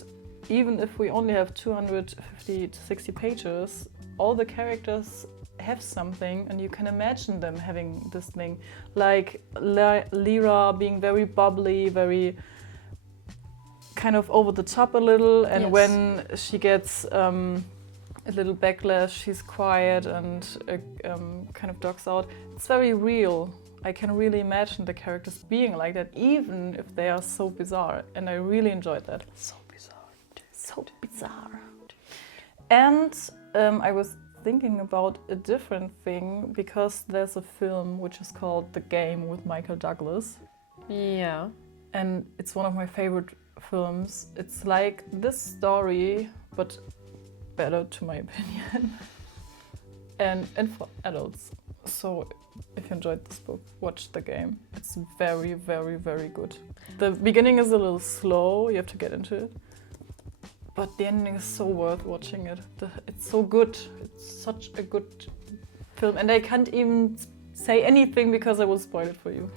even if we only have 250 to 60 pages, all the characters have something, and you can imagine them having this thing. Like Lyra being very bubbly, very kind of over the top a little, and Yes. when she gets a little backlash, she's quiet and kind of ducks out. It's very real. I can really imagine the characters being like that, even if they are so bizarre, and I really enjoyed that. So bizarre. So bizarre. And I was thinking about a different thing, because there's a film which is called The Game with Michael Douglas, Yeah. and it's one of my favorite films. It's like this story, but better, to my opinion, and for adults. So if you enjoyed this book, watch The Game. It's very, very, very good. The beginning is a little slow, you have to get into it, but the ending is so worth watching it. It's so good. It's such a good film, and I can't even say anything because I will spoil it for you.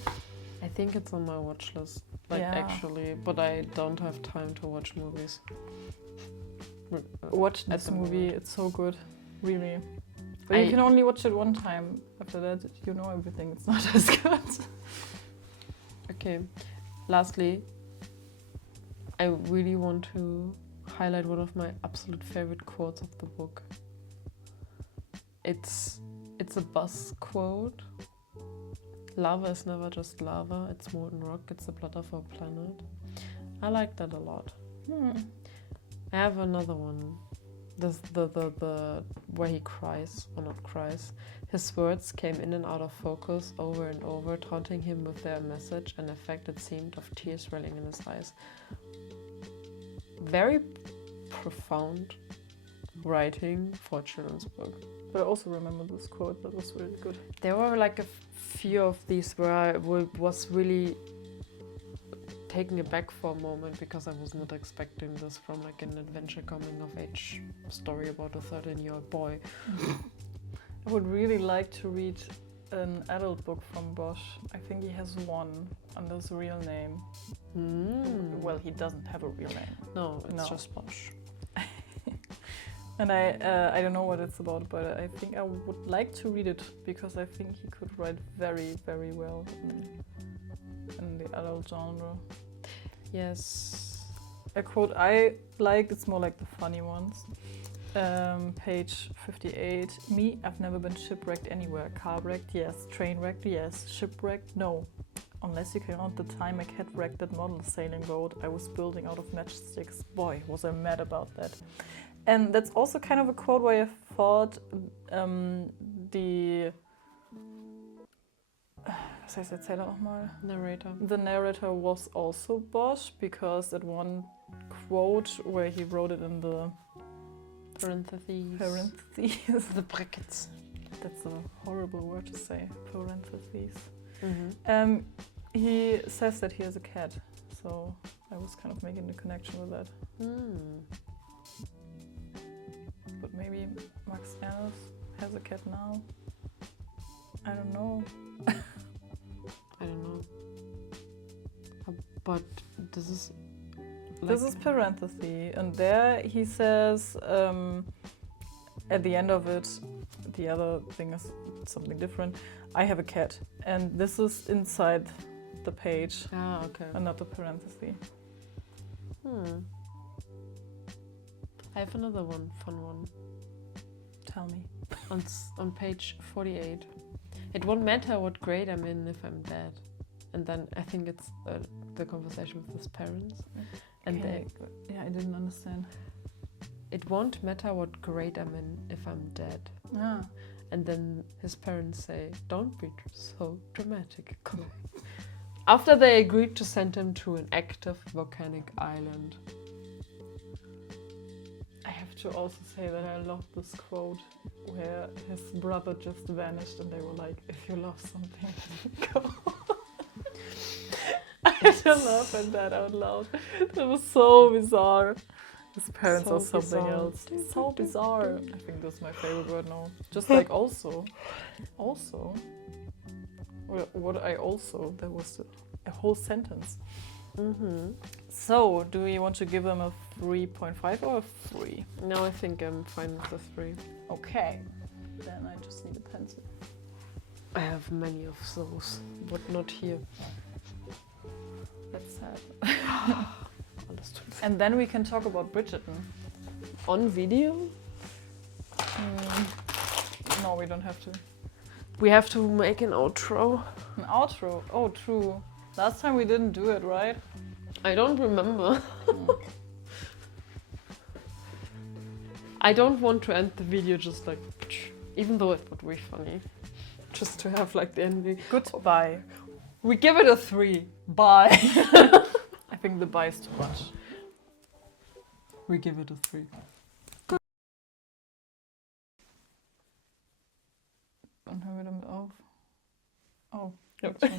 I think it's on my watch list, like Yeah. actually, but I don't have time to watch movies. Watch At this the movie, moment. it's so good, really. But you can only watch it one time. After that, you know everything. It's not as good. Okay, lastly, I really want to highlight one of my absolute favorite quotes of the book. It's a bus quote. Lava is never just lava, it's molten rock, it's the blood of our planet. I like that a lot. I have another one. This the where he cries, or not cries. His words came in and out of focus over and over, taunting him with their message, an effect it seemed of tears welling in his eyes. Very profound writing for a children's book. But I also remember this quote that was really good. There were like a few of these where I was really taken aback for a moment because I was not expecting this from like an adventure coming of age story about a 13-year-old boy. I would really like to read an adult book from Bosch. I think he has one under his real name. Well, he doesn't have a real name. No, it's No. just Bosch. And I don't know what it's about, but I think I would like to read it because I think he could write very, very well in the adult genre. Yes. A quote I like, it's more like the funny ones. Page 58. Me, I've never been shipwrecked anywhere. Car wrecked, yes. Train wrecked, yes. Shipwrecked, no. Unless you count the time a cat wrecked that model sailing boat I was building out of matchsticks. Boy, was I mad about that. And that's also kind of a quote where I thought was heißt der Erzähler nochmal? Narrator. The narrator was also Bosch, because that one quote where he wrote it in the parentheses. The brackets. That's a horrible word to say, parentheses. Mm-hmm. He says that he has a cat, so I was kind of making the connection with that. But maybe Max Ernst has a cat now. I don't know. I don't know. But this is... This is parenthesis, and there he says at the end of it, the other thing is something different. I have a cat, and this is inside the page, okay. and not the parenthesis. I have another one, fun one. Tell me. On page 48. It won't matter what grade I'm in if I'm dead. And then I think it's the conversation with his parents. And yeah, I didn't understand. it won't matter what grade I'm in if I'm dead. Yeah. And then his parents say, don't be so dramatic. After they agreed to send him to an active volcanic island. I have to also say that I love this quote where his brother just vanished and they were like, if you love something, go. I had to laugh at that out loud. That was so bizarre. His parents So are something bizarre. else. So bizarre. I think that's my favorite word now. Just like also. Also. Well, what I also, that was a whole sentence. Mm-hmm. So, do we want to give them a 3.5 or a 3? No, I think I'm fine with the 3. Okay. Then I just need a pencil. I have many of those, but not here. That's sad. Understood. And then we can talk about Bridgerton. On video? No, we don't have to. We have to make an outro. An outro. Oh, true. Last time we didn't do it, right? I don't remember. I don't want to end the video just like, even though it would be funny. Just to have like the ending. Goodbye. We give it a 3. Bye. I think the bye is too much. We give it a 3. Dann hören wir damit auf. Oh. Ja. jetzt schon.